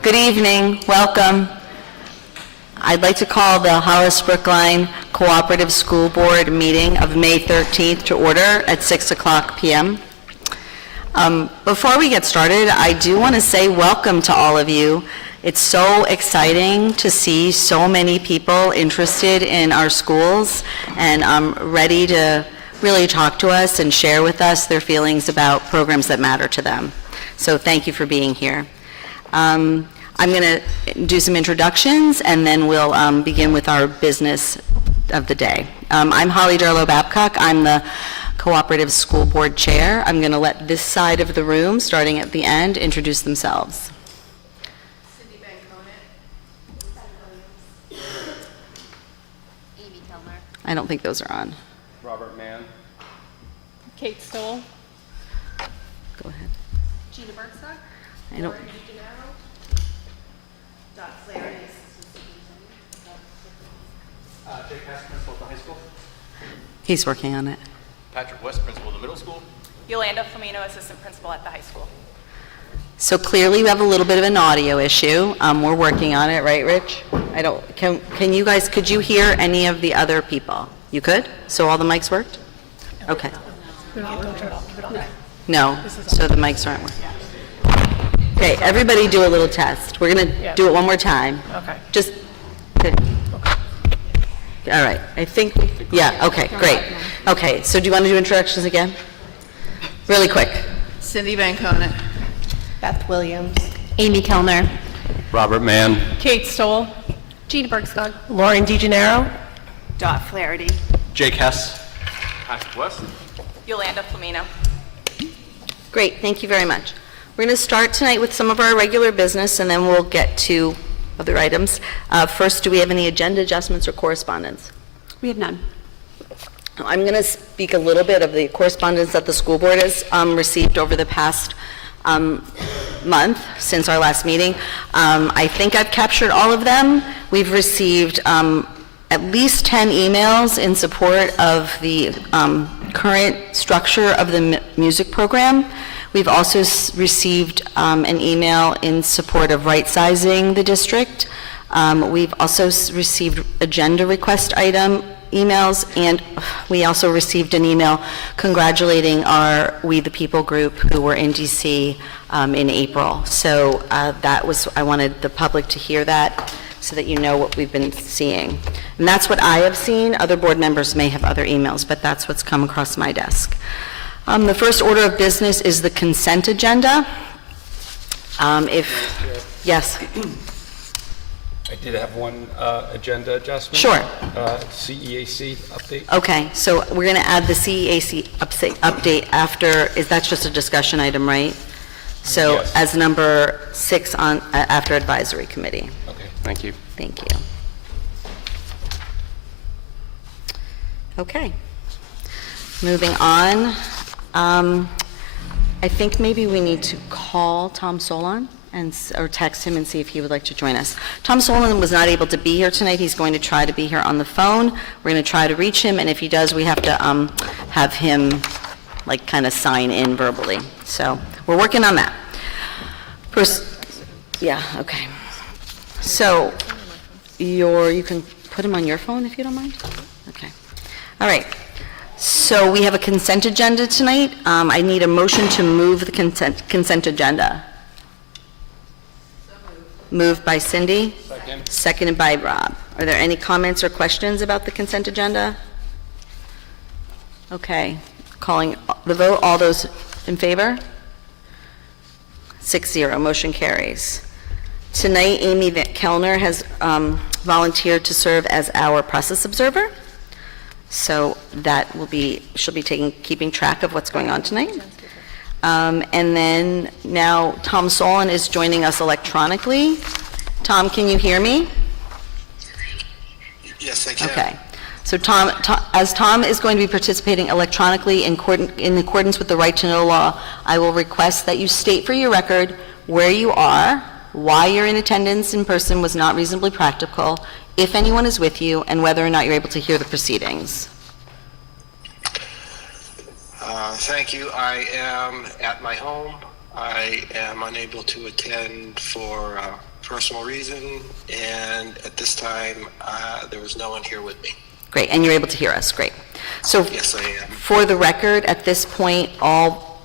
Good evening, welcome. I'd like to call the Hollis Brookline Cooperative School Board meeting of May 13th to order at 6 o'clock p.m. Before we get started, I do want to say welcome to all of you. It's so exciting to see so many people interested in our schools and ready to really talk to us and share with us their feelings about programs that matter to them. So thank you for being here. I'm going to do some introductions and then we'll begin with our business of the day. I'm Holly Darlow-Babcock. I'm the Cooperative School Board Chair. I'm going to let this side of the room, starting at the end, introduce themselves. Cindy Bancona. Amy Kellner. I don't think those are on. Robert Mann. Kate Stoll. Go ahead. Gina Bergstock. I don't. Dot Flaherty. Jake Hess, principal at the high school. He's working on it. Patrick West, principal at the middle school. Yolanda Flamino, assistant principal at the high school. So clearly we have a little bit of an audio issue. We're working on it, right, Rich? Can you guys, could you hear any of the other people? You could? So all the mics worked? Okay. No, so the mics aren't working. Okay, everybody do a little test. We're going to do it one more time. Okay. Just, okay. All right, I think, yeah, okay, great. Okay, so do you want to do introductions again? Really quick. Cindy Bancona. Beth Williams. Amy Kellner. Robert Mann. Kate Stoll. Gina Bergstock. Lauren DeGennaro. Dot Flaherty. Jake Hess. Patrick West. Yolanda Flamino. Great, thank you very much. We're going to start tonight with some of our regular business, and then we'll get to other items. First, do we have any agenda adjustments or correspondence? We have none. I'm going to speak a little bit of the correspondence that the school board has received over the past month since our last meeting. I think I've captured all of them. We've received at least 10 emails in support of the current structure of the music program. We've also received an email in support of right-sizing the district. We've also received agenda request item emails, and we also received an email congratulating our We the People group who were in DC in April. So that was, I wanted the public to hear that so that you know what we've been seeing. And that's what I have seen. Other board members may have other emails, but that's what's come across my desk. The first order of business is the consent agenda. Yes. I did have one agenda adjustment. Sure. CEAC update. Okay, so we're going to add the CEAC update after, that's just a discussion item, right? So Yes. as number 6 on after advisory committee. Okay, thank you. Thank you. Okay. Moving on. I think maybe we need to call Tom Solon or text him and see if he would like to join us. Tom Solon was not able to be here tonight. He's going to try to be here on the phone. We're going to try to reach him, and if he does, we have to have him like kind of sign in verbally. So we're working on that. First, yeah, okay. So you can put him on your phone if you don't mind. Okay. All right. So we have a consent agenda tonight. I need a motion to move the consent agenda. Moved by Cindy. Second. Seconded by Rob. Are there any comments or questions about the consent agenda? Okay. Calling the vote. All those in favor? 6-0. Motion carries. Tonight, Amy Kellner has volunteered to serve as our process observer. So that will be, she'll be keeping track of what's going on tonight. And then now Tom Solon is joining us electronically. Tom, can you hear me? Yes, I can. Okay. So Tom, as Tom is going to be participating electronically in accordance with the right to know law, I will request that you state for your record where you are, why your in attendance in person was not reasonably practical, if anyone is with you, and whether or not you're able to hear the proceedings. Thank you. I am at my home. I am unable to attend for personal reason, and at this time, there was no one here with me. Great, and you're able to hear us, great. So Yes, I am. for the record, at this point, all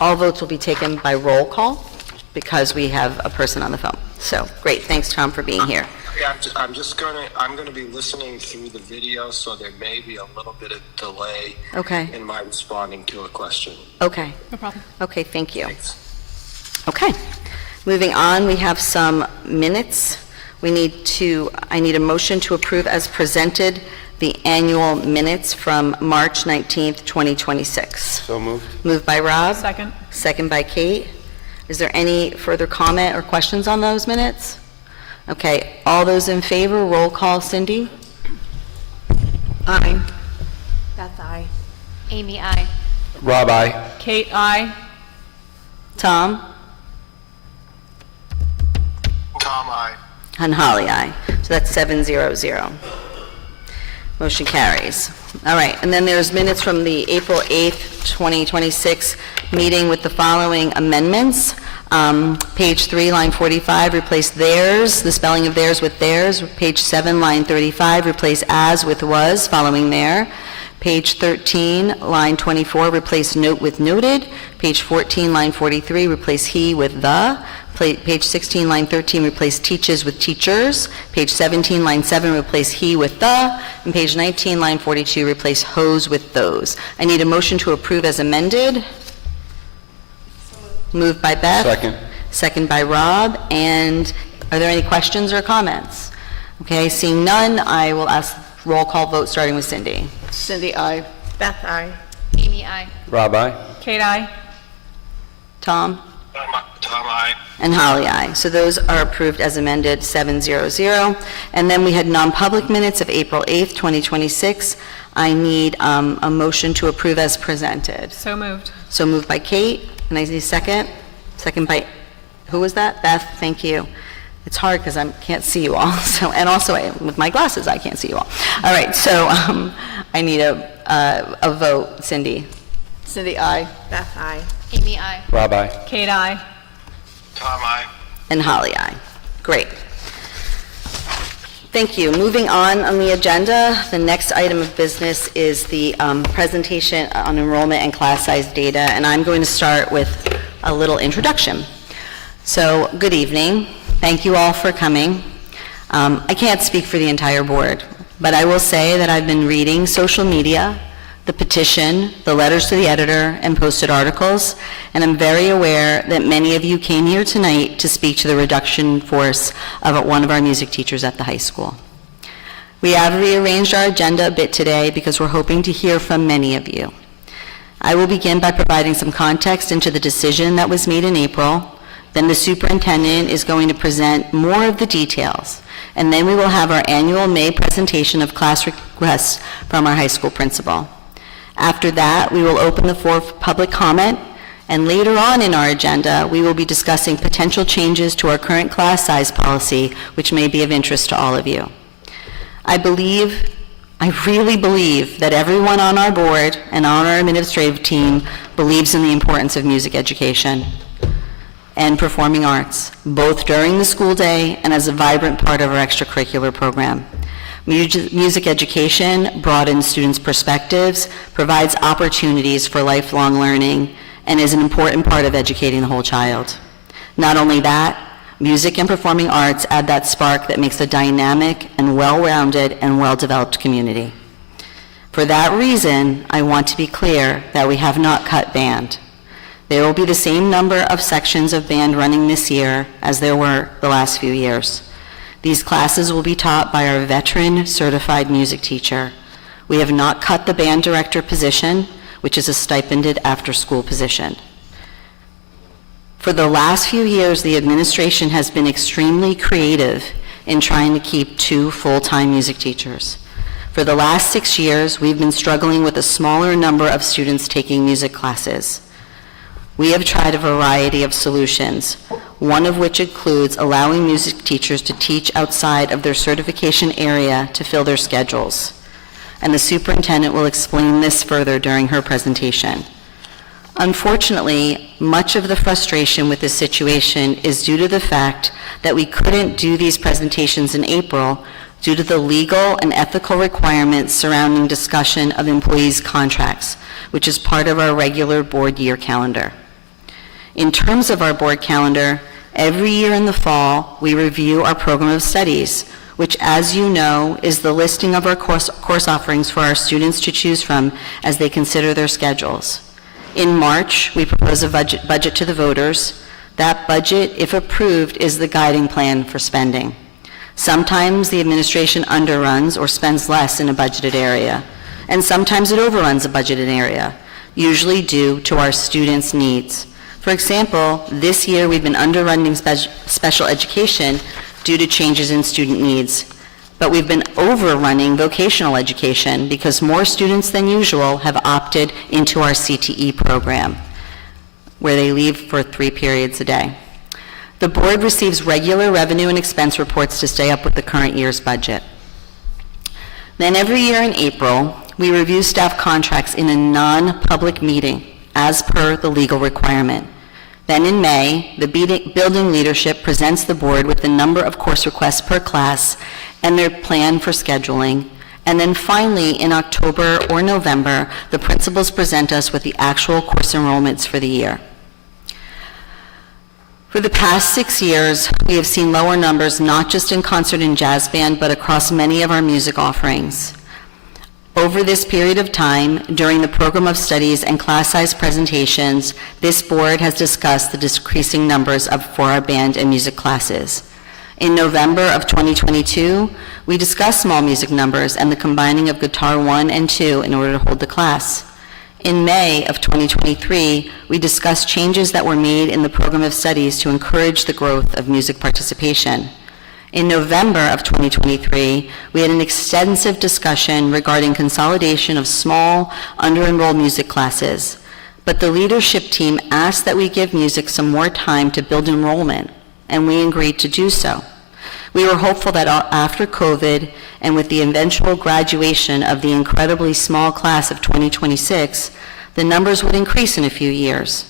votes will be taken by roll call because we have a person on the phone. So, great, thanks, Tom, for being here. Yeah, I'm gonna be listening through the video, so there may be a little bit of delay Okay, in my responding to a question. okay, No problem. okay, thank you. Thanks. Okay, moving on, we have some minutes. I need a motion to approve as presented the annual minutes from March 19th, 2026. So moved. Moved by Rob. Second. Second by Kate. Is there any further comment or questions on those minutes? Okay, all those in favor, roll call. Cindy? Aye. Beth, I. Amy, I. Rob, aye. Kate, aye. Tom? Tom, I. And Holly, aye. So that's 700. Motion carries. All right, and then there's minutes from the April 8th, 2026 meeting with the following amendments. Page 3, line 45, replace theirs, the spelling of theirs with theirs. Page 7, line 35, replace as with was, following there. Page 13, line 24, replace note with noted. Page 14, line 43, replace he with the. Page 16, line 13, replace teaches with teachers. Page 17, line 7, replace he with the. And page 19, line 42, replace hose with those. I need a motion to approve as amended. Moved by Beth. Second. Second by Rob. And are there any questions or comments? Okay, seeing none, I will ask roll call vote starting with Cindy. Cindy, aye. Beth, aye. Amy, I. Rob, aye. Kate, aye. Tom? Tom, I. And Holly, aye. So those are approved as amended, 700. And then we had non-public minutes of April 8th, 2026. I need a motion to approve as presented. So moved. So moved by Kate, and I need a second. Second by, who was that? Beth, thank you. It's hard because I can't see you all. So, and also with my glasses, I can't see you all. All right, so I need a vote. Cindy? Cindy, aye. Beth, I. Amy, I. Rob, aye. Kate, aye. Tom, I. And Holly, aye. Great. Thank you. Moving on the agenda, the next item of business is the presentation on enrollment and class size data, and I'm going to start with a little introduction. So, good evening. Thank you all for coming. I can't speak for the entire board, but I will say that I've been reading social media, the petition, the letters to the editor, and posted articles, and I'm very aware that many of you came here tonight to speak to the reduction force of one of our music teachers at the high school. We have rearranged our agenda a bit today because we're hoping to hear from many of you. I will begin by providing some context into the decision that was made in April. Then the superintendent is going to present more of the details, and then we will have our annual May presentation of class requests from our high school principal. After that, we will open the floor for public comment, and later on in our agenda, we will be discussing potential changes to our current class size policy, which may be of interest to all of you. I really believe that everyone on our board and on our administrative team believes in the importance of music education and performing arts, both during the school day and as a vibrant part of our extracurricular program. Music education broadens students' perspectives, provides opportunities for lifelong learning, and is an important part of educating the whole child. Not only that, music and performing arts add that spark that makes a dynamic and well-rounded and well-developed community. For that reason, I want to be clear that we have not cut band. There will be the same number of sections of band running this year as there were the last few years. These classes will be taught by our veteran certified music teacher. We have not cut the band director position, which is a stipended after-school position. For the last few years, the administration has been extremely creative in trying to keep 2 full-time music teachers. For the last 6 years, we've been struggling with a smaller number of students taking music classes. We have tried a variety of solutions, one of which includes allowing music teachers to teach outside of their certification area to fill their schedules. And the superintendent will explain this further during her presentation. Unfortunately, much of the frustration with this situation is due to the fact that we couldn't do these presentations in April due to the legal and ethical requirements surrounding discussion of employees' contracts, which is part of our regular board year calendar. In terms of our board calendar, every year in the fall, we review our program of studies, which, as you know, is the listing of our course offerings for our students to choose from as they consider their schedules. In March, we propose a budget to the voters. That budget, if approved, is the guiding plan for spending. Sometimes the administration underruns or spends less in a budgeted area, and sometimes it overruns a budgeted area, usually due to our students' needs. For example, this year we've been underrunning special education due to changes in student needs, but we've been overrunning vocational education because more students than usual have opted into our CTE program, where they leave for 3 periods a day. The board receives regular revenue and expense reports to stay up with the current year's budget. Then every year in April, we review staff contracts in a non-public meeting as per the legal requirement. Then in May, the building leadership presents the board with the number of course requests per class and their plan for scheduling. And then finally, in October or November, the principals present us with the actual course enrollments for the year. For the past 6 years, we have seen lower numbers not just in concert and jazz band, but across many of our music offerings. Over this period of time, during the program of studies and class size presentations, this board has discussed the decreasing numbers for our band and music classes. In November of 2022, we discussed small music numbers and the combining of guitar 1 and 2 in order to hold the class. In May of 2023, we discussed changes that were made in the program of studies to encourage the growth of music participation. In November of 2023, we had an extensive discussion regarding consolidation of small, under-enrolled music classes, but the leadership team asked that we give music some more time to build enrollment, and we agreed to do so. We were hopeful that after COVID and with the eventual graduation of the incredibly small class of 2026, the numbers would increase in a few years,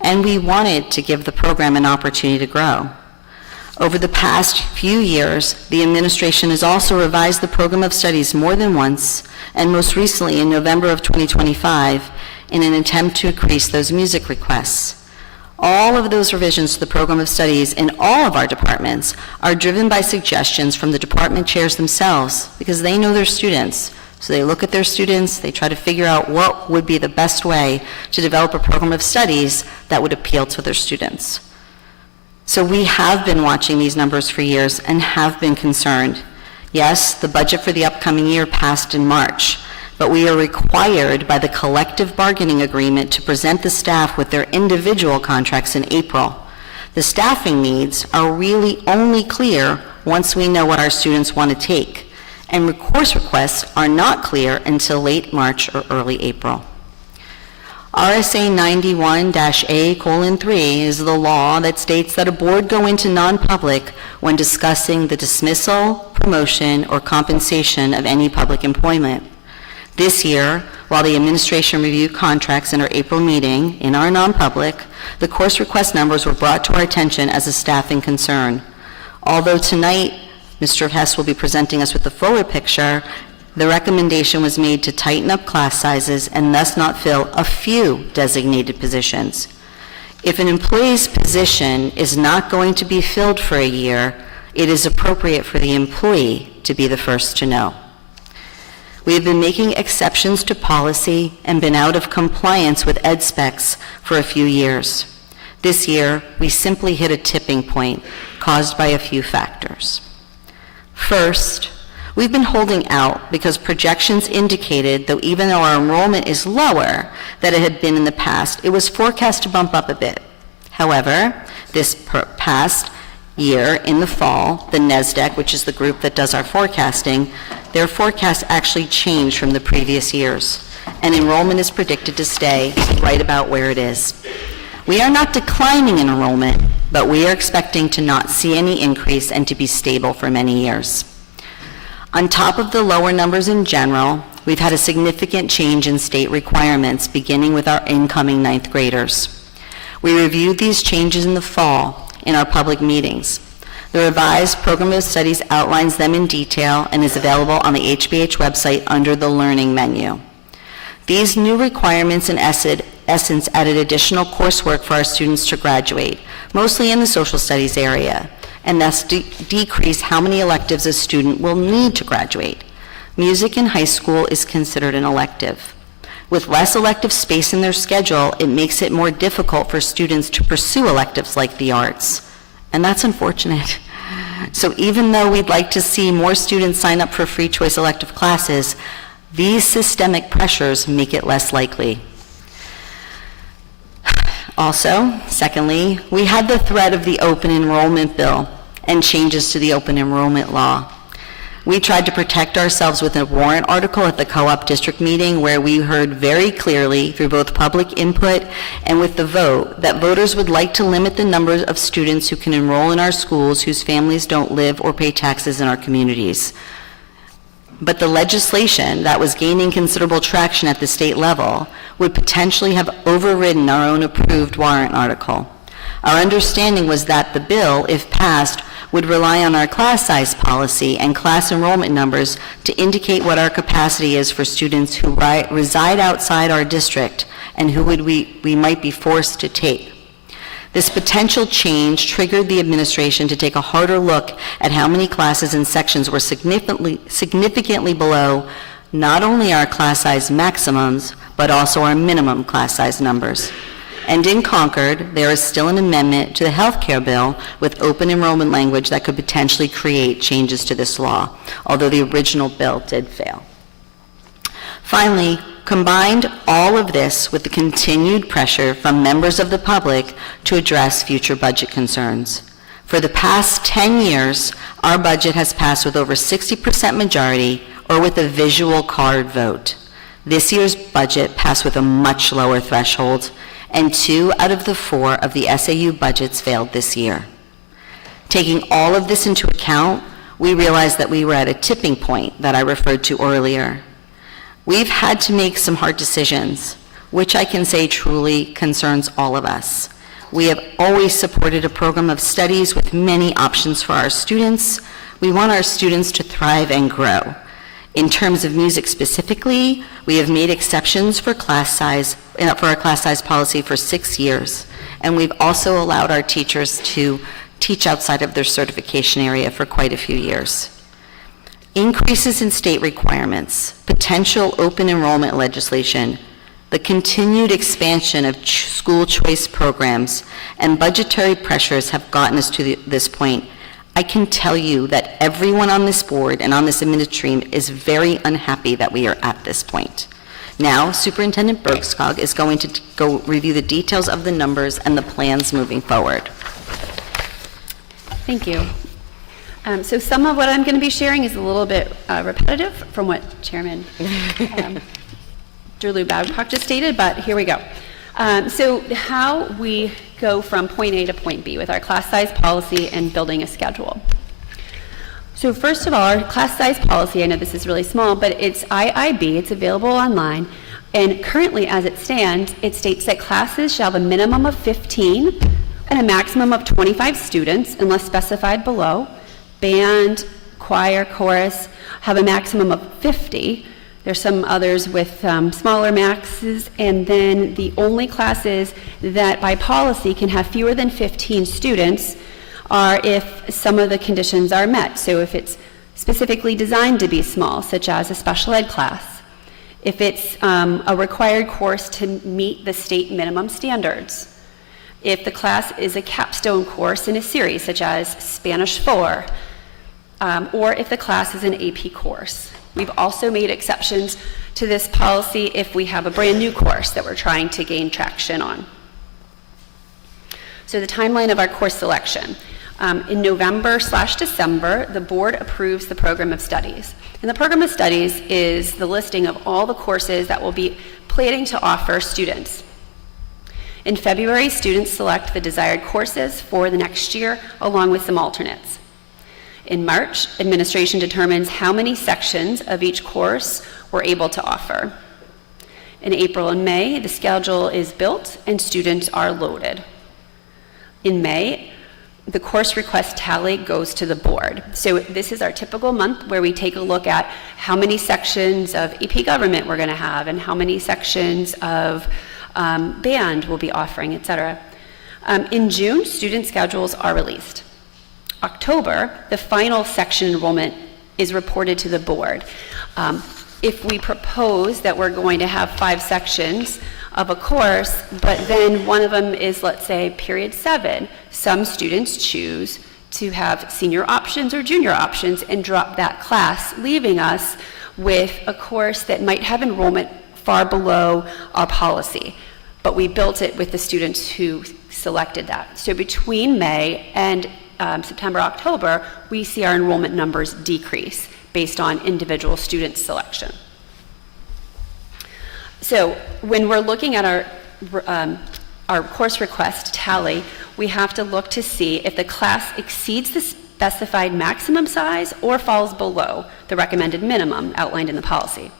and we wanted to give the program an opportunity to grow. Over the past few years, the administration has also revised the program of studies more than once, and most recently in November of 2025, in an attempt to increase those music requests. All of those revisions to the program of studies in all of our departments are driven by suggestions from the department chairs themselves, because they know their students. So they look at their students, they try to figure out what would be the best way to develop a program of studies that would appeal to their students. So we have been watching these numbers for years and have been concerned. Yes, the budget for the upcoming year passed in March, but we are required by the collective bargaining agreement to present the staff with their individual contracts in April. The staffing needs are really only clear once we know what our students want to take, and course requests are not clear until late March or early April. RSA 91-A:3 is the law that states that a board go into non-public when discussing the dismissal, promotion, or compensation of any public employment. This year, while the administration reviewed contracts in our April meeting in our non-public, the course request numbers were brought to our attention as a staffing concern. Although tonight, Mr. Hess will be presenting us with the fuller picture, the recommendation was made to tighten up class sizes and thus not fill a few designated positions. If an employee's position is not going to be filled for a year, it is appropriate for the employee to be the first to know. We have been making exceptions to policy and been out of compliance with ed specs for a few years. This year, we simply hit a tipping point caused by a few factors. First, we've been holding out because projections indicated that even though our enrollment is lower than it had been in the past, it was forecast to bump up a bit. However, this past year in the fall, the NESDEC, which is the group that does our forecasting, their forecast actually changed from the previous years, and enrollment is predicted to stay right about where it is. We are not declining in enrollment, but we are expecting to not see any increase and to be stable for many years. On top of the lower numbers in general, we've had a significant change in state requirements, beginning with our incoming ninth graders. We reviewed these changes in the fall in our public meetings. The revised program of studies outlines them in detail and is available on the HBH website under the Learning menu. These new requirements, in essence, added additional coursework for our students to graduate, mostly in the social studies area, and thus decrease how many electives a student will need to graduate. Music in high school is considered an elective. With less elective space in their schedule, it makes it more difficult for students to pursue electives like the arts, and that's unfortunate. So even though we'd like to see more students sign up for free choice elective classes, these systemic pressures make it less likely. Also, secondly, we had the threat of the open enrollment bill and changes to the open enrollment law. We tried to protect ourselves with a warrant article at the co-op district meeting where we heard very clearly through both public input and with the vote that voters would like to limit the number of students who can enroll in our schools whose families don't live or pay taxes in our communities. But the legislation that was gaining considerable traction at the state level would potentially have overridden our own approved warrant article. Our understanding was that the bill, if passed, would rely on our class size policy and class enrollment numbers to indicate what our capacity is for students who reside outside our district and who we might be forced to take. This potential change triggered the administration to take a harder look at how many classes and sections were significantly below not only our class size maximums, but also our minimum class size numbers. And in Concord, there is still an amendment to the healthcare bill with open enrollment language that could potentially create changes to this law, although the original bill did fail. Finally, combined all of this with the continued pressure from members of the public to address future budget concerns. For the past 10 years, our budget has passed with over 60% majority or with a visual card vote. This year's budget passed with a much lower threshold, and 2 out of the 4 of the SAU budgets failed this year. Taking all of this into account, we realized that we were at a tipping point that I referred to earlier. We've had to make some hard decisions, which I can say truly concerns all of us. We have always supported a program of studies with many options for our students. We want our students to thrive and grow. In terms of music specifically, we have made exceptions for class size, for our class size policy for 6 years, and we've also allowed our teachers to teach outside of their certification area for quite a few years. Increases in state requirements, potential open enrollment legislation, the continued expansion of school choice programs, and budgetary pressures have gotten us to this point. I can tell you that everyone on this board and on this administration is very unhappy that we are at this point. Now, Superintendent Bergskog is going to go review the details of the numbers and the plans moving forward. Thank you. So some of what I'm going to be sharing is a little bit repetitive from what Chairman Drew Babcock just stated, but here we go. So how we go from point A to point B with our class size policy and building a schedule. So first of all, our class size policy, I know this is really small, but it's IIB, it's available online, and currently as it stands, it states that classes shall have a minimum of 15 and a maximum of 25 students unless specified below. Band, choir, chorus have a maximum of 50. There's some others with smaller maxes, and then the only classes that by policy can have fewer than 15 students are if some of the conditions are met. So if it's specifically designed to be small, such as a special ed class, if it's a required course to meet the state minimum standards, if the class is a capstone course in a series, such as Spanish 4, or if the class is an AP course. We've also made exceptions to this policy if we have a brand new course that we're trying to gain traction on. So the timeline of our course selection. In November/December, the board approves the program of studies. And the program of studies is the listing of all the courses that we'll be planning to offer students. In February, students select the desired courses for the next year, along with some alternates. In March, administration determines how many sections of each course we're able to offer. In April and May, the schedule is built and students are loaded. In May, the course request tally goes to the board. So this is our typical month where we take a look at how many sections of AP Government we're going to have and how many sections of band we'll be offering, et cetera. In June, student schedules are released. October, the final section enrollment is reported to the board. If we propose that we're going to have 5 sections of a course, but then one of them is, let's say, period 7, some students choose to have senior options or junior options and drop that class, leaving us with a course that might have enrollment far below our policy. But we built it with the students who selected that. So between May and September, October, we see our enrollment numbers decrease based on individual student selection. So when we're looking at our course request tally, we have to look to see if the class exceeds the specified maximum size or falls below the recommended minimum outlined in the policy.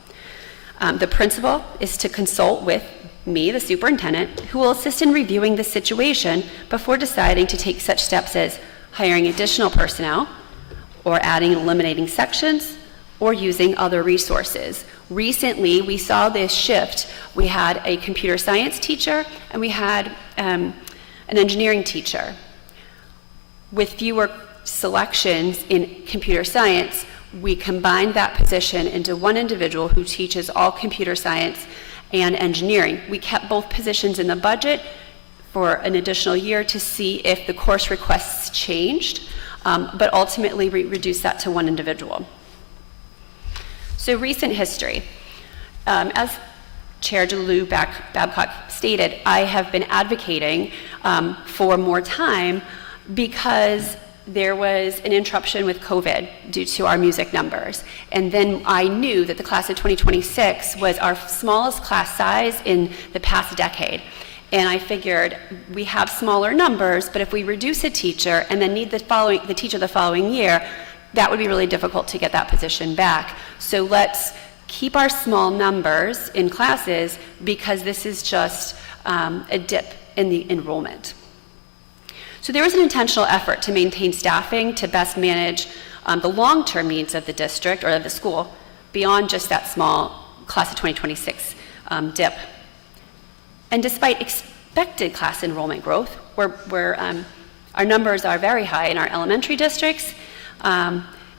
The principal is to consult with me, the superintendent, who will assist in reviewing the situation before deciding to take such steps as hiring additional personnel, or adding and eliminating sections, or using other resources. Recently, we saw this shift. We had a computer science teacher and we had an engineering teacher. With fewer selections in computer science, we combined that position into one individual who teaches all computer science and engineering. We kept both positions in the budget for an additional year to see if the course requests changed, but ultimately we reduced that to one individual. So recent history. As Chair DeLu Babcock stated, I have been advocating for more time because there was an interruption with COVID due to our music numbers. And then I knew that the class of 2026 was our smallest class size in the past decade. And I figured we have smaller numbers, but if we reduce a teacher and then need the teacher the following year, that would be really difficult to get that position back. So let's keep our small numbers in classes because this is just a dip in the enrollment. So there was an intentional effort to maintain staffing to best manage the long-term needs of the district or of the school beyond just that small class of 2026 dip. And despite expected class enrollment growth, where our numbers are very high in our elementary districts,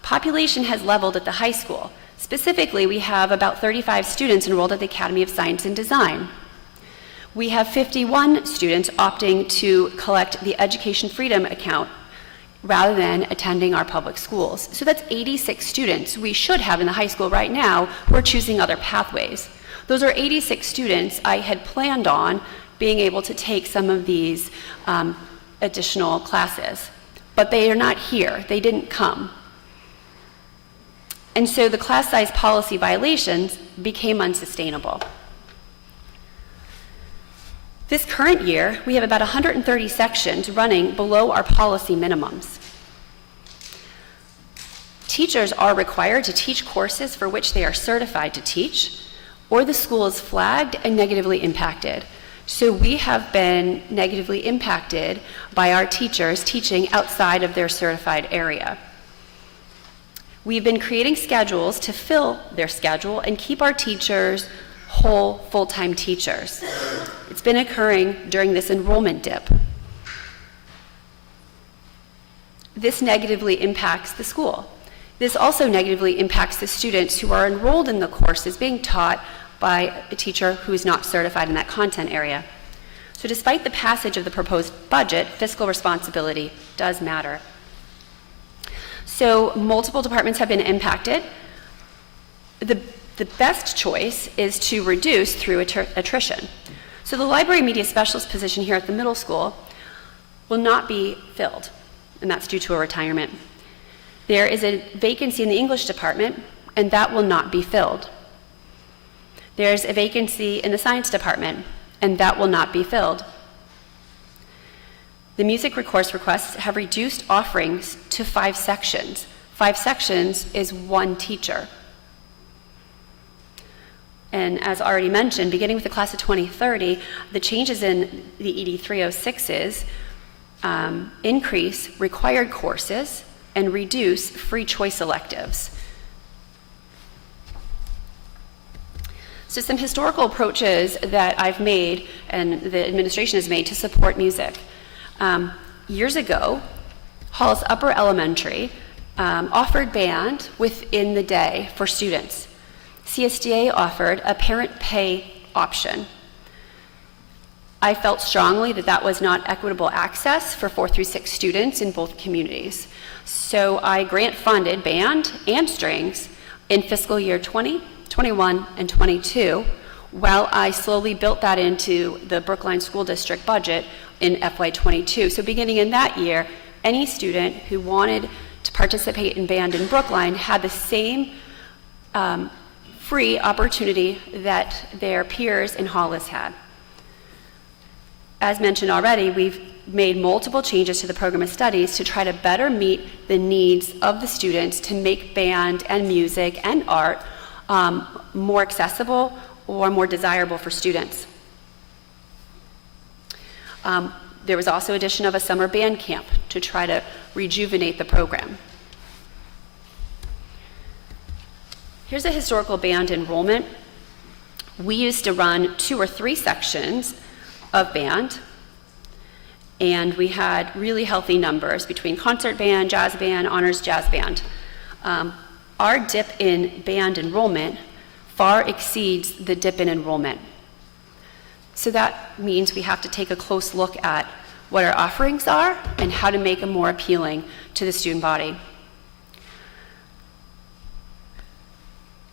population has leveled at the high school. Specifically, we have about 35 students enrolled at the Academy of Science and Design. We have 51 students opting to collect the Education Freedom account rather than attending our public schools. So that's 86 students we should have in the high school right now who are choosing other pathways. Those are 86 students I had planned on being able to take some of these additional classes, but they are not here. They didn't come. And so the class size policy violations became unsustainable. This current year, we have about 130 sections running below our policy minimums. Teachers are required to teach courses for which they are certified to teach, or the school is flagged and negatively impacted. So we have been negatively impacted by our teachers teaching outside of their certified area. We've been creating schedules to fill their schedule and keep our teachers whole, full-time teachers. It's been occurring during this enrollment dip. This negatively impacts the school. This also negatively impacts the students who are enrolled in the courses being taught by a teacher who is not certified in that content area. So despite the passage of the proposed budget, fiscal responsibility does matter. So multiple departments have been impacted. The best choice is to reduce through attrition. So the library media specialist position here at the middle school will not be filled, and that's due to a retirement. There is a vacancy in the English department, and that will not be filled. There's a vacancy in the science department, and that will not be filled. The music course requests have reduced offerings to 5 sections. 5 sections is 1 teacher. And as already mentioned, beginning with the class of 2030, the changes in the ED 306s increase required courses and reduce free choice electives. So some historical approaches that I've made and the administration has made to support music. Years ago, Halls Upper Elementary offered band within the day for students. CSDA offered a parent pay option. I felt strongly that that was not equitable access for 4 through 6 students in both communities. So I grant funded band and strings in fiscal year 20, 21, and 22, while I slowly built that into the Brookline School District budget in FY22. So beginning in that year, any student who wanted to participate in band in Brookline had the same free opportunity that their peers in Hollis had. As mentioned already, we've made multiple changes to the program of studies to try to better meet the needs of the students to make band and music and art more accessible or more desirable for students. There was also addition of a summer band camp to try to rejuvenate the program. Here's a historical band enrollment. We used to run 2 or 3 sections of band, and we had really healthy numbers between concert band, jazz band, honors jazz band. Our dip in band enrollment far exceeds the dip in enrollment. So that means we have to take a close look at what our offerings are and how to make them more appealing to the student body.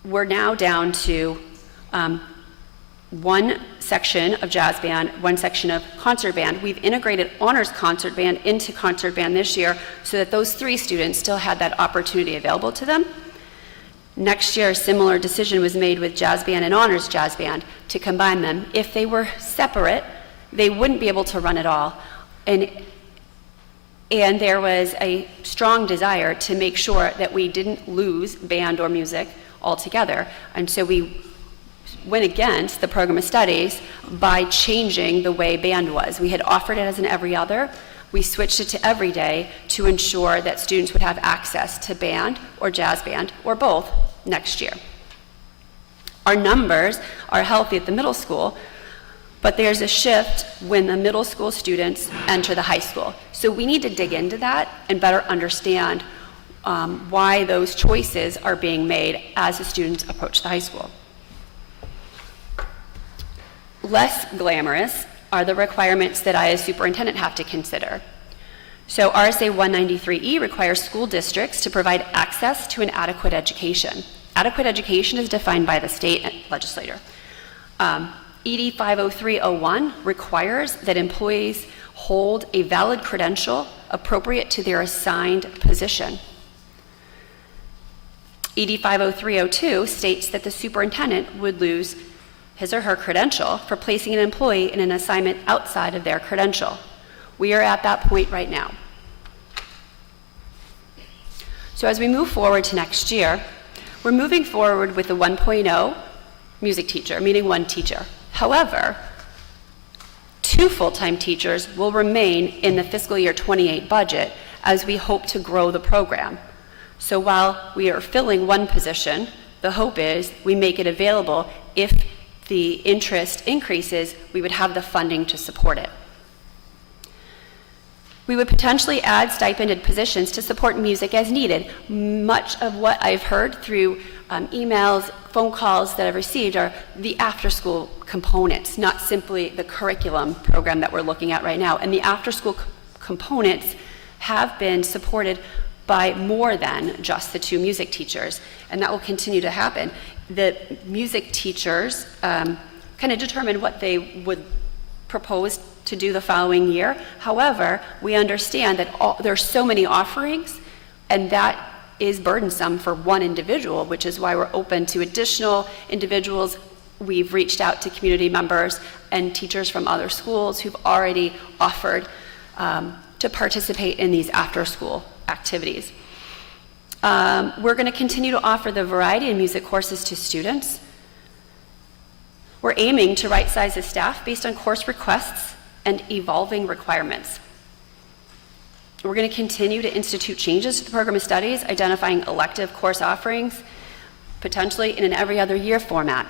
We're now down to one section of jazz band, one section of concert band. We've integrated honors concert band into concert band this year so that those 3 students still had that opportunity available to them. Next year, a similar decision was made with jazz band and honors jazz band to combine them. If they were separate, they wouldn't be able to run at all. And there was a strong desire to make sure that we didn't lose band or music altogether. And so we went against the program of studies by changing the way band was. We had offered it as an every other. We switched it to every day to ensure that students would have access to band or jazz band or both next year. Our numbers are healthy at the middle school, but there's a shift when the middle school students enter the high school. So we need to dig into that and better understand why those choices are being made as the students approach the high school. Less glamorous are the requirements that I as superintendent have to consider. So RSA 193E requires school districts to provide access to an adequate education. Adequate education is defined by the state legislature. ED 50301 requires that employees hold a valid credential appropriate to their assigned position. ED 50302 states that the superintendent would lose his or her credential for placing an employee in an assignment outside of their credential. We are at that point right now. So as we move forward to next year, we're moving forward with the 1.0 music teacher, meaning 1 teacher. However, 2 full-time teachers will remain in the fiscal year 28 budget as we hope to grow the program. So while we are filling 1 position, the hope is we make it available. If the interest increases, we would have the funding to support it. We would potentially add stipended positions to support music as needed. Much of what I've heard through emails, phone calls that I've received are the after-school components, not simply the curriculum program that we're looking at right now. And the after-school components have been supported by more than just the 2 music teachers, and that will continue to happen. The music teachers kind of determine what they would propose to do the following year. However, we understand that there are so many offerings, and that is burdensome for 1 individual, which is why we're open to additional individuals. We've reached out to community members and teachers from other schools who've already offered to participate in these after-school activities. We're going to continue to offer the variety in music courses to students. We're aiming to right-size the staff based on course requests and evolving requirements. We're going to continue to institute changes to the program of studies, identifying elective course offerings, potentially in an every other year format.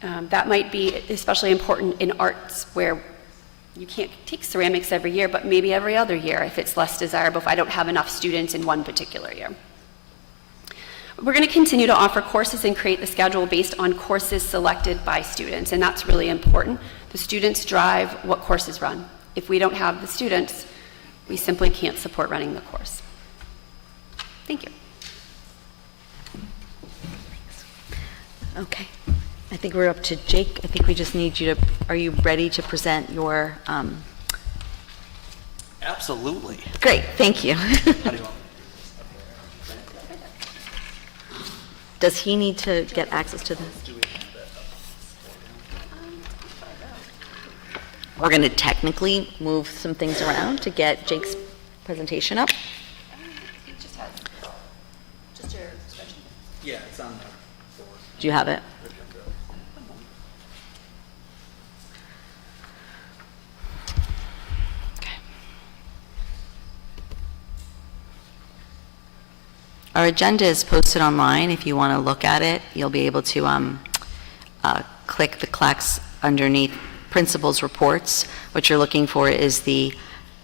That might be especially important in arts, where you can't take ceramics every year, but maybe every other year if it's less desirable, if I don't have enough students in one particular year. We're going to continue to offer courses and create the schedule based on courses selected by students, and that's really important. The students drive what courses run. If we don't have the students, we simply can't support running the course. Thank you. Okay. I think we're up to Jake. I think we just need you to, are you ready to present your, Absolutely. great, thank you. How do you want? Does he need to get access to this? We're going to technically move some things around to get Jake's presentation up. Yeah, it's on there. Do you have it? Okay. Our agenda is posted online. If you want to look at it, you'll be able to click the clacks underneath principals reports. What you're looking for is the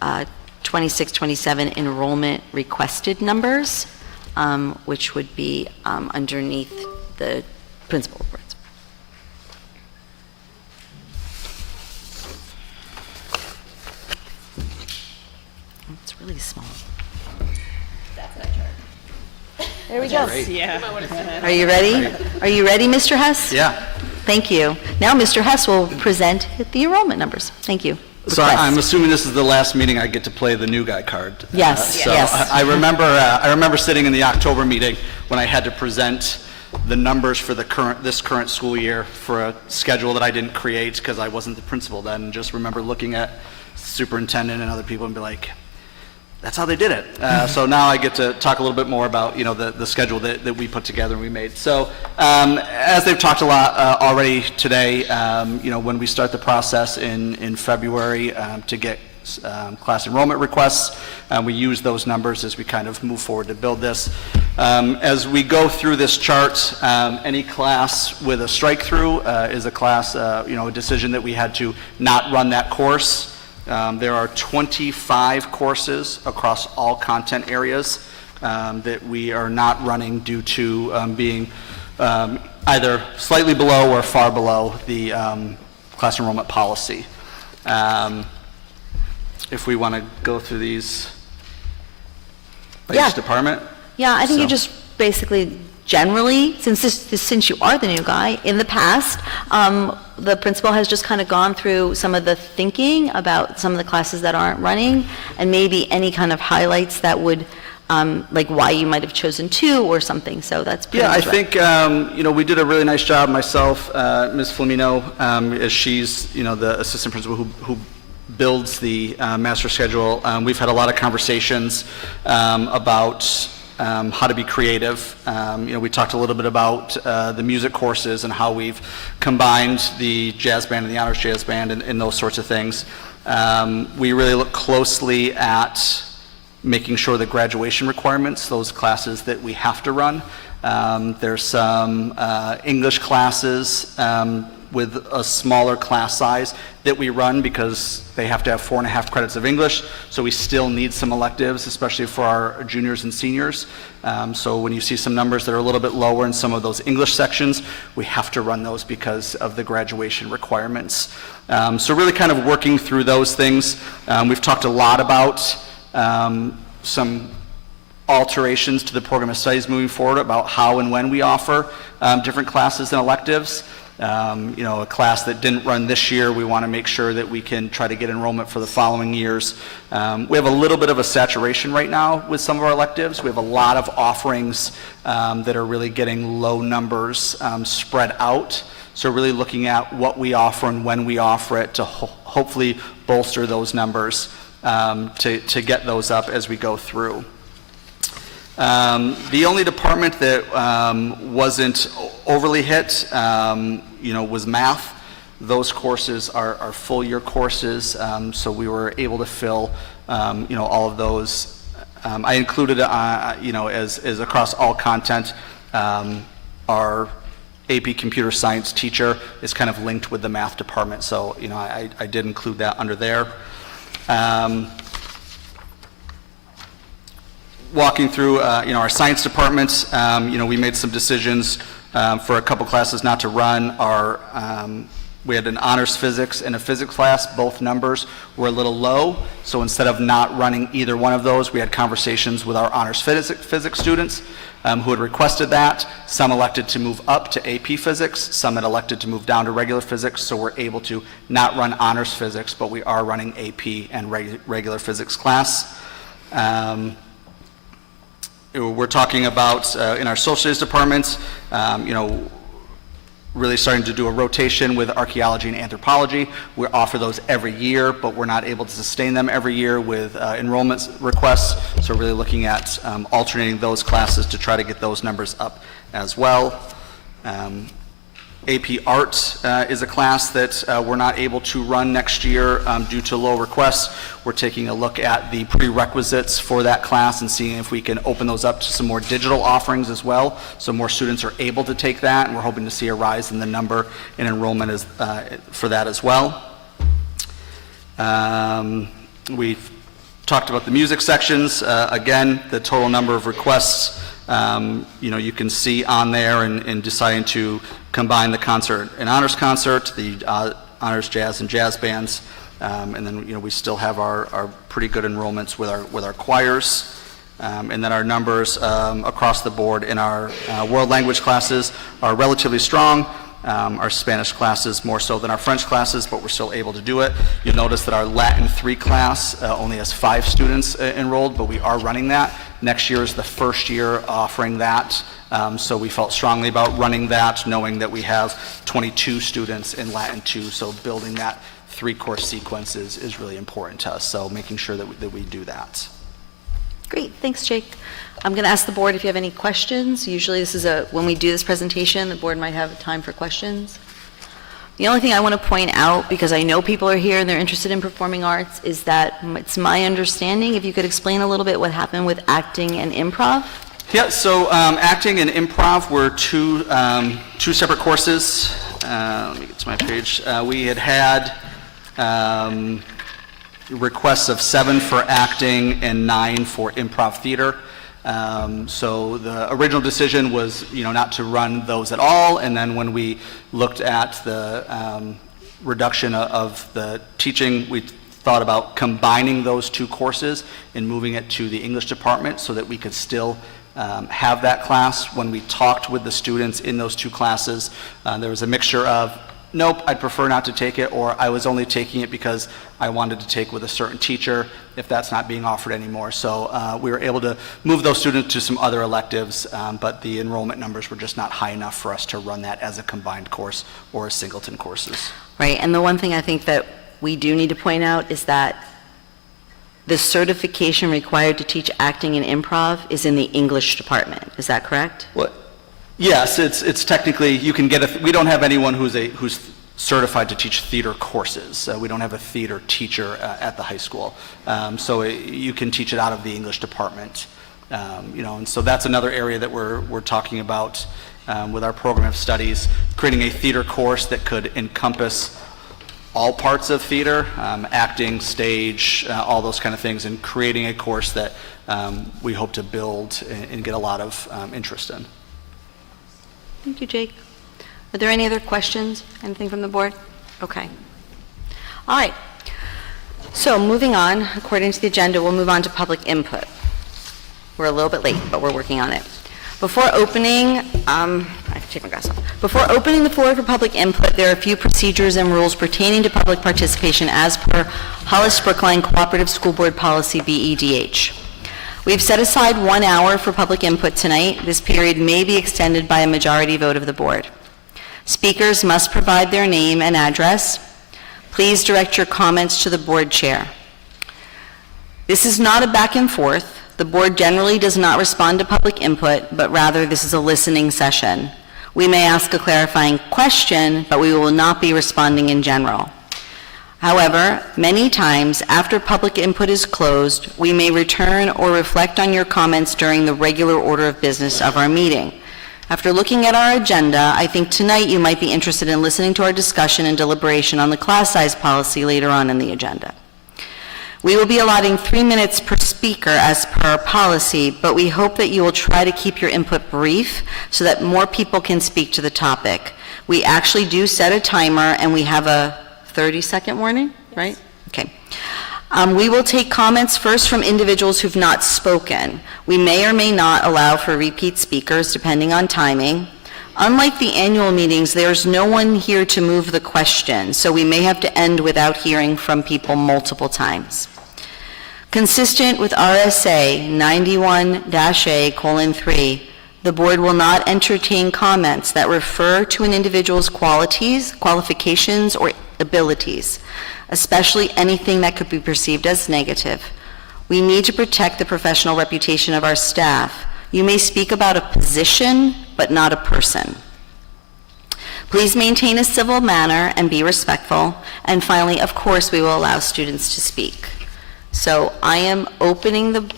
26-27 enrollment requested numbers, which would be underneath the principal reports. It's really small. There we go. Are you ready? Are you ready, Mr. Hess? Yeah. Thank you. Now, Mr. Hess will present the enrollment numbers. Thank you. So I'm assuming this is the last meeting I get to play the new guy card. Yes, So yes. I remember sitting in the October meeting when I had to present the numbers for this current school year for a schedule that I didn't create because I wasn't the principal then. And just remember looking at superintendent and other people and be like, that's how they did it. So now I get to talk a little bit more about, the schedule that we put together and we made. So as they've talked a lot already today, when we start the process in February to get class enrollment requests, we use those numbers as we kind of move forward to build this. As we go through this chart, any class with a strike through is a class, a decision that we had to not run that course. There are 25 courses across all content areas that we are not running due to being either slightly below or far below the class enrollment policy. If we want to go through these by Yeah. each department. Yeah, I think you So- just basically generally, since you are the new guy, in the past, the principal has just kind of gone through some of the thinking about some of the classes that aren't running, and maybe any kind of highlights that would, like why you might have chosen two or something. So that's pretty Yeah, I much what- think, we did a really nice job, myself, Ms. Flamino, as she's, the assistant principal who builds the master schedule. We've had a lot of conversations about how to be creative. We talked a little bit about the music courses and how we've combined the jazz band and the honors jazz band and those sorts of things. We really look closely at making sure the graduation requirements, those classes that we have to run. There's some English classes with a smaller class size that we run because they have to have 4.5 credits of English, so we still need some electives, especially for our juniors and seniors. So when you see some numbers that are a little bit lower in some of those English sections, we have to run those because of the graduation requirements. So really kind of working through those things. We've talked a lot about some alterations to the program of studies moving forward about how and when we offer different classes and electives. A class that didn't run this year, we want to make sure that we can try to get enrollment for the following years. We have a little bit of a saturation right now with some of our electives. We have a lot of offerings that are really getting low numbers spread out. So really looking at what we offer and when we offer it to hopefully bolster those numbers to get those up as we go through. The only department that wasn't overly hit, was math. Those courses are full-year courses, so we were able to fill, all of those. I included, as across all content, our AP Computer Science teacher is kind of linked with the math department, so, I did include that under there. Walking through, our science department, we made some decisions for a couple classes not to run. We had an honors physics and a physics class. Both numbers were a little low, so instead of not running either one of those, we had conversations with our honors physics students who had requested that. Some elected to move up to AP physics, some had elected to move down to regular physics, so we're able to not run honors physics, but we are running AP and regular physics class. We're talking about, in our social studies departments, really starting to do a rotation with archaeology and anthropology. We offer those every year, but we're not able to sustain them every year with enrollment requests, so we're really looking at alternating those classes to try to get those numbers up as well. AP Art is a class that we're not able to run next year due to low requests. We're taking a look at the prerequisites for that class and seeing if we can open those up to some more digital offerings as well, so more students are able to take that, and we're hoping to see a rise in the number in enrollment for that as well. We've talked about the music sections. Again, the total number of requests you can see on there, and deciding to combine the concert and honors concert, the honors jazz and jazz bands, and then we still have our pretty good enrollments with our choirs, and then our numbers across the board in our world language classes are relatively strong. Our Spanish classes more so than our French classes, but we're still able to do it. You'll notice that our Latin 3 class only has 5 students enrolled, but we are running that. Next year is the first year offering that, so we felt strongly about running that, knowing that we have 22 students in Latin 2, so building that 3-course sequence is really important to us, so making sure that we do that. Great, thanks, Jake. I'm going to ask the board if you have any questions. Usually this is when we do this presentation, the board might have time for questions. The only thing I want to point out, because I know people are here and they're interested in performing arts, is that it's my understanding, if you could explain a little bit what happened with acting and improv. Yeah, so acting and improv were two separate courses. Let me get to my page. We had requests of 7 for acting and 9 for improv theater. So the original decision was, not to run those at all, and then when we looked at the reduction of the teaching, we thought about combining those 2 courses and moving it to the English department so that we could still have that class. When we talked with the students in those 2 classes, there was a mixture of, nope, I'd prefer not to take it, or I was only taking it because I wanted to take with a certain teacher if that's not being offered anymore. So we were able to move those students to some other electives, but the enrollment numbers were just not high enough for us to run that as a combined course or as singleton courses. Right, and the one thing I think that we do need to point out is that the certification required to teach acting and improv is in the English department. Is that correct? What? Yes, it's technically, you can get we don't have anyone who's certified to teach theater courses. We don't have a theater teacher at the high school. So you can teach it out of the English department. And so that's another area that we're talking about with our program of studies, creating a theater course that could encompass all parts of theater, acting, stage, all those kind of things, and creating a course that we hope to build and get a lot of interest in. Thank you, Jake. Are there any other questions? Anything from the board? Okay. All right. So moving on, according to the agenda, we'll move on to public input. We're a little bit late, but we're working on it. Before opening, I have to take my glasses off. Before opening the floor for public input, there are a few procedures and rules pertaining to public participation as per Hollis-Brookline Cooperative School Board Policy BEDH. We've set aside 1 hour for public input tonight. This period may be extended by a majority vote of the board. Speakers must provide their name and address. Please direct your comments to the board chair. This is not a back and forth. The board generally does not respond to public input, but rather this is a listening session We may ask a clarifying question, but we will not be responding in general. However, many times after public input is closed, we may return or reflect on your comments during the regular order of business of our meeting. After looking at our agenda, I think tonight you might be interested in listening to our discussion and deliberation on the class size policy later on in the agenda. We will be allotting 3 minutes per speaker as per our policy, but we hope that you will try to keep your input brief so that more people can speak to the topic. We actually do set a timer, and we have a 30-second warning, right? Okay. We will take comments first from individuals who've not spoken. We may or may not allow for repeat speakers depending on timing. Unlike the annual meetings, there's no one here to move the question, so we may have to end without hearing from people multiple times. Consistent with RSA 91-A:3, the board will not entertain comments that refer to an individual's qualities, qualifications, or abilities, especially anything that could be perceived as negative. We need to protect the professional reputation of our staff. You may speak about a position, but not a person. Please maintain a civil manner and be respectful. And finally, of course, we will allow students to speak. So I am opening the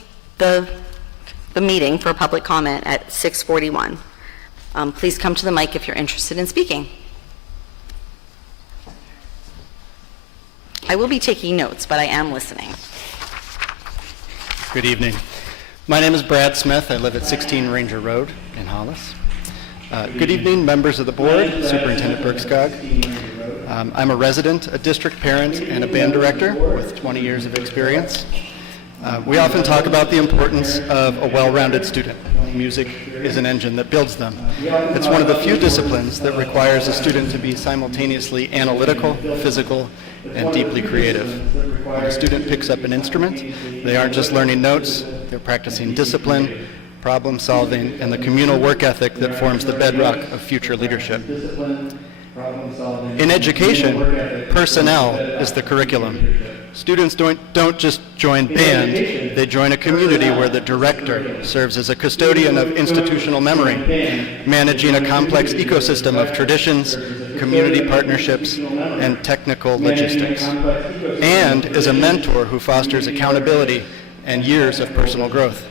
meeting for public comment at 6:41. Please come to the mic if you're interested in speaking. I will be taking notes, but I am listening. Good evening. My name is Brad Smith. I live at 16 Ranger Road in Hollis. Good evening, members of the board, Superintendent Bergskog. I'm a resident, a district parent, and a band director with 20 years of experience. We often talk about the importance of a well-rounded student. Music is an engine that builds them. It's one of the few disciplines that requires a student to be simultaneously analytical, physical, and deeply creative. When a student picks up an instrument, they aren't just learning notes, they're practicing discipline, problem solving, and the communal work ethic that forms the bedrock of future leadership. In education, personnel is the curriculum. Students don't just join band, they join a community where the director serves as a custodian of institutional memory, managing a complex ecosystem of traditions, community partnerships, and technical logistics, and is a mentor who fosters accountability and years of personal growth.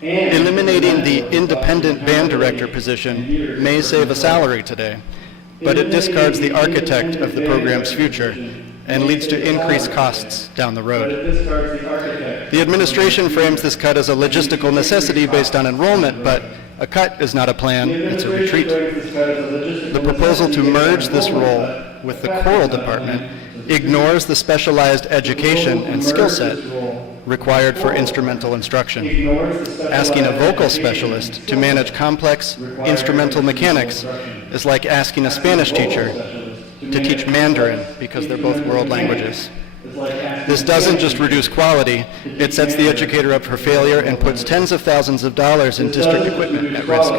Eliminating the independent band director position may save a salary today, but it discards the architect of the program's future and leads to increased costs down the road. The administration frames this cut as a logistical necessity based on enrollment, but a cut is not a plan, it's a retreat. The proposal to merge this role with the choral department ignores the specialized education and skill set required for instrumental instruction. Asking a vocal specialist to manage complex instrumental mechanics is like asking a Spanish teacher to teach Mandarin because they're both world languages. This doesn't just reduce quality, it sets the educator up for failure and puts tens of thousands of dollars in district equipment at risk.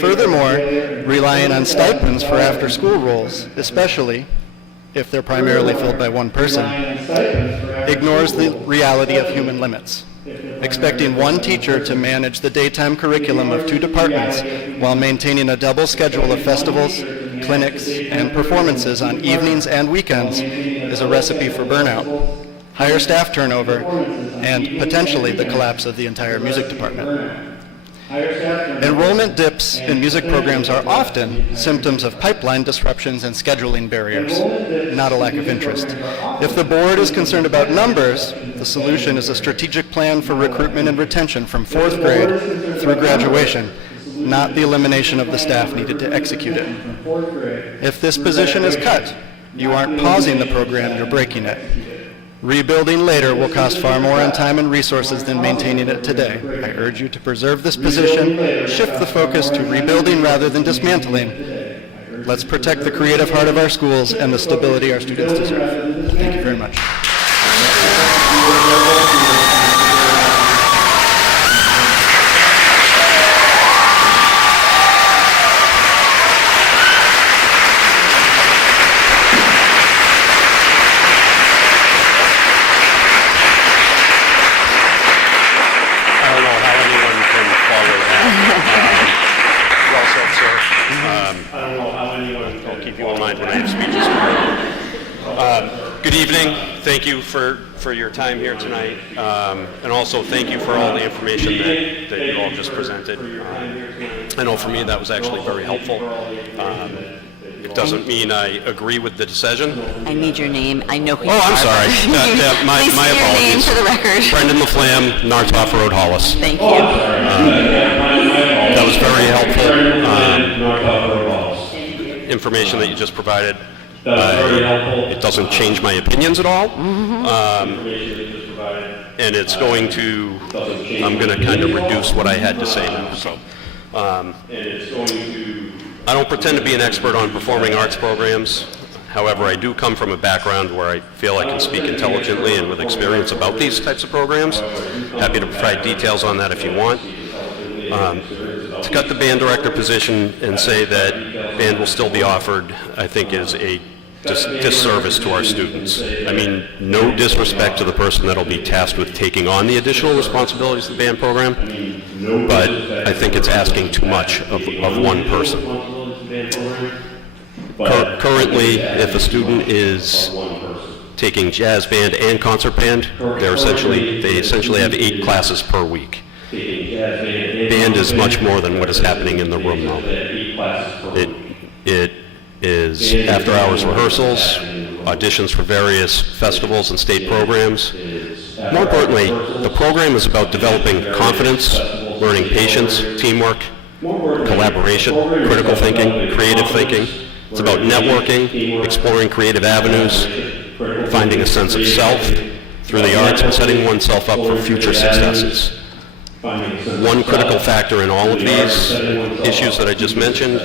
Furthermore, relying on stipends for after-school roles, especially if they're primarily filled by one person, ignores the reality of human limits. Expecting one teacher to manage the daytime curriculum of 2 departments while maintaining a double schedule of festivals, clinics, and performances on evenings and weekends is a recipe for burnout, higher staff turnover, and potentially the collapse of the entire music department. Enrollment dips in music programs are often symptoms of pipeline disruptions and scheduling barriers, not a lack of interest. If the board is concerned about numbers, the solution is a strategic plan for recruitment and retention from 4th grade through graduation, not the elimination of the staff needed to execute it. If this position is cut, you aren't pausing the program, you're breaking it. Rebuilding later will cost far more in time and resources than maintaining it today. I urge you to preserve this position, shift the focus to rebuilding rather than dismantling. Let's protect the creative heart of our schools and the stability our students deserve. Thank you very much. I don't know how anyone can follow that. Well said, sir. if you won't mind when I have speeches. Good evening. Thank you for your time here tonight. And also thank you for all the information that you all just presented. I know for me that was actually very helpful. It doesn't mean I agree with the decision. I need your name. I know who you are. Oh, I'm sorry. My Please say your apologies. name for the record. Brendan LaFlamme, Nartoff Road, Hollis. Thank you. That was very helpful. Information that you just provided. It doesn't change my opinions at all. And it's going to, I'm going to kind of reduce what I had to say now. So, I don't pretend to be an expert on performing arts programs. However, I do come from a background where I feel I can speak intelligently and with experience about these types of programs. Happy to provide details on that if you want. To cut the band director position and say that band will still be offered, I think is a disservice to our students. I mean, no disrespect to the person that'll be tasked with taking on the additional responsibilities of the band program, but I think it's asking too much of one person. Currently, if a student is taking jazz band and concert band, they essentially have 8 classes per week. Band is much more than what is happening in the room though. It is after-hours rehearsals, auditions for various festivals and state programs. More importantly, the program is about developing confidence, learning patience, teamwork, collaboration, critical thinking, creative thinking. It's about networking, exploring creative avenues, finding a sense of self through the arts, and setting oneself up for future successes. One critical factor in all of these issues that I just mentioned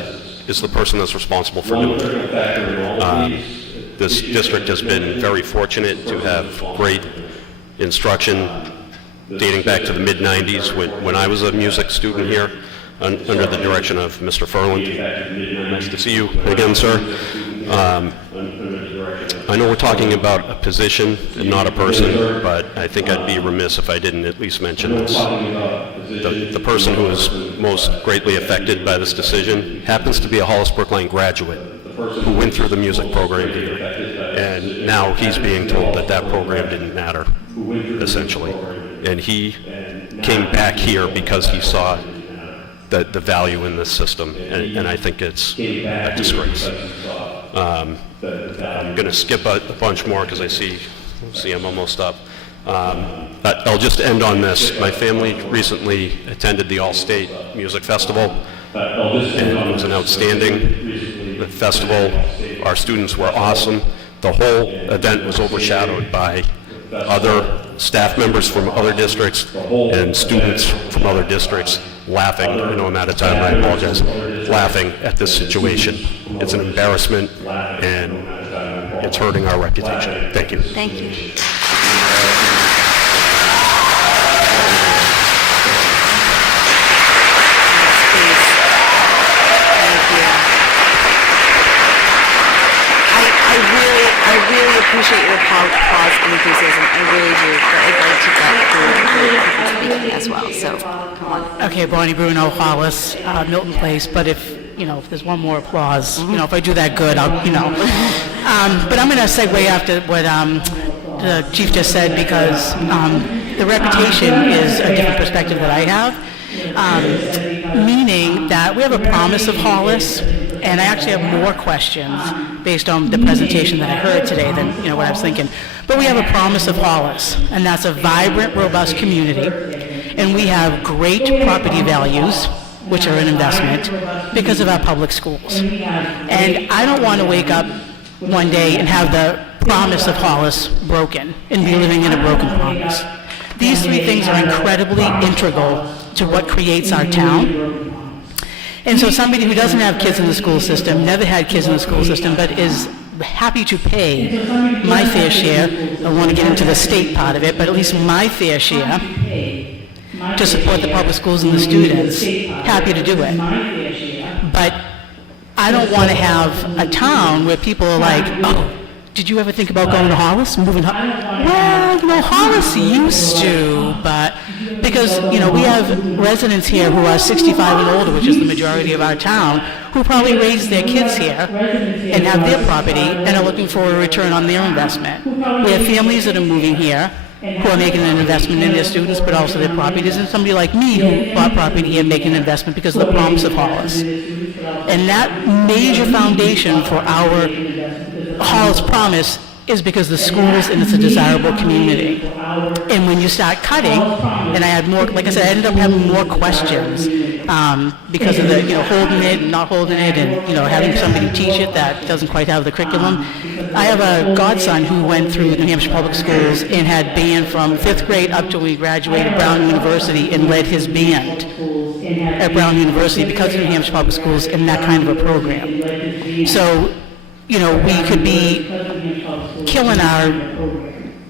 is the person that's responsible for doing it. This district has been very fortunate to have great instruction dating back to the mid-90s when I was a music student here under the direction of Mr. Furland. Nice to see you again, sir. I know we're talking about a position and not a person, but I think I'd be remiss if I didn't at least mention this. The person who is most greatly affected by this decision happens to be a Hollis Brookline graduate who went through the music program here. And now he's being told that that program didn't matter, essentially. And he came back here because he saw the value in this system, and I think it's a disgrace. I'm going to skip a bunch more because I see I'm almost up. But I'll just end on this. My family recently attended the All-State Music Festival, and it was an outstanding festival. Our students were awesome. The whole event was overshadowed by other staff members from other districts and students from other districts laughing. I know I'm out of time, I apologize. Laughing at this situation. It's an embarrassment, and it's hurting our reputation. Thank you. Thank you. I really appreciate your applause and enthusiasm. I really do. But I'd like to get through people speaking as well. So, come on. Okay, Bonnie Bruno, Hollis, Milton Place. But if there's one more applause, if I do that good, I'll. But I'm going to segue after what the chief just said, because the reputation is a different perspective that I have. Meaning that we have a promise of Hollis. And I actually have more questions based on the presentation that I heard today than what I was thinking. But we have a promise of Hollis, and that's a vibrant, robust community. And we have great property values, which are an investment, because of our public schools. And I don't want to wake up one day and have the promise of Hollis broken and be living in a broken promise. These 3 things are incredibly integral to what creates our town. And so somebody who doesn't have kids in the school system, never had kids in the school system, but is happy to pay my fair share, I don't want to get into the state part of it, but at least my fair share to support the public schools and the students, happy to do it. But I don't want to have a town where people are like, oh, did you ever think about going to Hollis, moving? Well, Hollis used to, but because, we have residents here who are 65 and older, which is the majority of our town, who probably raised their kids here and have their property and are looking for a return on their investment. We have families that are moving here who are making an investment in their students, but also their properties, and somebody like me who bought property here making an investment because of the promise of Hollis. And that major foundation for our Hollis promise is because the schools and it's a desirable community. And when you start cutting, and I had more, like I said, I ended up having more questions because of the, holding it and not holding it and, having somebody teach it that doesn't quite have the curriculum. I have a godson who went through New Hampshire Public Schools and had band from 5th grade up till we graduated Brown University and led his band at Brown University because of New Hampshire Public Schools and that kind of a program. So, we could be killing our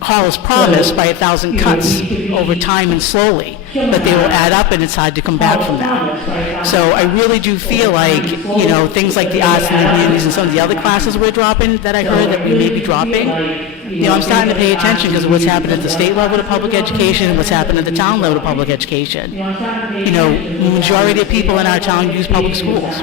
Hollis promise by 1,000 cuts over time and slowly, but they will add up and it's hard to come back from that. So I really do feel like, things like the arts and the humanities and some of the other classes we're dropping that I heard that we may be dropping, I'm starting to pay attention because of what's happened at the state level of public education and what's happened at the town level of public education. The majority of people in our town use public schools.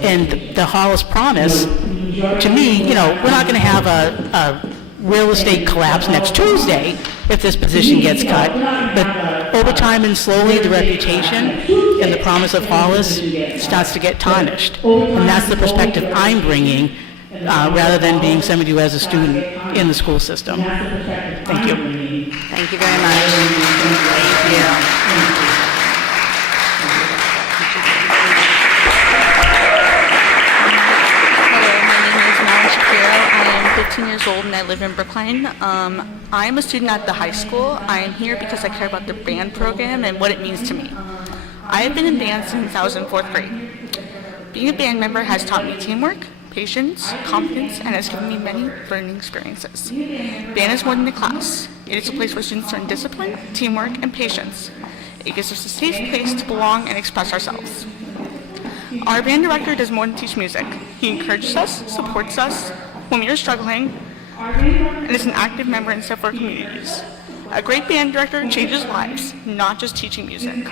And the Hollis promise, to me, we're not going to have a real estate collapse next Tuesday if this position gets cut, but over time and slowly the reputation and the promise of Hollis starts to get tarnished. And that's the perspective I'm bringing rather than being somebody who has a student in the school system. Thank you. Thank you very much. Thank you. I am 15 years old and I live in Brookline. I am a student at the high school. I am here because I care about the band program and what it means to me. I have been in band since I was in 4th grade. Being a band member has taught me teamwork, patience, confidence, and has given me many learning experiences. Band is more than a class. It is a place where students learn discipline, teamwork, and patience. It gives us a safe place to belong and express ourselves. Our band director does more than teach music. He encourages us, supports us when we are struggling, and is an active member in several communities. A great band director changes lives, not just teaching music.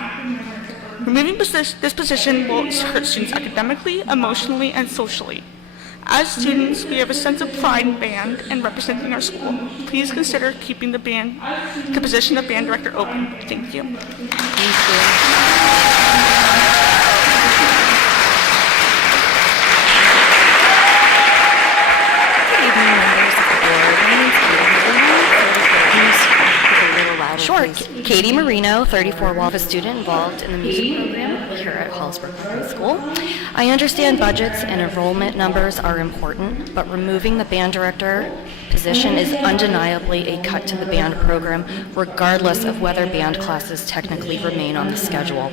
Removing this position will hurt students academically, emotionally, and socially. As students, we have a sense of pride in band and representing our school. Please consider keeping the position of band director open. Thank you. Thank you. Sure. Katie Marino, 34, Wafa student involved in the music program here at Hollisburg High School. I understand budgets and enrollment numbers are important, but removing the band director position is undeniably a cut to the band program, regardless of whether band classes technically remain on the schedule.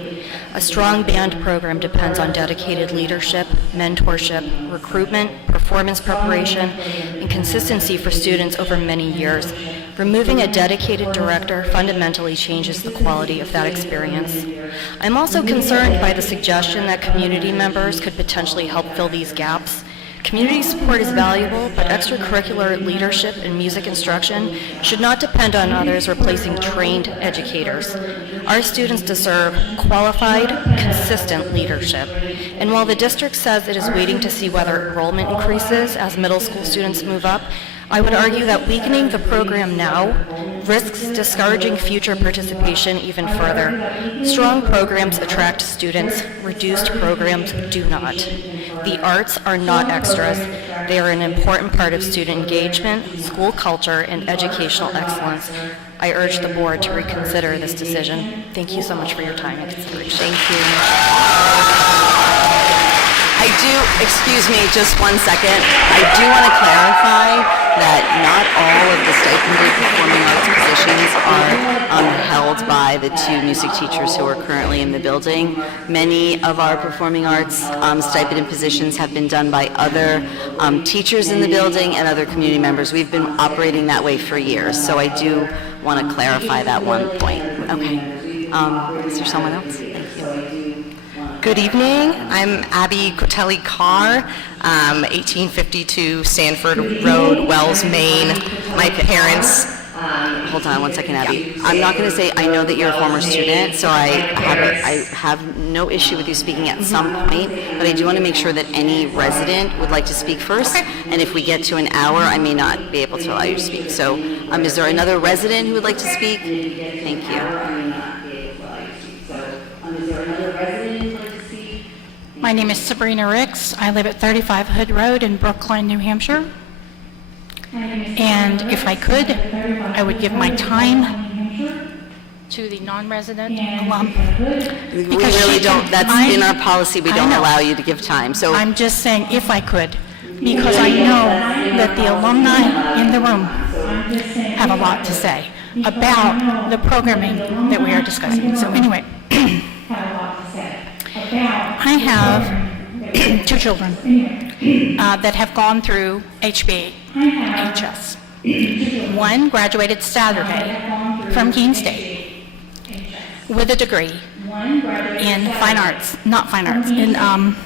A strong band program depends on dedicated leadership, mentorship, recruitment, performance preparation, and consistency for students over many years. Removing a dedicated director fundamentally changes the quality of that experience. I'm also concerned by the suggestion that community members could potentially help fill these gaps. Community support is valuable, but extracurricular leadership and music instruction should not depend on others replacing trained educators. Our students deserve qualified, consistent leadership. And while the district says it is waiting to see whether enrollment increases as middle school students move up, I would argue that weakening the program now risks discouraging future participation even further. Strong programs attract students, reduced programs do not. The arts are not extras. They are an important part of student engagement, school culture, and educational excellence. I urge the board to reconsider this decision. Thank you so much for your time and consideration. Thank you. Excuse me, just 1 second. I do want to clarify that not all of the stipended performing arts positions are held by the 2 music teachers who are currently in the building. Many of our performing arts stipended positions have been done by other teachers in the building and other community members. We've been operating that way for years, so I do want to clarify that one point. Okay. Is there someone else? Thank you. Good evening. I'm Abby Cotelli Carr, 1852 Sanford Road, Wells, Maine. My parents... Hold on one second, Abby. I'm not going to say, I know that you're a former student, so I have no issue with you speaking at some point, but I do want to make sure that any resident would like to speak first, and if we get to an hour, I may not be able to allow you to speak. So is there another resident who would like to speak? Thank you. My name is Sabrina Ricks. I live at 35 Hood Road in Brookline, New Hampshire. And if I could, I would give my time to the non-resident alum. We really don't, that's in our policy, we don't allow you to give time, so. I'm just saying if I could, because I know that the alumni in the room have a lot to say about the programming that we are discussing. So anyway, I have two children that have gone through HBHS. One graduated Saturday from Keene State with a degree in fine arts, not fine arts, in, I'm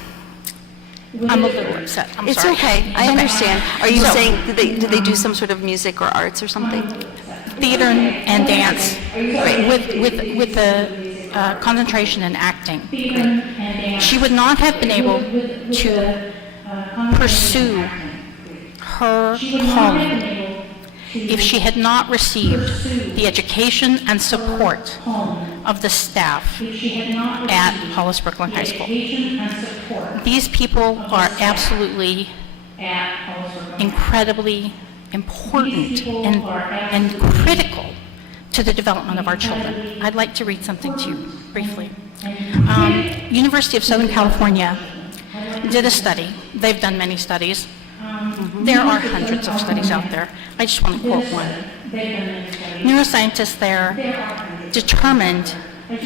a little upset, I'm It's sorry. okay, I understand. Are you saying, did they do some sort of music or arts or something? Theater and dance, with the concentration in acting. She would not have been able to pursue her calling if she had not received the education and support of the staff at Hollis Brookline High School. These people are absolutely incredibly important and critical to the development of our children. I'd like to read something to you briefly. University of Southern California did a study. They've done many studies. There are hundreds of studies out there. I just want to quote one. Neuroscientists there determined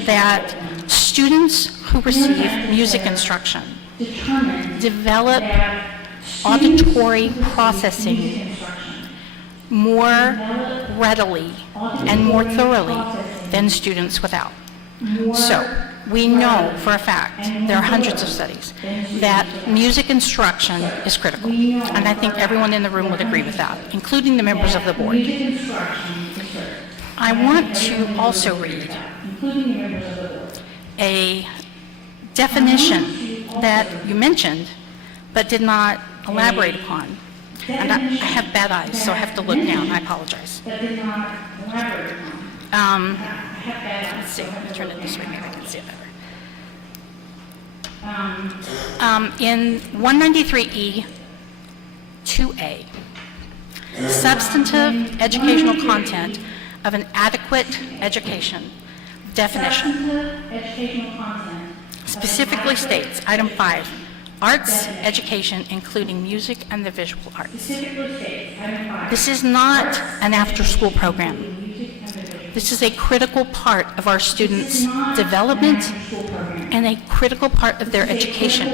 that students who receive music instruction develop auditory processing more readily and more thoroughly than students without. So, we know for a fact, there are hundreds of studies, that music instruction is critical. And I think everyone in the room would agree with that, including the members of the board. I want to also read a definition that you mentioned, but did not elaborate upon. And I have bad eyes, so I have to look down. I apologize. Let's see. Let me turn it this way. Maybe I can see it better. In 193E 2A, substantive educational content of an adequate education definition specifically states, item 5, arts education including music and the visual arts. This is not an after-school program. This is a critical part of our students' development and a critical part of their education.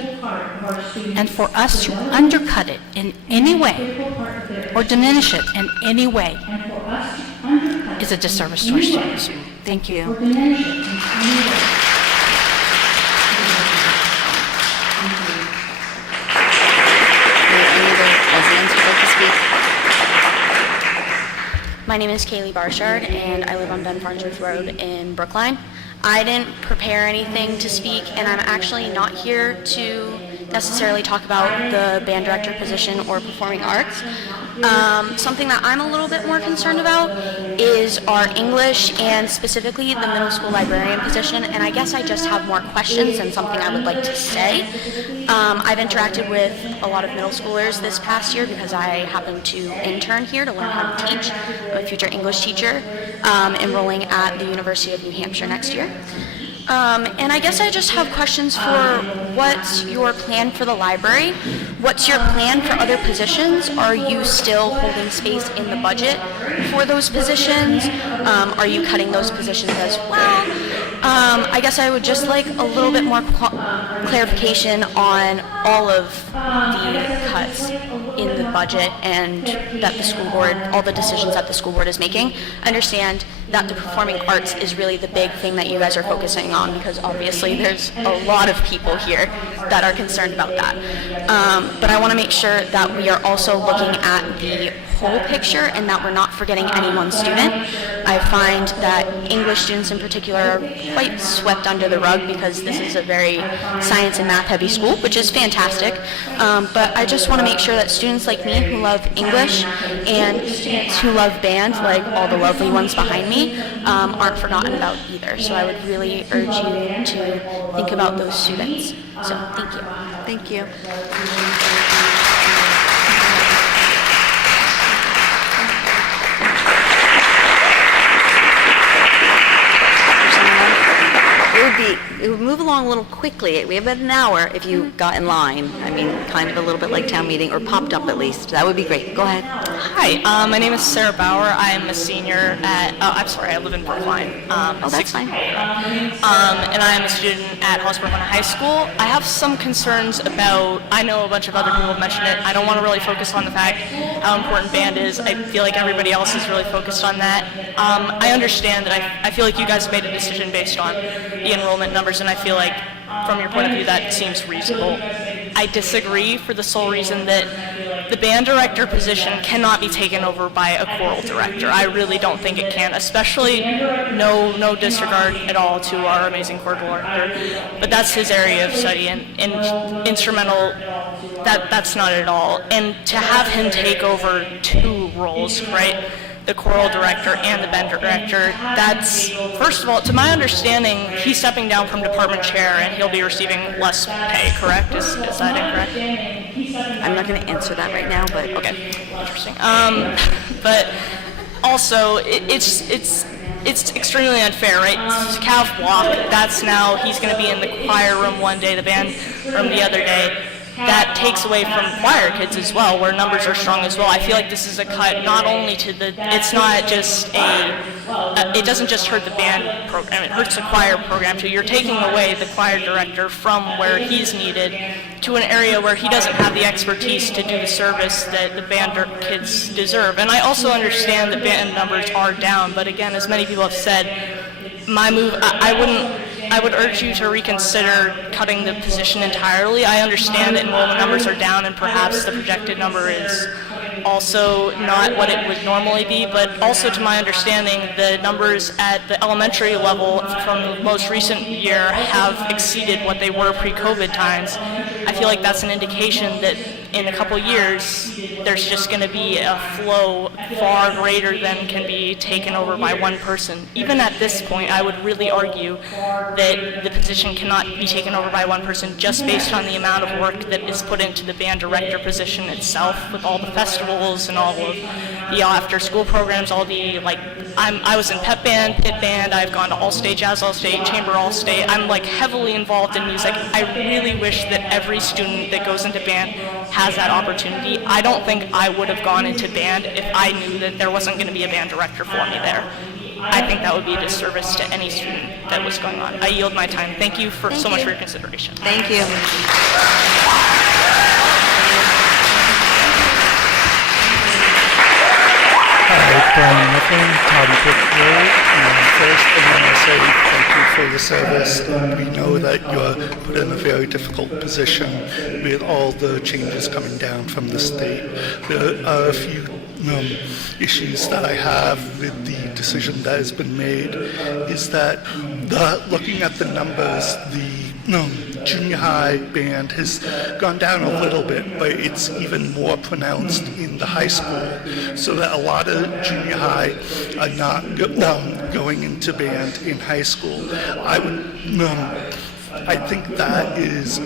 And for us to undercut it in any way or diminish it in any way is a disservice to our students. Thank you. My name is Kaylee Barshard, and I live on Ben Farnsworth Road in Brookline. I didn't prepare anything to speak, and I'm actually not here to necessarily talk about the band director position or performing arts. Something that I'm a little bit more concerned about is our English and specifically the middle school librarian position, and I guess I just have more questions than something I would like to say. I've interacted with a lot of middle schoolers this past year because I happen to intern here to learn how to teach. I'm a future English teacher enrolling at the University of New Hampshire next year. And I guess I just have questions for what's your plan for the library? What's your plan for other positions? Are you still holding space in the budget for those positions? Are you cutting those positions as well? I guess I would just like a little bit more clarification on all of the cuts in the budget and that the school board, all the decisions that the school board is making. I understand that the performing arts is really the big thing that you guys are focusing on, because obviously there's a lot of people here that are concerned about that. But I want to make sure that we are also looking at the whole picture and that we're not forgetting any one student. I find that English students in particular are quite swept under the rug because this is a very science and math heavy school, which is fantastic. But I just want to make sure that students like me who love English and students who love band, like all the lovely ones behind me, aren't forgotten about either. So I would really urge you to think about those students. So thank you. Thank you. It would move along a little quickly. We have about an hour if you got in line. I mean, kind of a little bit like town meeting, or popped up at least. That would be great. Go ahead. Hi, my name is Sarah Bauer. I am a senior at, I live in Brookline. That's fine. And I am a student at Hollis Brookline High School. I have some concerns about, I know a bunch of other people have mentioned it. I don't want to really focus on the fact how important band is. I feel like everybody else is really focused on that. I understand that I feel like you guys made a decision based on the enrollment numbers, and I feel like from your point of view that seems reasonable. I disagree for the sole reason that the band director position cannot be taken over by a choral director. I really don't think it can, especially no disregard at all to our amazing choral director, but that's his area of study, and instrumental, that's not at all. And to have him take over two roles, right? The choral director and the band director, that's, first of all, to my understanding, he's stepping down from department chair and he'll be receiving less pay, correct? Is that incorrect? I'm not going to answer that right now, but okay, interesting. But also, it's extremely unfair, right? Cav block, that's now, he's going to be in the choir room one day, the band room the other day. That takes away from choir kids as well, where numbers are strong as well. I feel like this is a cut not only to the, it's not just it doesn't just hurt the band program, it hurts the choir program too. You're taking away the choir director from where he's needed to an area where he doesn't have the expertise to do the service that the band kids deserve. And I also understand that band numbers are down, but again, as many people have said, my move, I would urge you to reconsider cutting the position entirely. I understand that enrollment numbers are down and perhaps the projected number is also not what it would normally be, but also to my understanding, the numbers at the elementary level from the most recent year have exceeded what they were pre-COVID times. I feel like that's an indication that in a couple years, there's just going to be a flow far greater than can be taken over by one person. Even at this point, I would really argue that the position cannot be taken over by one person just based on the amount of work that is put into the band director position itself, with all the festivals and all of the after-school programs, all the, like, I was in pep band, pit band, I've gone to All-State, Jazz All-State, Chamber All-State. I'm like heavily involved in music. I really wish that every student that goes into band has that opportunity. I don't think I would have gone into band if I knew that there wasn't going to be a band director for me there. I think that would be a disservice to any student that was going on. I yield my time. Thank you so much for your consideration. Thank you. Hi, Brian Mifflin, Tom Cook Road. First, I want to say thank you for your service. We know that you're put in a very difficult position with all the changes coming down from the state. There are a few issues that I have with the decision that has been made is that looking at the numbers, the junior high band has gone down a little bit, but it's even more pronounced in the high school, so that a lot of junior high are not going into band in high school. I think that is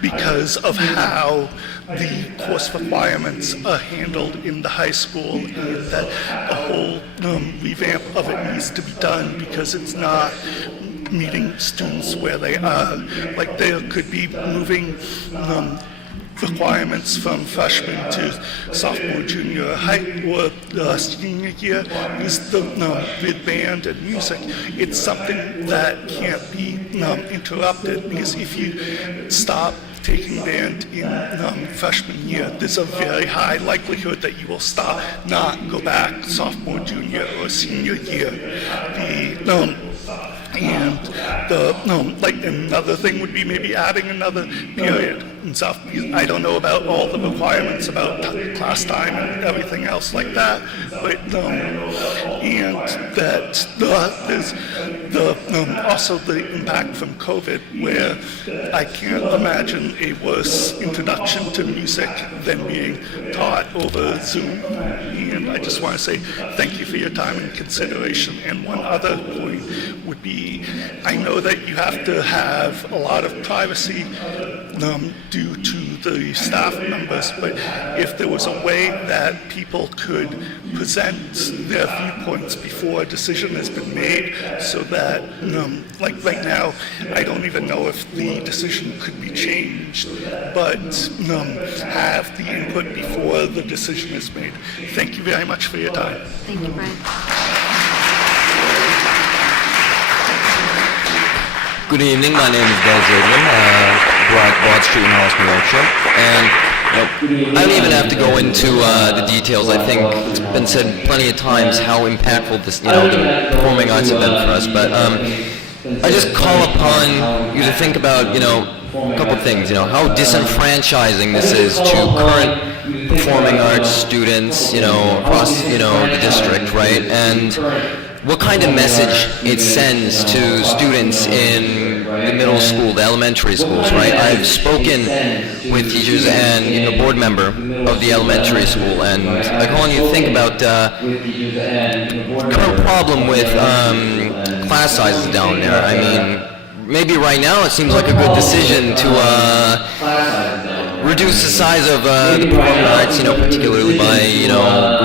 because of how the course requirements are handled in the high school, and that the whole revamp of it needs to be done because it's not meeting students where they are. Like, they could be moving requirements from freshman to sophomore, junior, or senior year is with band and music. It's something that can't be interrupted, because if you stop taking band in freshman year, there's a very high likelihood that you will not go back sophomore, junior, or senior year. And another thing would be maybe adding another period in South. I don't know about all the requirements about class time and everything else like that, but and that there's also the impact from COVID, where I can't imagine a worse introduction to music than being taught over Zoom. And I just want to say thank you for your time and consideration. And one other point would be, I know that you have to have a lot of privacy due to the staff members, but if there was a way that people could present their viewpoints before a decision has been made, so that, like right now, I don't even know if the decision could be changed, but have the input before the decision is made. Thank you very much for your time. Thank you, Brian. Good evening, my name is Des Adrian, Broad Street in Hollis, New Yorkshire, and I don't even have to go into the details. I think it's been said plenty of times how impactful this, the performing arts have been for us, but I just call upon you to think about, a couple of things, how disenfranchising this is to current performing arts students, across, the district, right, and what kind of message it sends to students in the middle school, the elementary schools, right? I've spoken with teachers and even a board member of the elementary school, and I call on you to think about the current problem with class sizes down there. I mean, maybe right now it seems like a good decision to reduce the size of the performing arts, particularly by,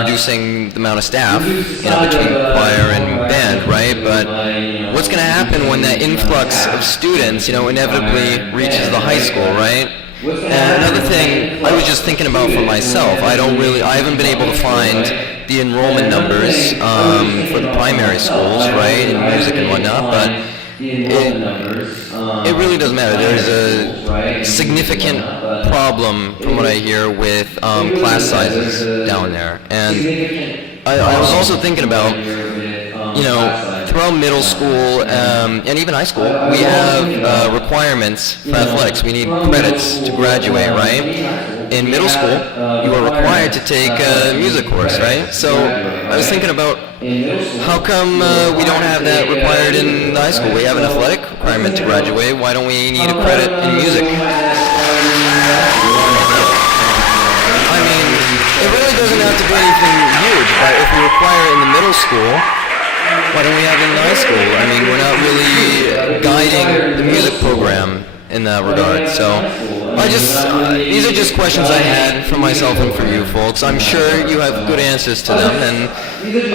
reducing the amount of staff, between choir and band, right? But what's going to happen when that influx of students, inevitably reaches the high school, right? And another thing I was just thinking about for myself, I haven't been able to find the enrollment numbers for the primary schools, right, in music and whatnot, but it really doesn't matter. There is a significant problem, from what I hear, with class sizes down there. And I was also thinking about, throughout middle school and even high school, we have requirements for athletics. We need credits to graduate, right? In middle school, you are required to take a music course, right? So I was thinking about, how come we don't have that required in the high school? We have an athletic requirement to graduate. Why don't we need a credit in music? I mean, it really doesn't have to be anything huge, but if we require it in the middle school, why don't we have it in high school? I mean, we're not really guiding the music program in that regard. So these are just questions I had for myself and for you folks. I'm sure you have good answers to them, and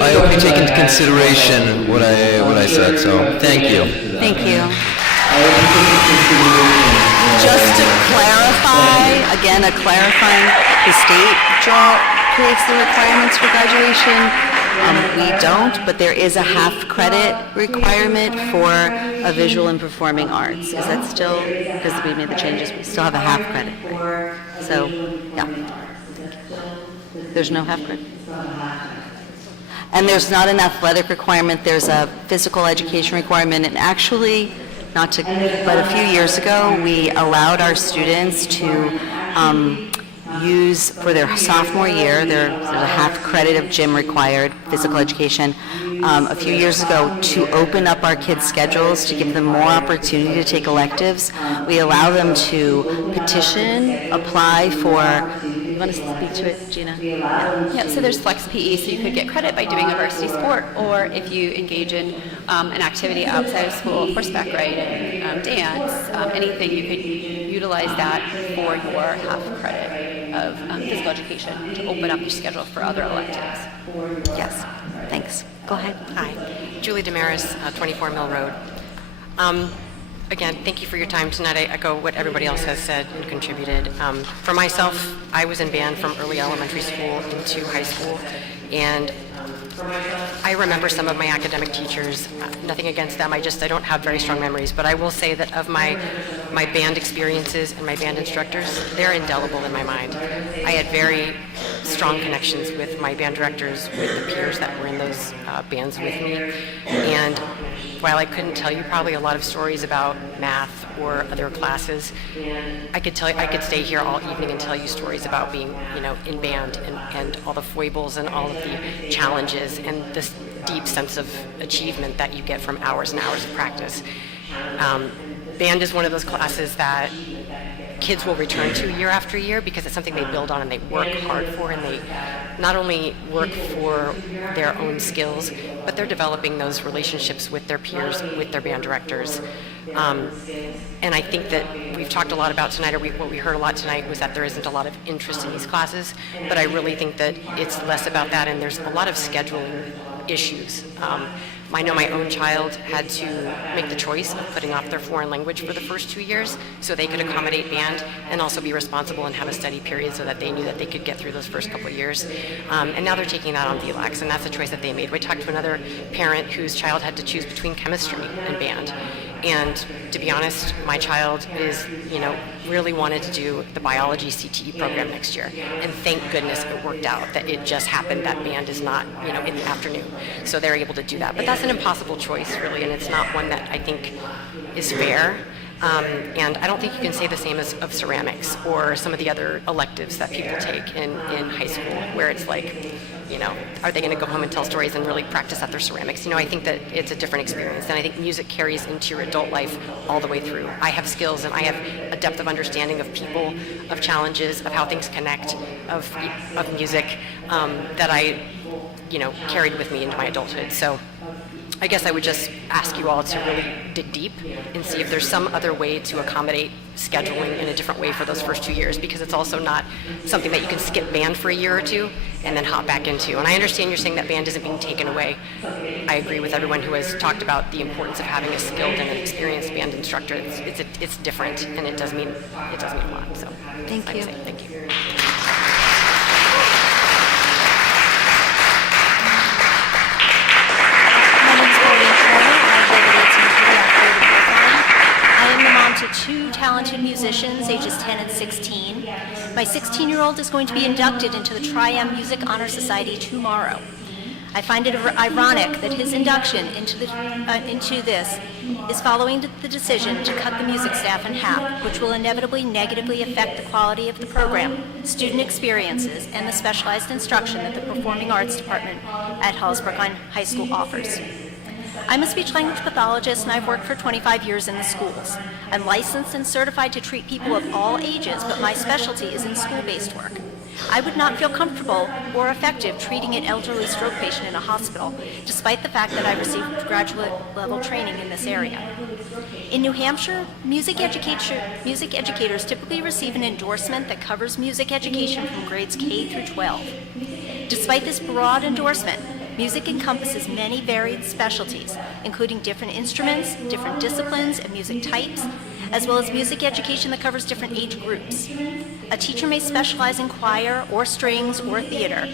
I hope you take into consideration what I said. So thank you. Thank you. Just to clarify, again, the state creates the requirements for graduation. We don't, but there is a half credit requirement for a visual and performing arts. Is that still, because we made the changes, we still have a half credit. So, yeah. There's no half credit. And there's not an athletic requirement, there's a physical education requirement, and actually, but a few years ago, we allowed our students to use, for their sophomore year, there's a half credit of gym required, physical education, a few years ago, to open up our kids' schedules, to give them more opportunity to take electives. We allow them to petition, apply for, you want to speak to it, Gina? Yeah, so there's flex PE, so you could get credit by doing a varsity sport, or if you engage in an activity outside of school, horseback riding, dance, anything, you could utilize that for your half credit of physical education to open up your schedule for other electives. Yes, thanks. Go ahead. Hi, Julie Damaris, 24 Mill Road. Again, thank you for your time tonight. I echo what everybody else has said and contributed. For myself, I was in band from early elementary school into high school, and I remember some of my academic teachers. Nothing against them. I don't have very strong memories, but I will say that of my band experiences and my band instructors, they're indelible in my mind. I had very strong connections with my band directors, with the peers that were in those bands with me, and while I couldn't tell you probably a lot of stories about math or other classes, I could stay here all evening and tell you stories about being, in band and all the foibles and all of the challenges and this deep sense of achievement that you get from hours and hours of practice. Band is one of those classes that kids will return to year after year because it's something they build on and they work hard for, and they not only work for their own skills, but they're developing those relationships with their peers, with their band directors. And I think that we've talked a lot about tonight, or what we heard a lot tonight, was that there isn't a lot of interest in these classes, but I really think that it's less about that, and there's a lot of scheduling issues. I know my own child had to make the choice of putting off their foreign language for the first 2 years so they could accommodate band and also be responsible and have a study period so that they knew that they could get through those first couple of years. And now they're taking that on VLAX, and that's a choice that they made. We talked to another parent whose child had to choose between chemistry and band. And to be honest, my child really wanted to do the biology CTE program next year. And thank goodness it worked out that it just happened that band is not, in the afternoon. So they're able to do that. But that's an impossible choice, really, and it's not one that I think is fair. And I don't think you can say the same of ceramics or some of the other electives that people take in high school, where it's like, are they going to go home and tell stories and really practice at their ceramics? I think that it's a different experience, and I think music carries into your adult life all the way through. I have skills, and I have a depth of understanding of people, of challenges, of how things connect, of music that I, carried with me into my adulthood. So I guess I would just ask you all to really dig deep and see if there's some other way to accommodate scheduling in a different way for those first 2 years, because it's also not something that you can skip band for a year or two and then hop back into. And I understand you're saying that band isn't being taken away. I agree with everyone who has talked about the importance of having a skilled and an experienced band instructor. It's different, and it does mean a lot. So Thank you. Thank you. To two talented musicians, ages 10 and 16. My 16-year-old is going to be inducted into the Tri-M Music Honor Society tomorrow. I find it ironic that his induction into this is following the decision to cut the music staff in half, which will inevitably negatively affect the quality of the program, student experiences, and the specialized instruction that the Performing Arts Department at Hollis-Brookline High School offers. I'm a speech-language pathologist, and I've worked for 25 years in the schools. I'm licensed and certified to treat people of all ages, but my specialty is in school-based work. I would not feel comfortable or effective treating an elderly stroke patient in a hospital, despite the fact that I received graduate-level training in this area. In New Hampshire, music educators typically receive an endorsement that covers music education from grades K through 12. Despite this broad endorsement, music encompasses many varied specialties, including different instruments, different disciplines, and music types, as well as music education that covers different age groups. A teacher may specialize in choir, or strings, or theater.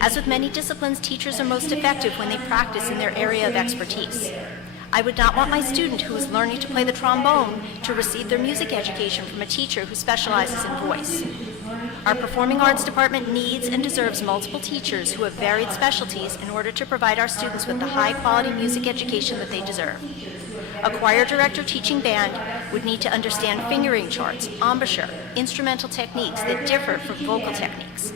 As with many disciplines, teachers are most effective when they practice in their area of expertise. I would not want my student who is learning to play the trombone to receive their music education from a teacher who specializes in voice. Our Performing Arts Department needs and deserves multiple teachers who have varied specialties in order to provide our students with the high-quality music education that they deserve. A choir director teaching band would need to understand fingering charts, embouchure, instrumental techniques that differ from vocal techniques.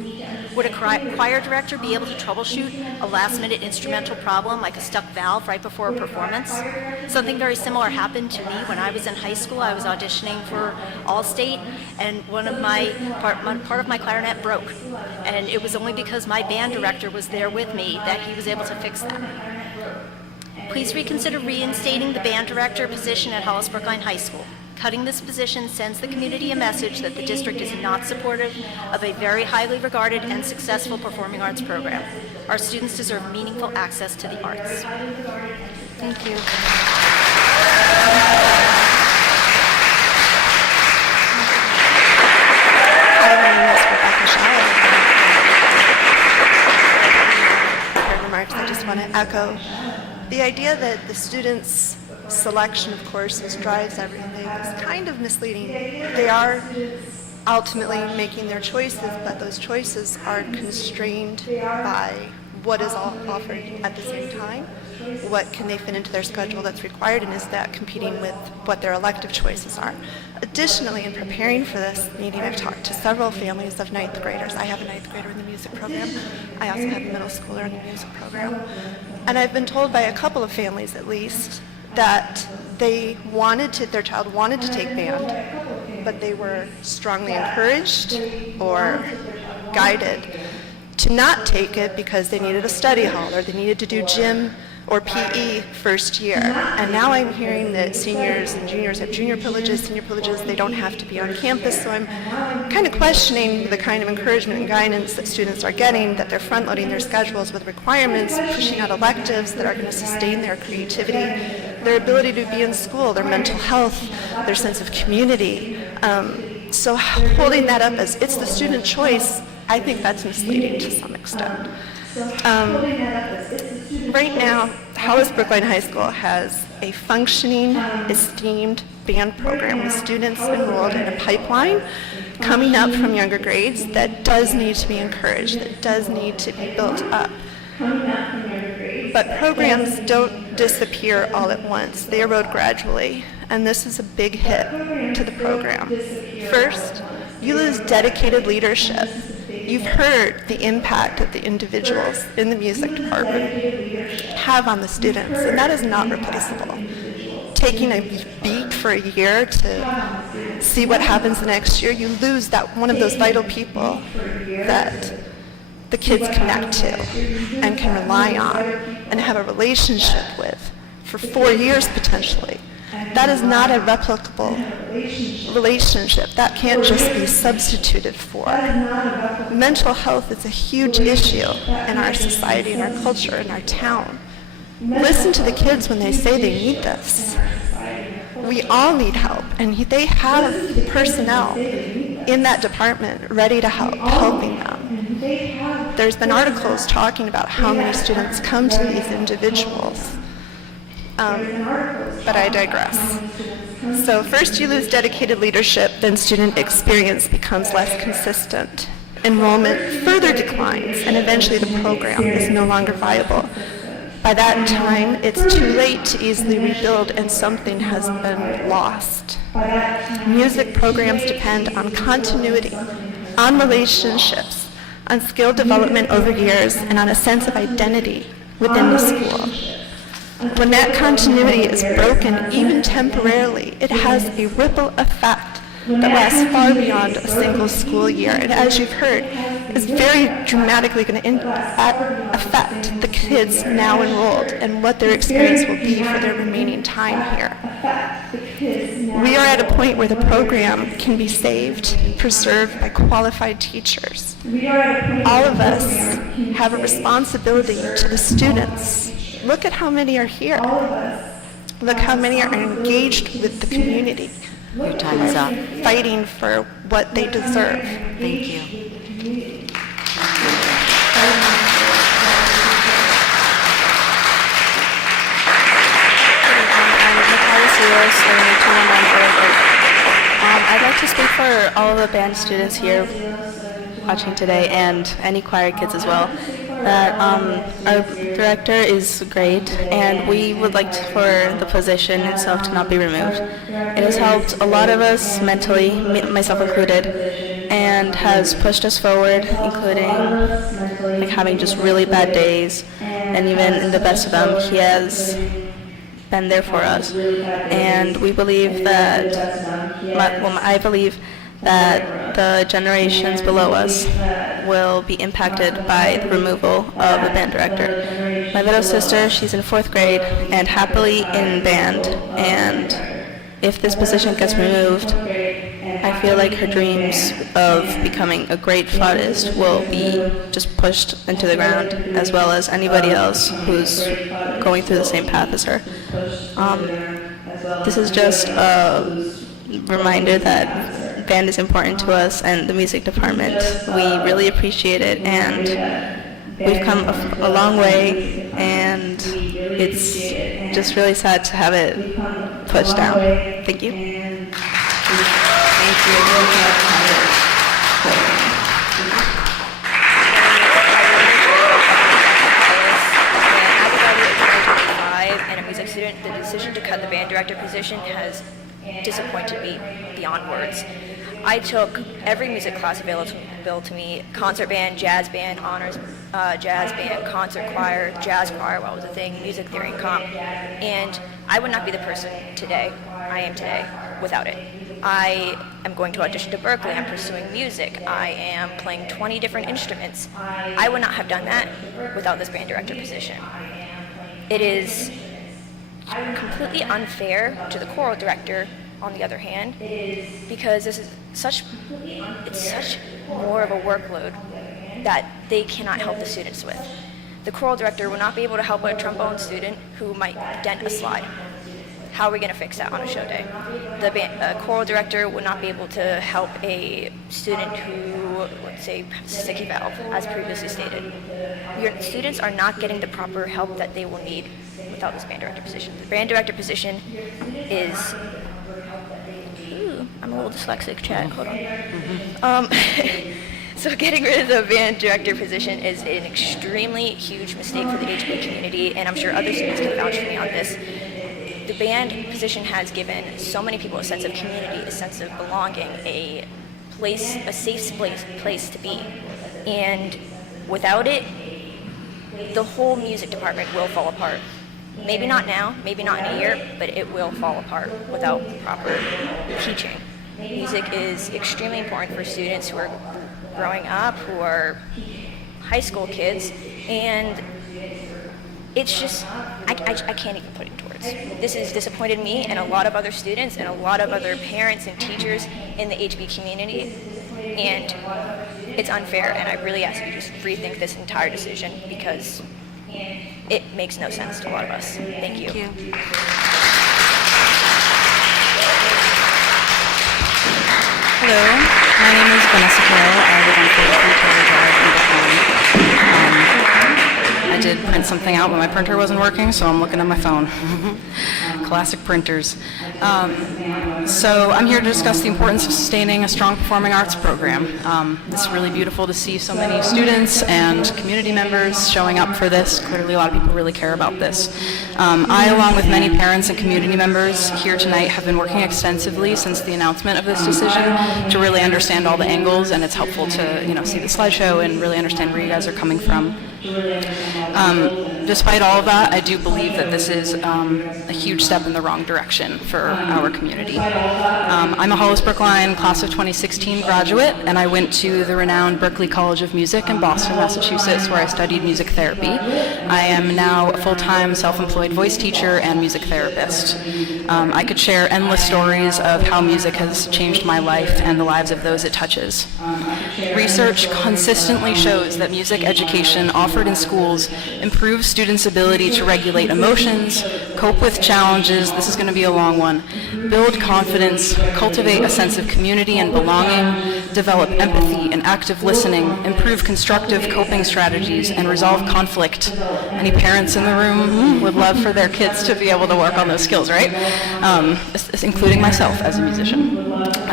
Would a choir director be able to troubleshoot a last-minute instrumental problem like a stuck valve right before a performance? Something very similar happened to me when I was in high school. I was auditioning for Allstate, and part of my clarinet broke. And it was only because my band director was there with me that he was able to fix that. Please reconsider reinstating the band director position at Hollis-Brookline High School. Cutting this position sends the community a message that the district is not supportive of a very highly regarded and successful performing arts program. Our students deserve meaningful access to the arts. Thank you. echo the idea that the students' selection of courses drives everything is kind of misleading. They are ultimately making their choices, but those choices are constrained by what is offered at the same time. What can they fit into their schedule that's required, and is that competing with what their elective choices are? Additionally, in preparing for this meeting, I've talked to several families of ninth graders. I have a ninth grader in the music program. I also have a middle schooler in the music program. And I've been told by a couple of families, at least, that their child wanted to take band, but they were strongly encouraged or guided to not take it because they needed a study hall or they needed to do gym or PE first year. And now I'm hearing that seniors and juniors have junior privileges, senior privileges, they don't have to be on campus. So I'm kind of questioning the kind of encouragement and guidance that students are getting, that they're front-loading their schedules with requirements, pushing out electives that are going to sustain their creativity, their ability to be in school, their mental health, their sense of community. So holding that up as it's the student choice, I think that's misleading to some extent. Right now, Hollis Brookline High School has a functioning, esteemed band program with students enrolled in a pipeline coming up from younger grades that does need to be encouraged, that does need to be built up. But programs don't disappear all at once. They erode gradually, and this is a big hit to the program. First, you lose dedicated leadership. You've heard the impact that the individuals in the music department have on the students, and that is not replaceable. Taking a beat for a year to see what happens the next year, you lose that one of those vital people that the kids connect to and can rely on and have a relationship with for 4 years potentially. That is not a replicable relationship. That can't just be substituted for. Mental health is a huge issue in our society, in our culture, in our town. Listen to the kids when they say they need this. We all need help, and they have personnel in that department ready to help, helping them. There's been articles talking about how many students come to these individuals. But I digress. So first you lose dedicated leadership, then student experience becomes less consistent. Enrollment further declines, and eventually the program is no longer viable. By that time, it's too late to easily rebuild, and something has been lost. Music programs depend on continuity, on relationships, on skill development over years, and on a sense of identity within the school. When that continuity is broken, even temporarily, it has a ripple effect that lasts far beyond a single school year. And as you've heard, is very dramatically going to affect the kids now enrolled and what their experience will be for their remaining time here. We are at a point where the program can be saved, preserved by qualified teachers. All of us have a responsibility to the students. Look at how many are here. Look how many are engaged with the community. Your time is up. Fighting for what they deserve. Thank you. I'd like to speak for all of the band students here watching today and any choir kids as well, that our director is great, and we would like for the position itself to not be removed. It has helped a lot of us mentally, myself included, and has pushed us forward, including like having just really bad days, and even in the best of them, he has been there for us. And we believe that, I believe that the generations below us will be impacted by the removal of the band director. My little sister, she's in 4th grade and happily in band, and if this position gets removed, I feel like her dreams of becoming a great flautist will be just pushed into the ground, as well as anybody else who's going through the same path as her. This is just a reminder that band is important to us, and the music department, we really appreciate it, and we've come a long way, and it's just really sad to have it pushed down. Thank you. And a music student, the decision to cut the band director position has disappointed me beyond words. I took every music class available to me: concert band, honors jazz band, concert choir, jazz choir, what was a thing, music theory and comp. And I would not be the person today, I am today, without it. I am going to audition to Berkeley, I'm pursuing music, I am playing 20 different instruments. I would not have done that without this band director position. It is completely unfair to the choral director, on the other hand, because this is such more of a workload that they cannot help the students with. The choral director will not be able to help a trombone student who might dent a slide. How are we going to fix that on a show day? The choral director would not be able to help a student who, let's say, has a sticky valve, as previously stated. Your students are not getting the proper help that they will need without this band director position. The band director position is... Ooh, I'm a little dyslexic, chat. Hold on. So getting rid of the band director position is an extremely huge mistake for the HB community, and I'm sure other students can vouch for me on this. The band position has given so many people a sense of community, a sense of belonging, a safe place to be. And without it, the whole music department will fall apart. Maybe not now, maybe not in a year, but it will fall apart without proper teaching. Music is extremely important for students who are growing up, who are high school kids, and it's just, I can't even put it into words. This has disappointed me and a lot of other students and a lot of other parents and teachers in the HB community, and it's unfair, and I really ask you to just rethink this entire decision because it makes no sense to a lot of us. Thank you. Hello, my name is Vanessa Carroll. I live on 43 Taylor Drive in Brooklyn. I did print something out, but my printer wasn't working, so I'm looking at my phone. Classic printers. So I'm here to discuss the importance of sustaining a strong performing arts program. It's really beautiful to see so many students and community members showing up for this. Clearly a lot of people really care about this. I, along with many parents and community members here tonight, have been working extensively since the announcement of this decision to really understand all the angles, and it's helpful to see the slideshow and really understand where you guys are coming from. Despite all of that, I do believe that this is a huge step in the wrong direction for our community. I'm a Hollis Brookline class of 2016 graduate, and I went to the renowned Berklee College of Music in Boston, Massachusetts, where I studied music therapy. I am now a full-time self-employed voice teacher and music therapist. I could share endless stories of how music has changed my life and the lives of those it touches. Research consistently shows that music education offered in schools improves students' ability to regulate emotions, cope with challenges, this is going to be a long one, build confidence, cultivate a sense of community and belonging, develop empathy and active listening, improve constructive coping strategies, and resolve conflict. Any parents in the room would love for their kids to be able to work on those skills, right? Including myself as a musician.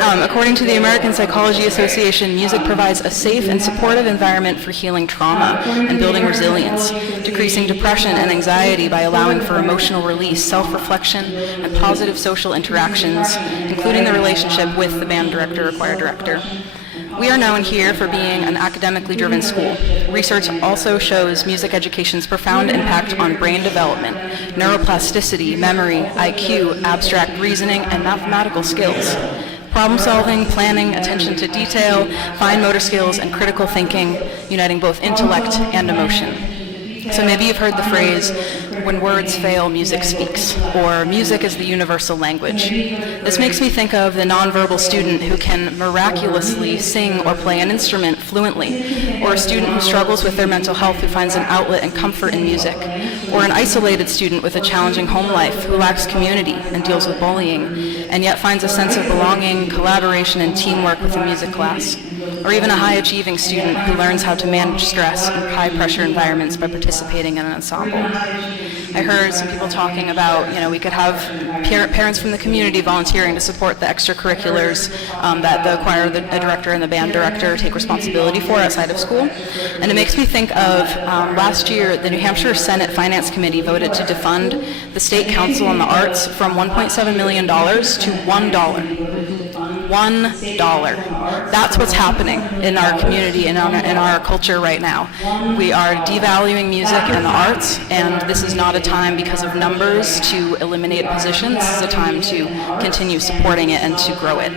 According to the American Psychology Association, music provides a safe and supportive environment for healing trauma and building resilience, decreasing depression and anxiety by allowing for emotional release, self-reflection, and positive social interactions, including the relationship with the band director or choir director. We are known here for being an academically driven school. Research also shows music education's profound impact on brain development, neuroplasticity, memory, IQ, abstract reasoning, and mathematical skills. Problem solving, planning, attention to detail, fine motor skills, and critical thinking, uniting both intellect and emotion. So maybe you've heard the phrase, when words fail, music speaks, or music is the universal language. This makes me think of the nonverbal student who can miraculously sing or play an instrument fluently, or a student who struggles with their mental health who finds an outlet and comfort in music, or an isolated student with a challenging home life who lacks community and deals with bullying, and yet finds a sense of belonging, collaboration, and teamwork with a music class. or even a high-achieving student who learns how to manage stress in high-pressure environments by participating in an ensemble. I heard some people talking about, we could have parents from the community volunteering to support the extracurriculars that the choir, the director, and the band director take responsibility for outside of school. And it makes me think of last year, the New Hampshire Senate Finance Committee voted to defund the State Council on the Arts from $1.7 million to $1. $1. That's what's happening in our community and in our culture right now. We are devaluing music and the arts, and this is not a time because of numbers to eliminate a position. This is a time to continue supporting it and to grow it.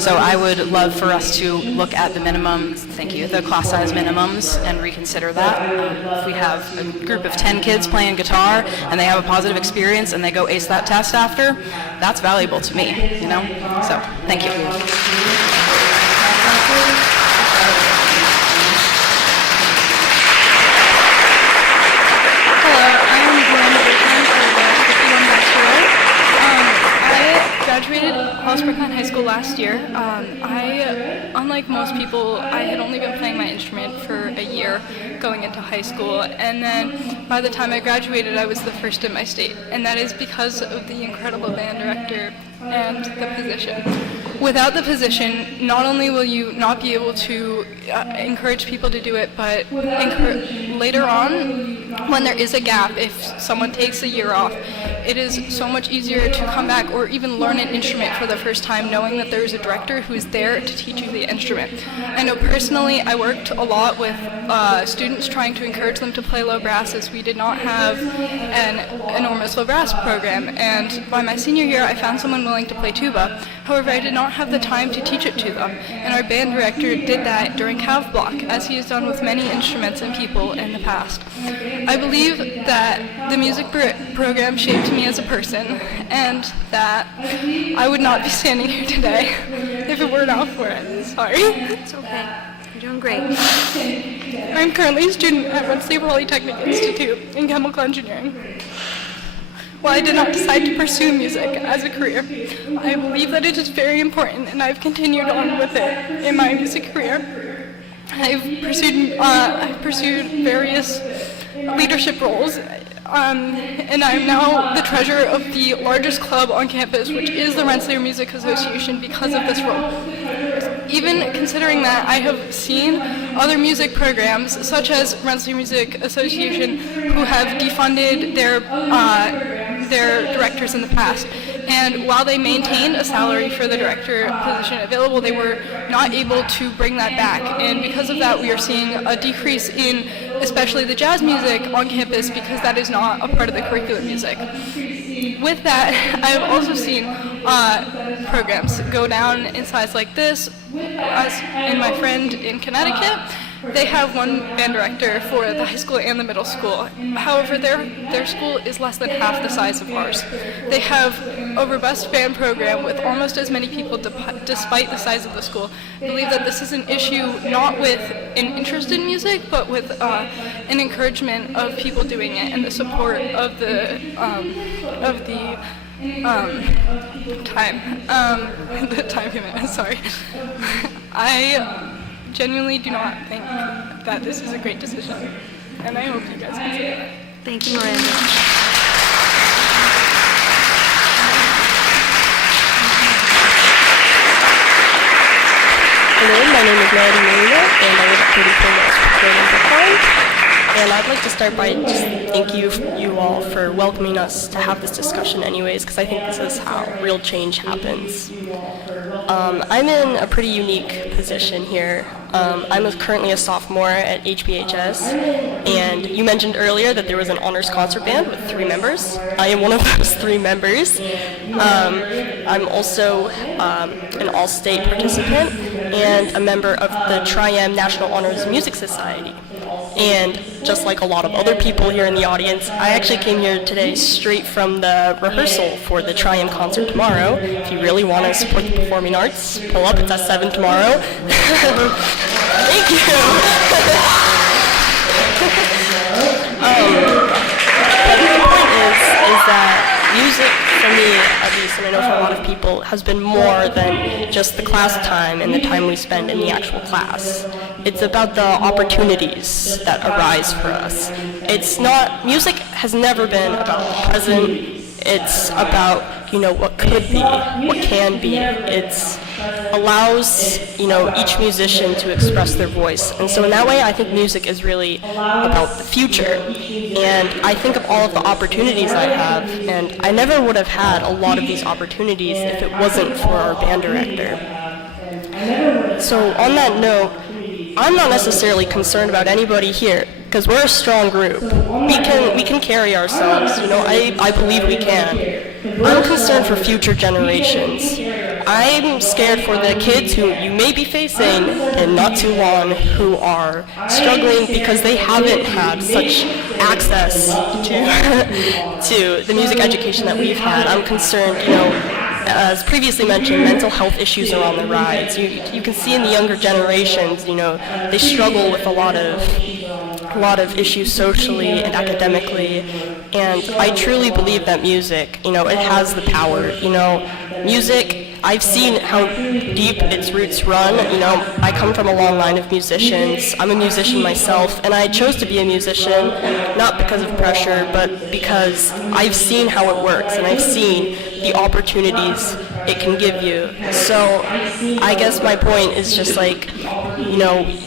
So I would love for us to look at the minimums, the class size minimums, and reconsider that. If we have a group of 10 kids playing guitar and they have a positive experience and they go ace that test after, that's valuable to me, So, thank you. I graduated Hollis Brookline High School last year. Unlike most people, I had only been playing my instrument for a year going into high school, and then by the time I graduated, I was the first in my state, and that is because of the incredible band director and the position. Without the position, not only will you not be able to encourage people to do it, but later on, when there is a gap, if someone takes a year off, it is so much easier to come back or even learn an instrument for the first time knowing that there is a director who is there to teach you the instrument. I know personally I worked a lot with students trying to encourage them to play low brass, as we did not have an enormous low brass program, and by my senior year I found someone willing to play tuba. However, I did not have the time to teach it to them, and our band director did that during Cav Block, as he has done with many instruments and people in the past. I believe that the music program shaped me as a person, and that I would not be standing here today if it were not for it. Sorry. It's okay. You're doing great. I'm currently a student at Wednesday Polytechnic Institute in chemical engineering. While I did not decide to pursue music as a career, I believe that it is very important, and I've continued on with it in my music career. I've pursued various leadership roles, and I'm now the treasurer of the largest club on campus, which is the Rensselaer Music Association, because of this role. Even considering that, I have seen other music programs, such as Rensselaer Music Association, who have defunded their directors in the past. And while they maintained a salary for the director position available, they were not able to bring that back. And because of that, we are seeing a decrease in especially the jazz music on campus, because that is not a part of the curriculum music. With that, I have also seen programs go down in size like this. Us and my friend in Connecticut, they have one band director for the high school and the middle school. However, their school is less than half the size of ours. They have a robust band program with almost as many people despite the size of the school. I believe that this is an issue not with an interest in music, but with an encouragement of people doing it and the support of the time commitment. Sorry. I genuinely do not think that this is a great decision, and I hope you guys consider it. Thank you, Miranda. Hello, my name is Melody Marina, and I live at 34 West Brookline in Brookline. And I'd like to start by just thank you all for welcoming us to have this discussion anyways, because I think this is how real change happens. I'm in a pretty unique position here. I'm currently a sophomore at HBHS, and you mentioned earlier that there was an honors concert band with 3 members. I am one of those 3 members. I'm also an all-state participant and a member of the Tri-M National Honors Music Society. And just like a lot of other people here in the audience, I actually came here today straight from the rehearsal for the Tri-M concert tomorrow. If you really want to support the performing arts, pull up, it's at 7 tomorrow. Thank you. But the point is that music, for me at least, and I know for a lot of people, has been more than just the class time and the time we spend in the actual class. It's about the opportunities that arise for us. Music has never been about the present. It's about, what could be, what can be. It's allows, each musician to express their voice. And so in that way, I think music is really about the future. And I think of all of the opportunities I have, and I never would have had a lot of these opportunities if it wasn't for our band director. So on that note, I'm not necessarily concerned about anybody here, because we're a strong group. We can carry ourselves, I believe we can. I'm concerned for future generations. I'm scared for the kids who you may be facing in not too long who are struggling because they haven't had such access to the music education that we've had. I'm concerned, as previously mentioned, mental health issues are on the rise. You can see in the younger generations, they struggle with a lot of issues socially and academically, and I truly believe that music, it has the power. Music, I've seen how deep its roots run. I come from a long line of musicians. I'm a musician myself, and I chose to be a musician not because of pressure, but because I've seen how it works, and I've seen the opportunities it can give you. So I guess my point is just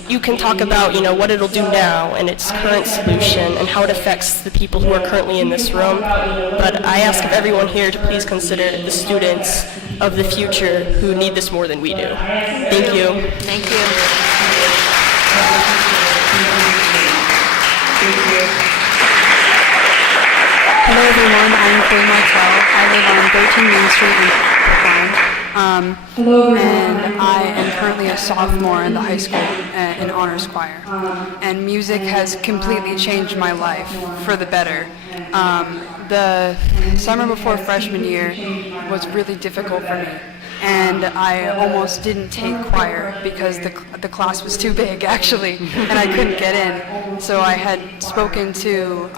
you can talk about, what it'll do now and its current solution and how it affects the people who are currently in this room. But I ask of everyone here to please consider the students of the future who need this more than we do. Thank you. Thank you. Hello everyone, I'm Chloe Martell. I live on 13 Main Street in Brookline. And I am currently a sophomore in the high school in honors choir. And music has completely changed my life for the better. The summer before freshman year was really difficult for me. And I almost didn't take choir because the class was too big, actually, and I couldn't get in. So I had spoken to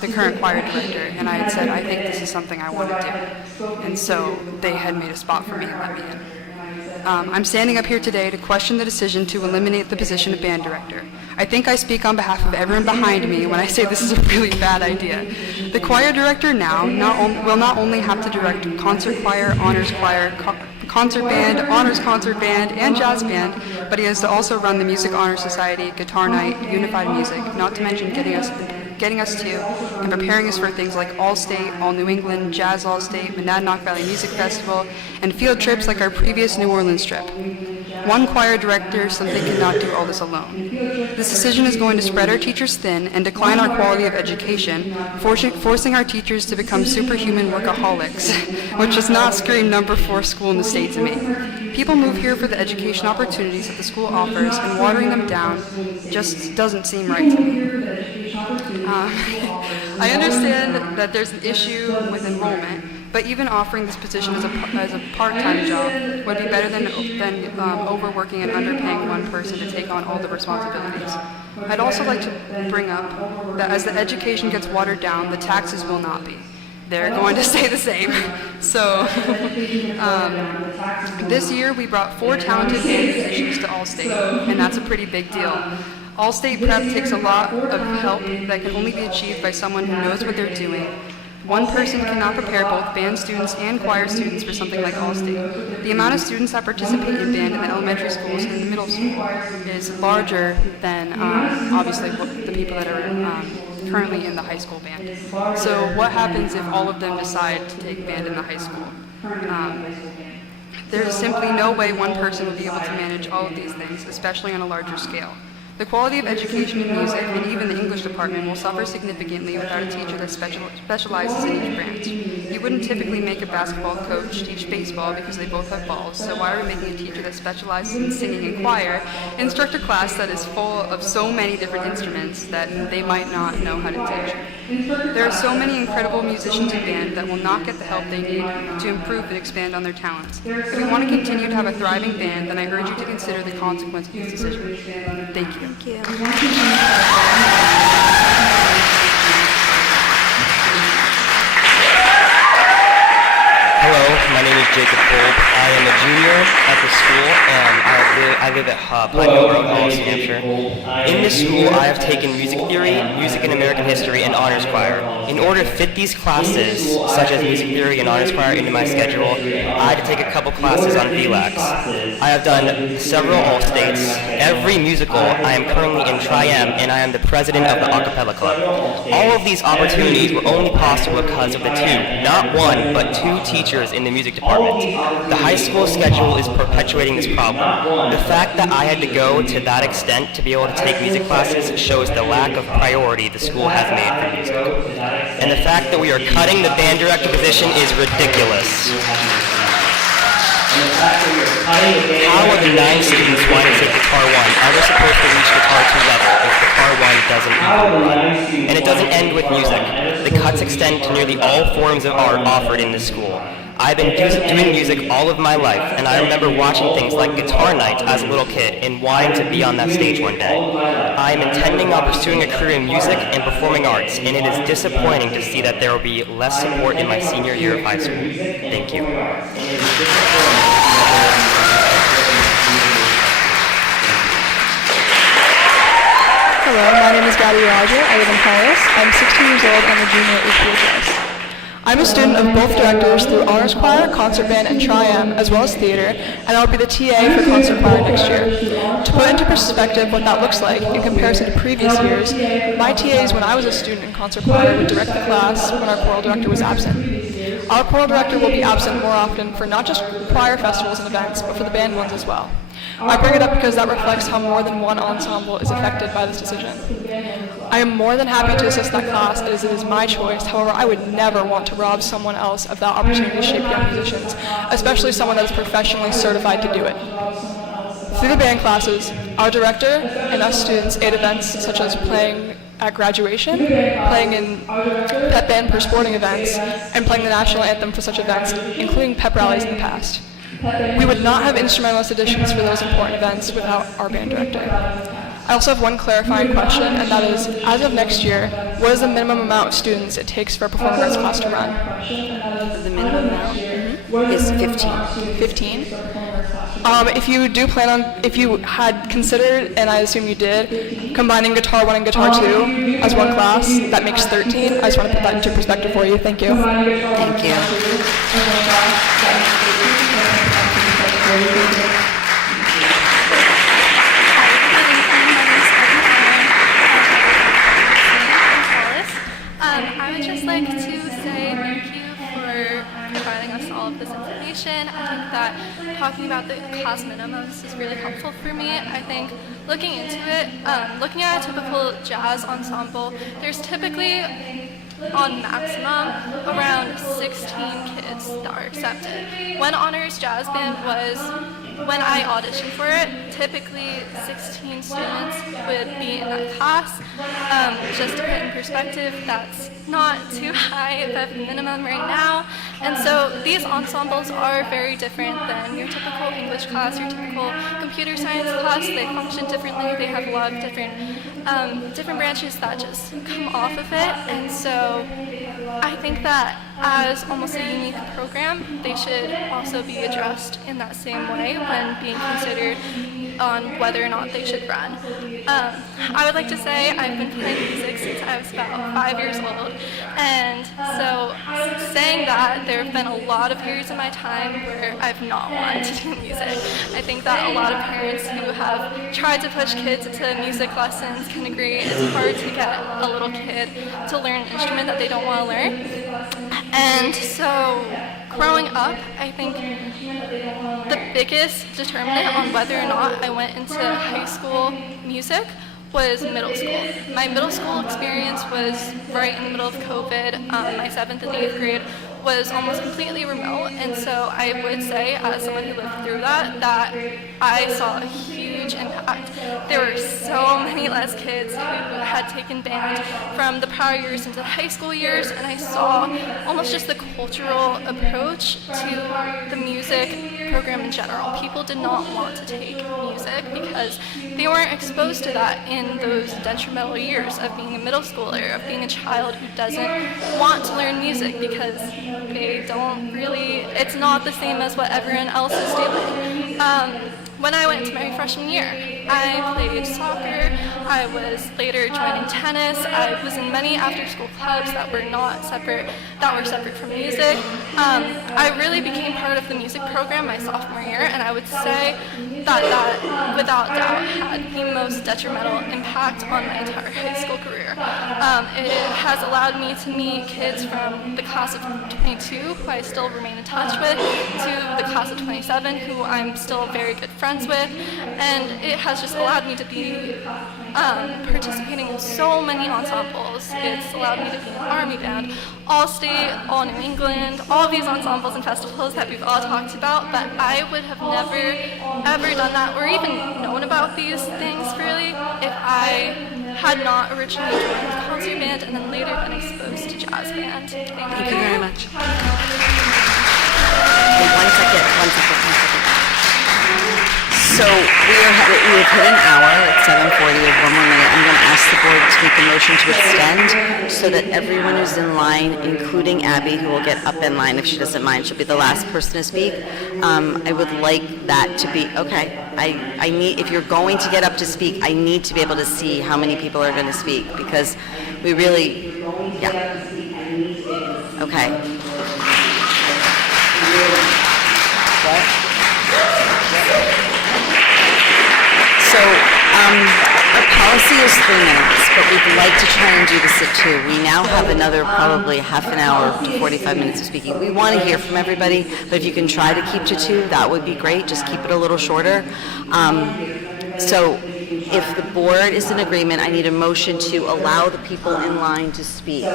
the current choir director, and I had said, I think this is something I want to do. And so they had made a spot for me and let me in. I'm standing up here today to question the decision to eliminate the position of band director. I think I speak on behalf of everyone behind me when I say this is a really bad idea. The choir director now will not only have to direct concert choir, honors choir, concert band, honors concert band, and jazz band, but he has to also run the Music Honor Society, Guitar Night, Unified Music, not to mention getting us to and preparing us for things like All-State, All-New England, Jazz All-State, Monadnock Valley Music Festival, and field trips like our previous New Orleans trip. One choir director simply cannot do all this alone. This decision is going to spread our teachers thin and decline our quality of education, forcing our teachers to become superhuman workaholics, which does not scream number 4 school in the state to me. People move here for the education opportunities that the school offers, and watering them down just doesn't seem right to me. I understand that there's an issue with enrollment, but even offering this position as a part-time job would be better than overworking and underpaying one person to take on all the responsibilities. I'd also like to bring up that as the education gets watered down, the taxes will not be. They're going to stay the same. So this year we brought 4 talented band musicians to All-State, and that's a pretty big deal. All-State prep takes a lot of help that can only be achieved by someone who knows what they're doing. One person cannot prepare both band students and choir students for something like All-State. The amount of students that participate in band in the elementary schools and the middle school is larger than obviously the people that are currently in the high school band. So what happens if all of them decide to take band in the high school? There is simply no way one person will be able to manage all of these things, especially on a larger scale. The quality of education in music and even the English department will suffer significantly without a teacher that specializes in each branch. You wouldn't typically make a basketball coach teach baseball because they both have balls, so why are we making a teacher that specializes in singing and choir instruct a class that is full of so many different instruments that they might not know how to teach? There are so many incredible musicians in band that will not get the help they need to improve and expand on their talents. If we want to continue to have a thriving band, then I urge you to consider the consequences of this decision. Thank you. Thank you. Hello, My name is Jacob Kolb. I am a junior at the school, and I live at Putnam Road, Hollis, New Hampshire. In this school, I have taken music theory, music and American history, and honors choir. In order to fit these classes, such as music theory and honors choir, into my schedule, I had to take a couple classes on VLAX. I have done several All-States. Every musical, I am currently in Tri-M, and I am the president of the a cappella club. All of these opportunities were only possible because of the not one, but two teachers in the music department. The high school schedule is perpetuating this problem. The fact that I had to go to that extent to be able to take music classes shows the lack of priority the school has made for music. And the fact that we are cutting the band director position is ridiculous. How are the 9 students wanting to take Guitar 1 ever supposed to reach Guitar 2 level if Guitar 1 doesn't even run? And it doesn't end with music. The cuts extend to nearly all forms of art offered in this school. I've been doing music all of my life, and I remember watching things like Guitar Night as a little kid and wanting to be on that stage one day. I am intending on pursuing a career in music and performing arts, and it is disappointing to see that there will be less support in my senior year of high school. Thank you. Hello, my name is Gabby Roger. I live in Paris. I'm 16 years old and I'm a junior at HBHS. I'm a student of both directors through honors choir, concert band, and Tri-M, as well as theater, and I'll be the TA for concert choir next year. To put into perspective what that looks like in comparison to previous years, my TAs when I was a student in concert choir would direct the class when our choral director was absent. Our choral director will be absent more often for not just choir festivals and events, but for the band ones as well. I bring it up because that reflects how more than one ensemble is affected by this decision. I am more than happy to assist that class as it is my choice. However, I would never want to rob someone else of that opportunity to shape young musicians, especially someone that is professionally certified to do it. Through the band classes, our director and us students aid events such as playing at graduation, playing in pep band for sporting events, and playing the national anthem for such events, including pep rallies in the past. We would not have instrumentalist editions for those important events without our band director. I also have one clarifying question, and that is, as of next year, what is the minimum amount of students it takes for a performing arts class to run? The minimum amount is 15. 15? If you do plan on, if you had considered, and I assume you did, combining Guitar 1 and Guitar 2 as one class, that makes 13. I just want to put that into perspective for you. Thank you. Thank you. I would just like to say thank you for providing us all of this information. I think that talking about the class minimums is really helpful for me. I think looking into it, looking at a typical jazz ensemble, there's typically on maximum around 16 kids that are accepted. When Honors Jazz Band was, when I auditioned for it, typically 16 students would be in that class. Just to put in perspective, that's not too high of a minimum right now. And so these ensembles are very different than your typical English class, your typical computer science class. They function differently. They have a lot of different branches that just come off of it. And so I think that as almost a unique program, they should also be addressed in that same way when being considered on whether or not they should run. I would like to say I've been playing music since I was about 5 years old, and so saying that there have been a lot of years in my time where I've not wanted to do music. I think that a lot of parents who have tried to push kids into music lessons can agree it's hard to get a little kid to learn an instrument that they don't want to learn. And so growing up, I think the biggest determinant on whether or not I went into high school music was middle school. My middle school experience was right in the middle of COVID. My 7th and 8th grade was almost completely remote, and so I would say, as someone who lived through that, that I saw a huge impact. There were so many less as kids who had taken band from the prior years into the high school years, and I saw almost just the cultural approach to the music program in general. People did not want to take music because they weren't exposed to that in those detrimental years of being a middle schooler, of being a child who doesn't want to learn music because they don't really, it's not the same as what everyone else is doing. When I went to my freshman year, I played soccer, I was later joining tennis, I was in many after-school clubs that were separate from music. I really became part of the music program my sophomore year, and I would say that without doubt had the most detrimental impact on my entire high school career. It has allowed me to meet kids from the class of 22, who I still remain in touch with, to the class of 27, who I'm still very good friends with, and it has just allowed me to be participating in so many ensembles. It's allowed me to be in Army Band, All-State, All New England, all these ensembles and festivals that we've all talked about, but I would have never, ever done that or even known about these things really if I had not originally joined concert band and then later been exposed to jazz band. Thank you very much. Wait, one second. So we have hit an hour at 7:40. We have one more minute. I'm going to ask the board to make a motion to extend so that everyone who's in line, including Abby, who will get up in line if she doesn't mind, she'll be the last person to speak. I would like that to be, okay. I need, if you're going to get up to speak, I need to be able to see how many people are going to speak because we really, yeah. Okay. So, our policy is 3 minutes, but we'd like to try and do this at 2. We now have another probably half an hour to 45 minutes of speaking. We want to hear from everybody, but if you can try to keep to 2, that would be great. Just keep it a little shorter. So, if the board is in agreement, I need a motion to allow the people in line to speak.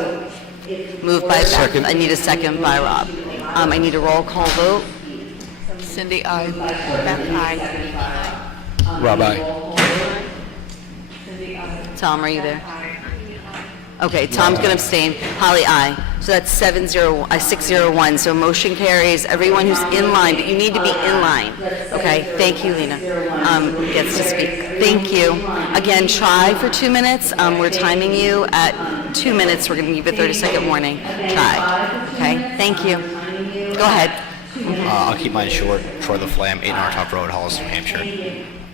Moved by Beth. I need a second by Rob. I need a roll call vote. Cindy, aye. Beth, aye. Rob, aye. Tom, are you there? Okay, Tom's going to abstain. Holly, aye. So that's 601. So motion carries. Everyone who's in line, but you need to be in line. Okay, thank you, Lena. Gets to speak. Thank you. Again, try for 2 minutes. We're timing you at 2 minutes. We're going to give you a 30-second warning. Try. Okay, thank you. Go ahead. I'll keep mine short. Troy LaFlamme, 8 Nortop Road, Hollis, New Hampshire.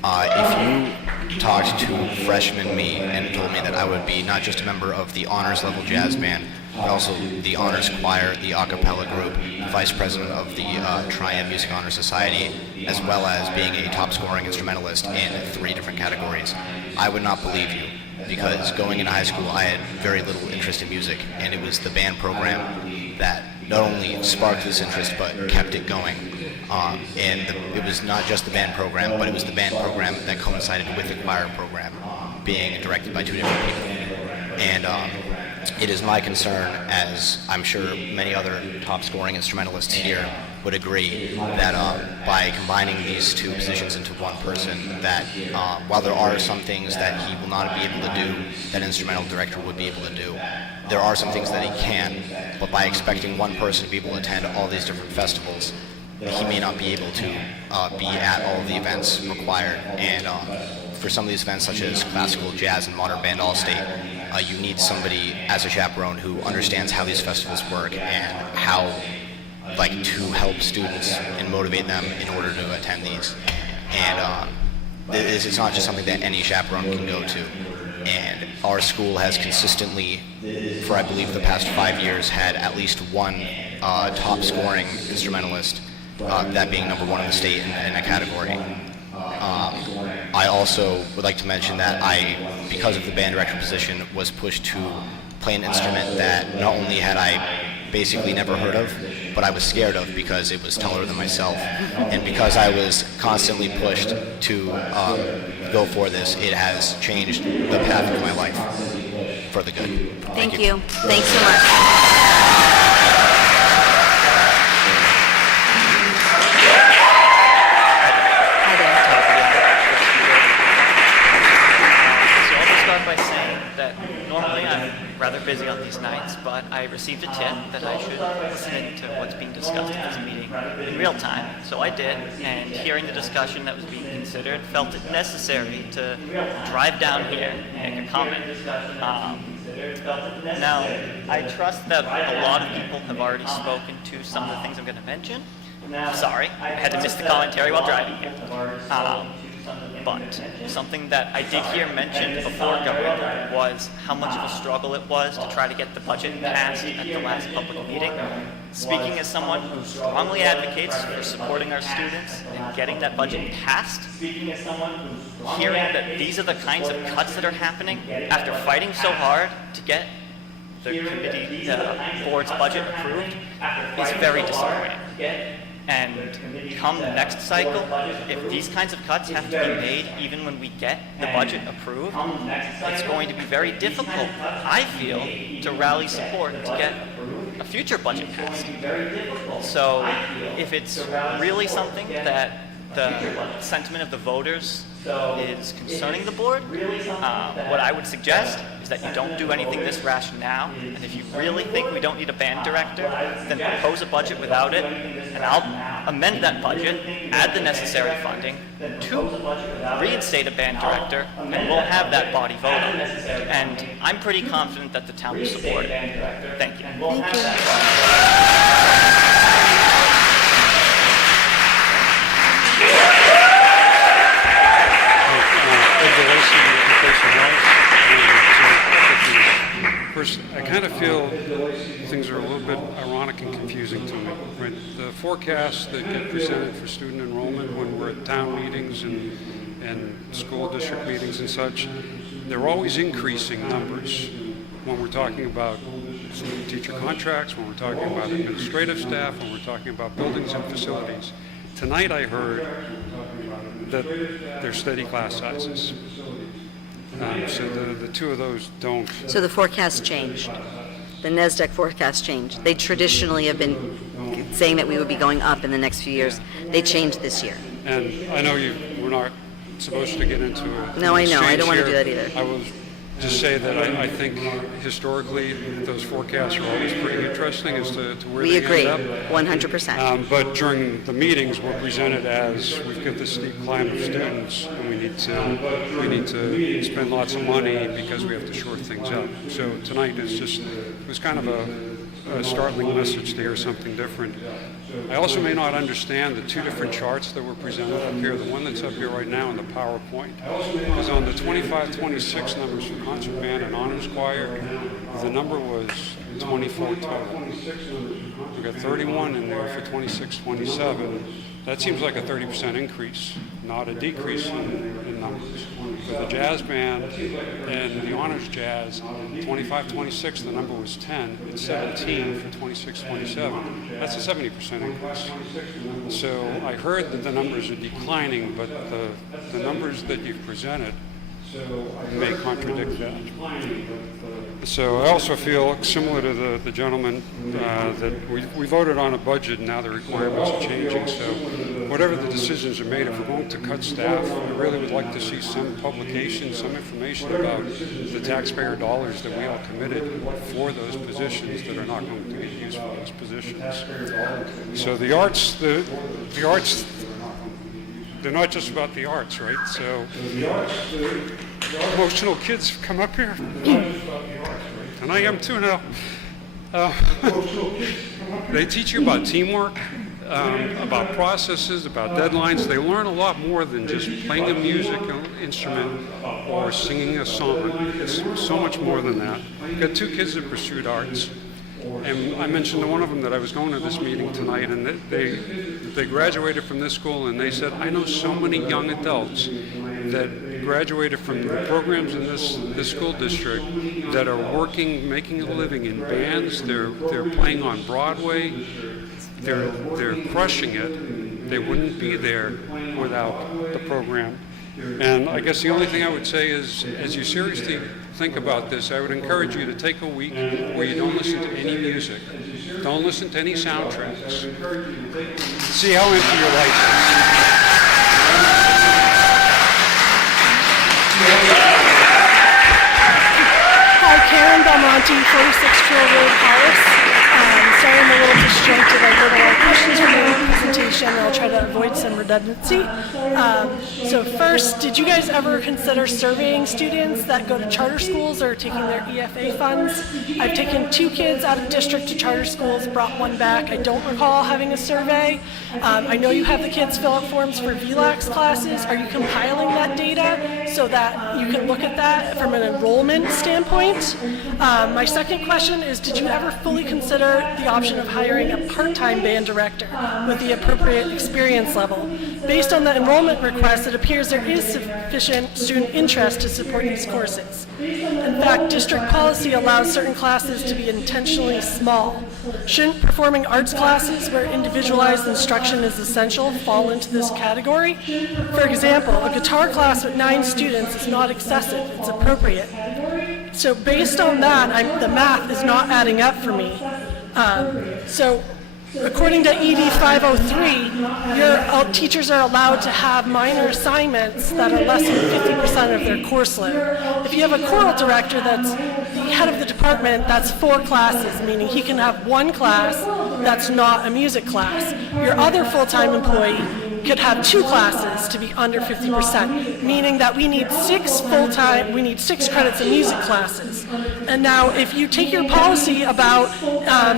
If you talked to freshman me and told me that I would be not just a member of the honors level jazz band, but also the honors choir, the a cappella group, vice president of the Tri-M Music Honor Society, as well as being a top scoring instrumentalist in 3 different categories, I would not believe you. Because going into high school, I had very little interest in music, and it was the band program that not only sparked this interest, but kept it going. It was not just the band program, but it was the band program that coincided with the choir program, being directed by 2 different people. And it is my concern, as I'm sure many other top-scoring instrumentalists here would agree, that by combining these 2 positions into one person, that while there are some things that he will not be able to do, that instrumental director would be able to do, there are some things that he can, but by expecting one person to be able to attend all these different festivals, he may not be able to be at all of the events required. And for some of these events, such as classical, jazz, and modern band all-state, you need somebody as a chaperone who understands how these festivals work and how, to help students and motivate them in order to attend these. And it's not just something that any chaperone can go to. And our school has consistently, for I believe the past 5 years, had at least one top scoring instrumentalist, that being number 1 in the state in a category. I also would like to mention that because of the band director position, was pushed to play an instrument that not only had I basically never heard of, but I was scared of because it was taller than myself. And because I was constantly pushed to go for this, it has changed the path of my life for the good. Thank you. Thanks so much. rather busy on these nights, but I received a tip that I should listen to what's being discussed at this meeting in real time. So I did, and hearing the discussion that was being considered, felt it necessary to drive down here and make a comment. Now, I trust that a lot of people have already spoken to some of the things I'm going to mention. Sorry, I had to miss the commentary while driving here. But something that I did hear mentioned before going was how much of a struggle it was to try to get the budget passed at the last public meeting. Speaking as someone who strongly advocates for supporting our students and getting that budget passed, hearing that these are the kinds of cuts that are happening after fighting so hard to get the committee, board's budget approved is very disappointing. And come the next cycle, if these kinds of cuts have to be made even when we get the budget approved, it's going to be very difficult, I feel, to rally support to get a future budget passed. So if it's really something that the sentiment of the voters is concerning the board, what I would suggest is that you don't do anything this rash now, and if you really think we don't need a band director, then propose a budget without it, and I'll amend that budget, add the necessary funding to reinstate a band director, and we'll have that body vote on it. And I'm pretty confident that the town will support it. Thank you. First, I kind of feel things are a little bit ironic and confusing to me. Right? The forecasts that get presented for student enrollment when we're at town meetings and school district meetings and such, they're always increasing numbers. When we're talking about student teacher contracts, when we're talking about administrative staff, when we're talking about buildings and facilities. Tonight I heard that they're steady class sizes. So the two of those don't. So the forecast changed. The NASDAQ forecast changed. They traditionally have been saying that we would be going up in the next few years. They changed this year. And I know we're not supposed to get into a No, I know. I don't want to do that either. I will just say that I think historically those forecasts are always pretty interesting as to where We they agree, end up. 100%. But during the meetings, we're presented as we've got this steep climb of students, and we need to spend lots of money because we have to shore things up. So tonight it was kind of a startling message to hear something different. I also may not understand the two different charts that were presented up here. The one that's up here right now in the PowerPoint is on the 25-26 numbers for concert band and honors choir. The number was 24 total. We've got 31 in there for 26-27. That seems like a 30% increase, not a decrease in numbers. For the jazz band and the honors jazz, 25-26, the number was 10. It's 17 for 26-27. That's a 70% increase. So I heard that the numbers are declining, but the numbers that you've presented may contradict that. So I also feel similar to the gentleman that we voted on a budget and now the requirements are changing. So whatever the decisions are made, if we're going to cut staff, I really would like to see some publication, some information about the taxpayer dollars that we all committed for those positions that are not going to get used for those positions. So the arts, they're not just about the arts, right? So emotional kids come up here, and I am too now. They teach you about teamwork, about processes, about deadlines. They learn a lot more than just playing a musical instrument or singing a song. It's so much more than that. I've got two kids that pursued arts. And I mentioned to one of them that I was going to this meeting tonight, and they graduated from this school, and they said, I know so many young adults that graduated from the programs in this school district that are working, making a living in bands. They're playing on Broadway. They're crushing it. They wouldn't be there without the program. And I guess the only thing I would say is, as you seriously think about this, I would encourage you to take a week where you don't listen to any music, don't listen to any soundtracks. See how empty your life Hi, Karen Belmonte 46 Trail Road, Hollis. Sorry I'm a little disjointed. I heard a lot of questions from the presentation, and I'll try to avoid some redundancy. So first, did you guys ever consider surveying students that go to charter schools or taking their EFA funds? I've taken 2 kids out of district to charter schools, brought 1 back. I don't recall having a survey. I know you have the kids fill out forms for VLAX classes. Are you compiling that data so that you can look at that from an enrollment standpoint? My second question is, did you ever fully consider the option of hiring a part-time band director with the appropriate experience level? Based on the enrollment request, it appears there is sufficient student interest to support these courses. In fact, district policy allows certain classes to be intentionally small. Shouldn't performing arts classes where individualized instruction is essential fall into this category? For example, a guitar class with 9 students is not excessive, it's appropriate. So based on that, the math is not adding up for me. So according to ED 503, your teachers are allowed to have minor assignments that are less than 50% of their course load. If you have a choral director that's the head of the department, that's 4 classes, meaning he can have 1 class that's not a music class. Your other full-time employee could have 2 classes to be under 50%, meaning that we need 6 credits of music classes. And now if you take your policy about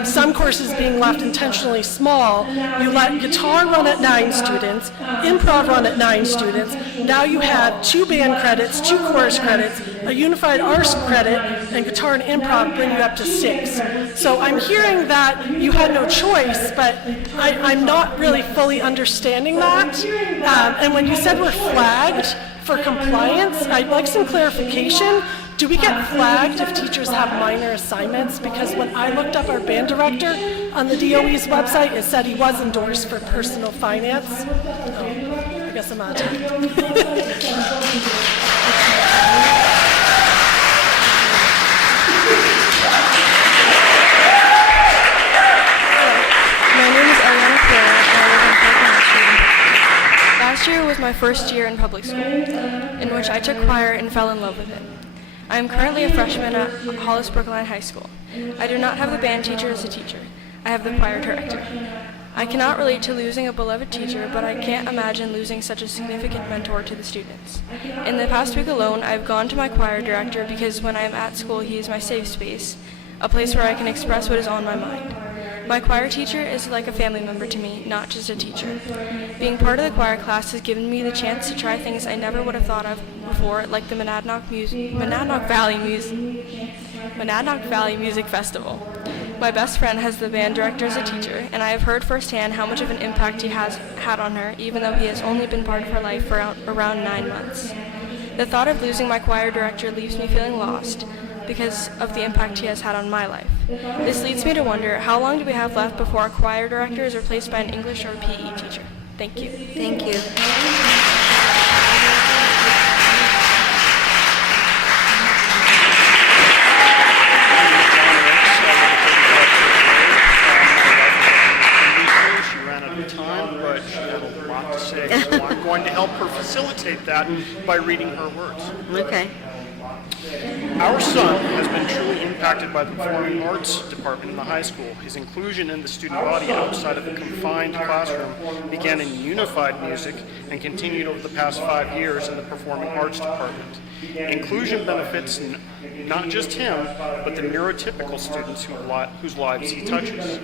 some courses being left intentionally small, you let guitar run at 9 students, improv run at 9 students, now you have 2 band credits, 2 chorus credits, a unified arts credit, and guitar and improv bring you up to 6. So I'm hearing that you had no choice, but I'm not really fully understanding that. And when you said we're flagged for compliance, I'd like some clarification. Do we get flagged if teachers have minor assignments? Because when I looked up our band director on the DOE's website, it said he was endorsed for personal finance. Oh, I guess I'm out of time. Last year was my first year in public school, in which I took choir and fell in love with it. I am currently a freshman at Hollis Brookline High School. I do not have the band teacher as a teacher. I have the choir director. I cannot relate to losing a beloved teacher, but I can't imagine losing such a significant mentor to the students. In the past week alone, I've gone to my choir director because when I am at school, he is my safe space, a place where I can express what is on my mind. My choir teacher is like a family member to me, not just a teacher. Being part of the choir class has given me the chance to try things I never would have thought of before, like the Monadnock Valley Music Festival. My best friend has the band director as a teacher, and I have heard firsthand how much of an impact he has had on her, even though he has only been part of her life for around 9 months. The thought of losing my choir director leaves me feeling lost, because of the impact he has had on my life. This leads me to wonder, how long do we have left before our choir director is replaced by an English or PE teacher? Thank you. Thank you. She ran out of time, but she had a lot to say, so I'm going to help her facilitate that by reading her words. Okay. Our son has been truly impacted by the performing arts department in the high school. His inclusion in the student body outside of the confined classroom began in unified music and continued over the past 5 years in the performing arts department. Inclusion benefits not just him, but the neurotypical students whose lives he touches.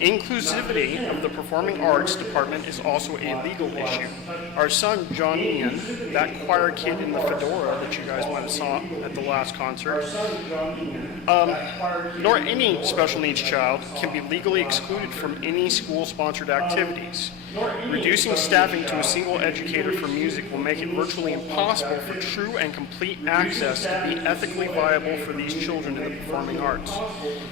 Inclusivity of the performing arts department is also a legal issue. Our son, John Ian, that choir kid in the fedora that you guys went and saw at the last concert, nor any special needs child can be legally excluded from any school-sponsored activities. Reducing staffing to a single educator for music will make it virtually impossible for true and complete access to be ethically viable for these children in the performing arts.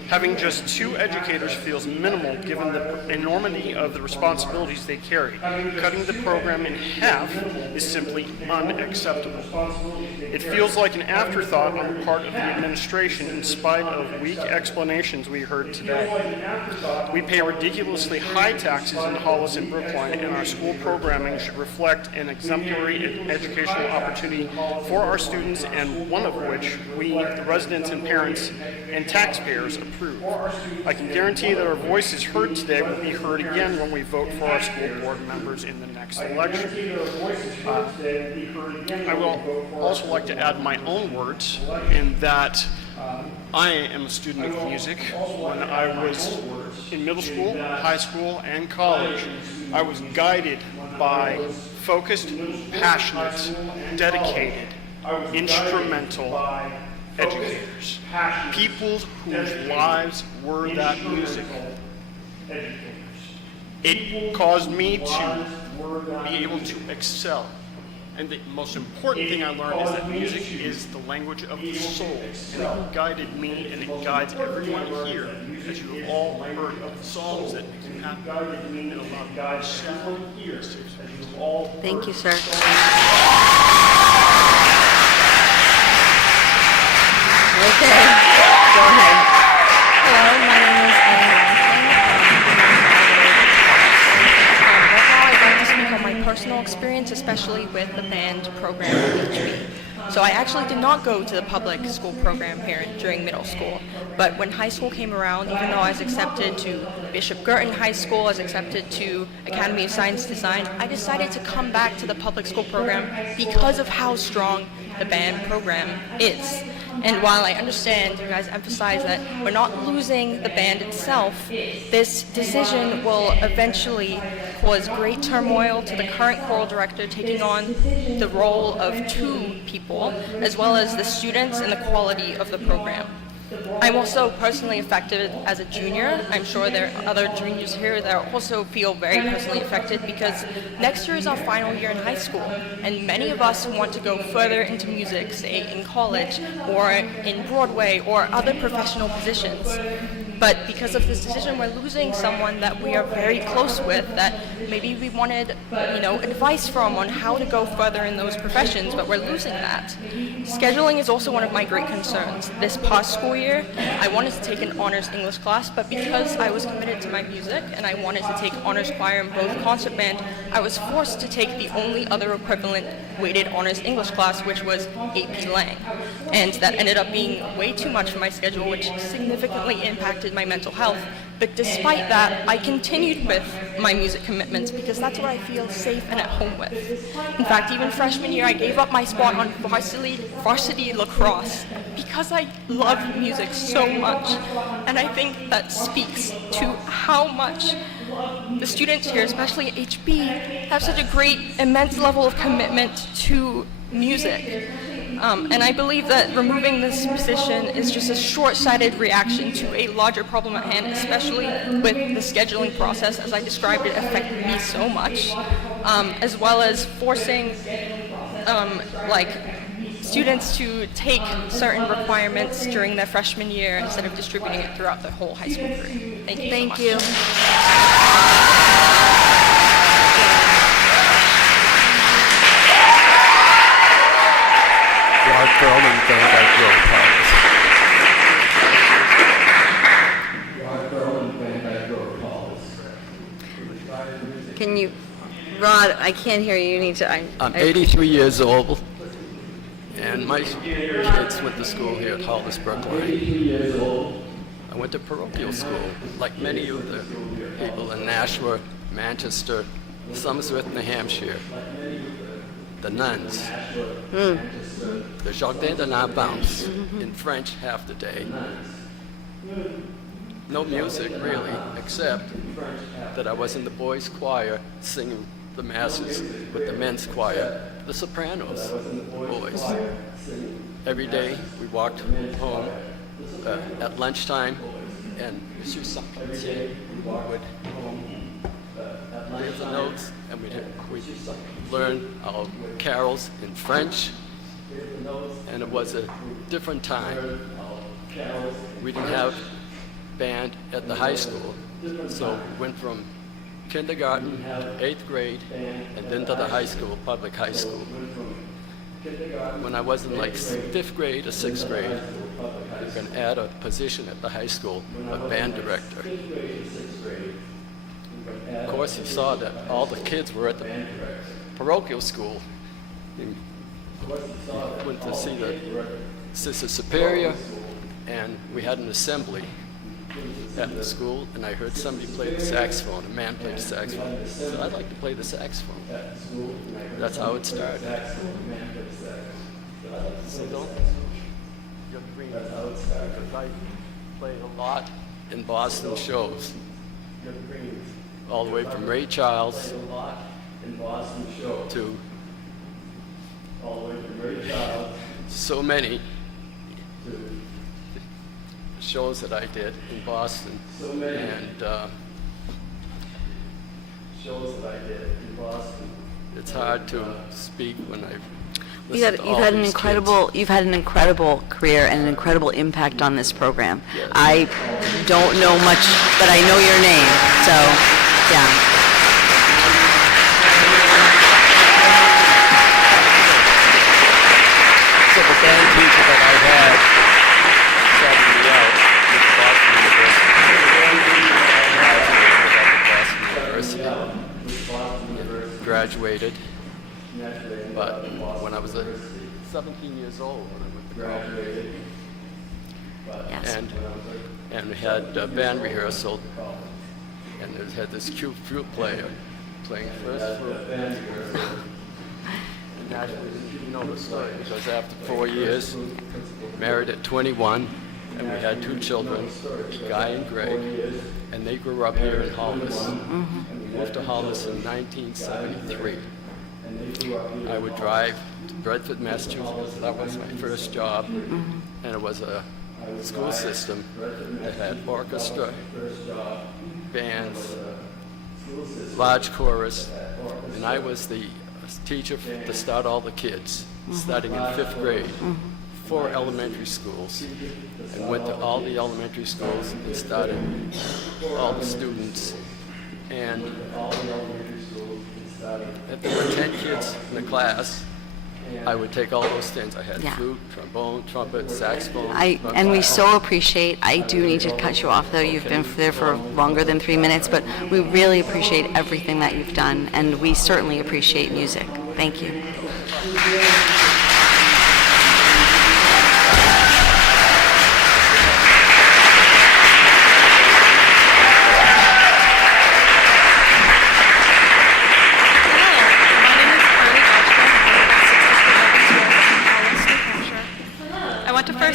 Having just 2 educators feels minimal given the enormity of the responsibilities they carry. Cutting the program in half is simply unacceptable. It feels like an afterthought on the part of the administration in spite of weak explanations we heard today. We pay ridiculously high taxes in Hollis and Brookline. discipline in our school programming should reflect an exemplary educational opportunity for our students, and one of which we, the residents and parents and taxpayers, approve. I can guarantee that our voices heard today will be heard again when we vote for our school board members in the next election. I will also like to add my own words in that I am a student of music. When I was in middle school, high school, and college, I was guided by focused, passionate, dedicated, instrumental educators, people whose lives were that music. It caused me to be able to excel. And the most important thing I learned is that music is the language of the soul. And it guided me, and it guides everyone here, as you have all heard of the songs that make you happy and allow you to someone here. Thank you, sir. Okay, go ahead. Hello, my name is Ellen Right now I'd like to speak on my personal experience, especially with the band program at HB. So I actually did not go to the public school program here during middle school, but when high school came around, even though I was accepted to Bishop Girton High School, I was accepted to Academy of Science Design, I decided to come back to the public school program because of how strong the band program is. And while I understand you guys emphasize that we're not losing the band itself, this decision will eventually cause great turmoil to the current choral director taking on the role of two people, as well as the students and the quality of the program. I'm also personally affected as a junior. I'm sure there are other juniors here that also feel very personally affected because next year is our final year in high school, and many of us want to go further into music, say in college or in Broadway or other professional positions. But because of this decision, we're losing someone that we are very close with, that maybe we wanted, advice from on how to go further in those professions, but we're losing that. Scheduling is also one of my great concerns. This past school year, I wanted to take an honors English class, but because I was committed to my music and I wanted to take honors choir in both concert band, I was forced to take the only other equivalent weighted honors English class, which was AP Lang. And that ended up being way too much for my schedule, which significantly impacted my mental health. But despite that, I continued with my music commitments because that's what I feel safe and at home with. In fact, even freshman year, I gave up my spot on varsity lacrosse because I love music so much. And I think that speaks to how much the students here, especially at HB, have such a great, immense level of commitment to music. And I believe that removing this position is just a short-sighted reaction to a larger problem at hand, especially with the scheduling process, as I described it, affected me so much, as well as forcing students to take certain requirements during their freshman year instead of distributing it throughout their whole high school career. Thank you so much. Thank you. Can you, Rod, I can't hear you. You need to. I'm 83 years old, and my kids went to school here at Hollis Brookline. I went to parochial school, like many of the people in Nashua, Manchester, Somersworth, New Hampshire. The nuns, the Jardin de l'Enfance, in French half the day. No music, really, except that I was in the boys' choir singing the masses with the men's choir, the sopranos, the boys. Every day we walked home at lunchtime, and Monsieur Sarpentier would read the notes, and we'd learn our carols in French, and it was a different time. We didn't have band at the high school, so we went from kindergarten to 8th grade and then to the high school, public high school. When I was in like 5th grade or 6th grade, we were going to add a position at the high school, a band director. of course, he saw that all the kids were at the parochial school. He went to see the Sister Superior, and we had an assembly at the school, and I heard somebody play the saxophone. A man played the saxophone. I said, I'd like to play the saxophone. That's how it started. So don't you're green, because I played a lot in Boston shows, all the way from Ray Charles to so many shows that I did in Boston, and it's hard to speak when I've listened to all You've had an incredible career and an incredible impact on this program. Yes. I don't know much, but I know your name, so yeah. So the band teacher that I had started me out with Boston University. Graduated, but when I was 17 years old when I went to college, Yes. and we had a band rehearsal, and it had this cute flute player playing first flute. And naturally, you know the story, because after 4 years, married at 21, and we had 2 children, Guy and Greg, and they grew up here in Hollis. And we moved to Hollis in 1973. I would drive to Bedford, Massachusetts. That was my first job, and it was a school system that had orchestra, bands, large chorus, and I was the teacher to start all the kids, starting in 5th grade. 4 elementary schools, and went to all the elementary schools and started all the students. And if there were 10 kids in the class, I would take all those things. I had flute, trombone, trumpet, saxophone. And we so appreciate, I do need to cut you off though, you've been there for longer than 3 minutes, but we really appreciate everything that you've done, and we certainly appreciate music. Thank you.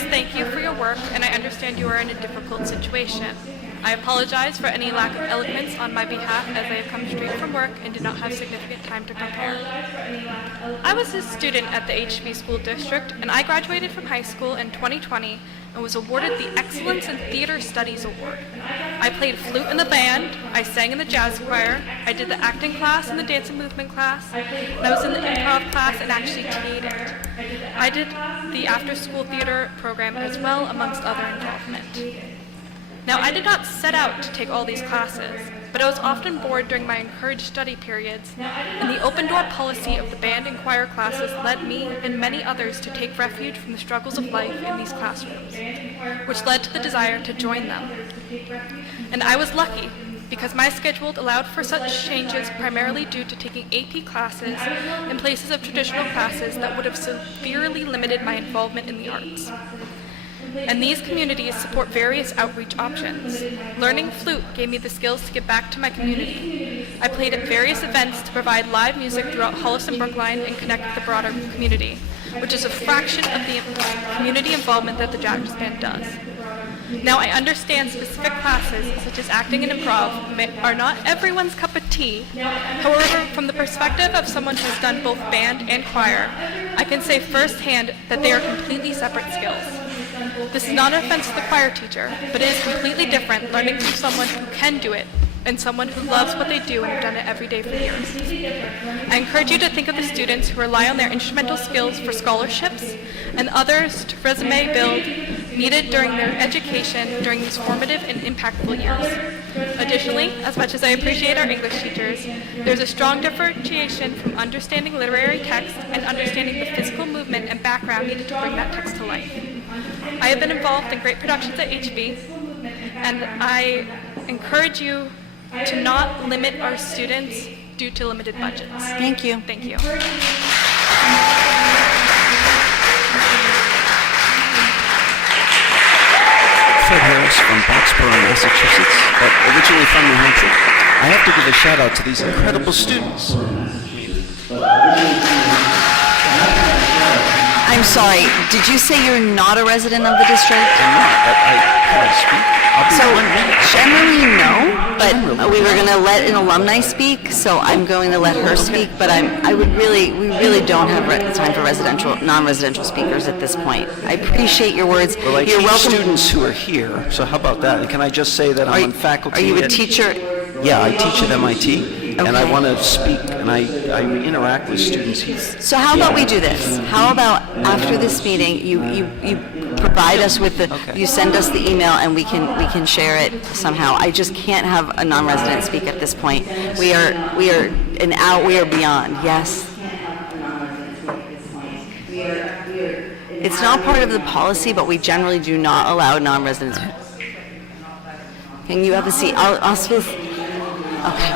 Thank you for your work, and I understand you are in a difficult situation. I apologize for any lack of eloquence on my behalf, as I have come straight from work and did not have significant time to prepare. I was a student at the HB School District, and I graduated from high school in 2020 and was awarded the Excellence in Theater Studies Award. I played flute in the band, I sang in the jazz choir, I did the acting class and the dance and movement class, and I was in the improv class and actually TA'd. I did the after-school theater program as well, amongst other involvement. Now, I did not set out to take all these classes, but I was often bored during my encouraged study periods, and the open-door policy of the band and choir classes led me and many others to take refuge from the struggles of life in these classrooms, which led to the desire to join them. And I was lucky, because my schedule allowed for such changes primarily due to taking AP classes in places of traditional classes that would have severely limited my involvement in the arts. And these communities support various outreach options. Learning flute gave me the skills to give back to my community. I played at various events to provide live music throughout Hollis and Brookline and connect with the broader community, which is a fraction of the community involvement that the jazz band does. Now, I understand specific classes, such as acting and improv, are not everyone's cup of tea. However, from the perspective of someone who has done both band and choir, I can say firsthand that they are completely separate skills. This is not an offense to the choir teacher, but it is completely different learning from someone who can do it and someone who loves what they do and have done it every day for years. I encourage you to think of the students who rely on their instrumental skills for scholarships and others to resume build needed during their education during these formative and impactful years. Additionally, as much as I appreciate our English teachers, there's a strong differentiation from understanding literary text and understanding the physical movement and background needed to bring that text to life. I have been involved in great productions at HB, and I encourage you to not limit our students due to limited budgets. Thank you. Thank you. Fred Harris from Boxborough, Massachusetts, but originally from New Hampshire. I have to give a shout out to these incredible students. I'm sorry, did you say you're not a resident of the district? I'm not, but can I speak? I'll be So 1 minute. generally no, but we were going to let an alumni speak, so I'm going to let her speak, but we really don't have time for non-residential speakers at this point. I appreciate your words. Well, I You're teach welcome. students who are here, so how about that? And can I just say that I'm on faculty? Are you a at- teacher? Yeah, I teach at MIT, and I Okay. want to speak, and I interact with students here. So how about we do this? How about after this meeting, you provide us with you send us the email and we can share it somehow. I just can't have a non-resident speak at this point. We are beyond. Yes. It's not part of the policy, but we generally do not allow non-residents. Can you have a seat? I'll speak. Okay.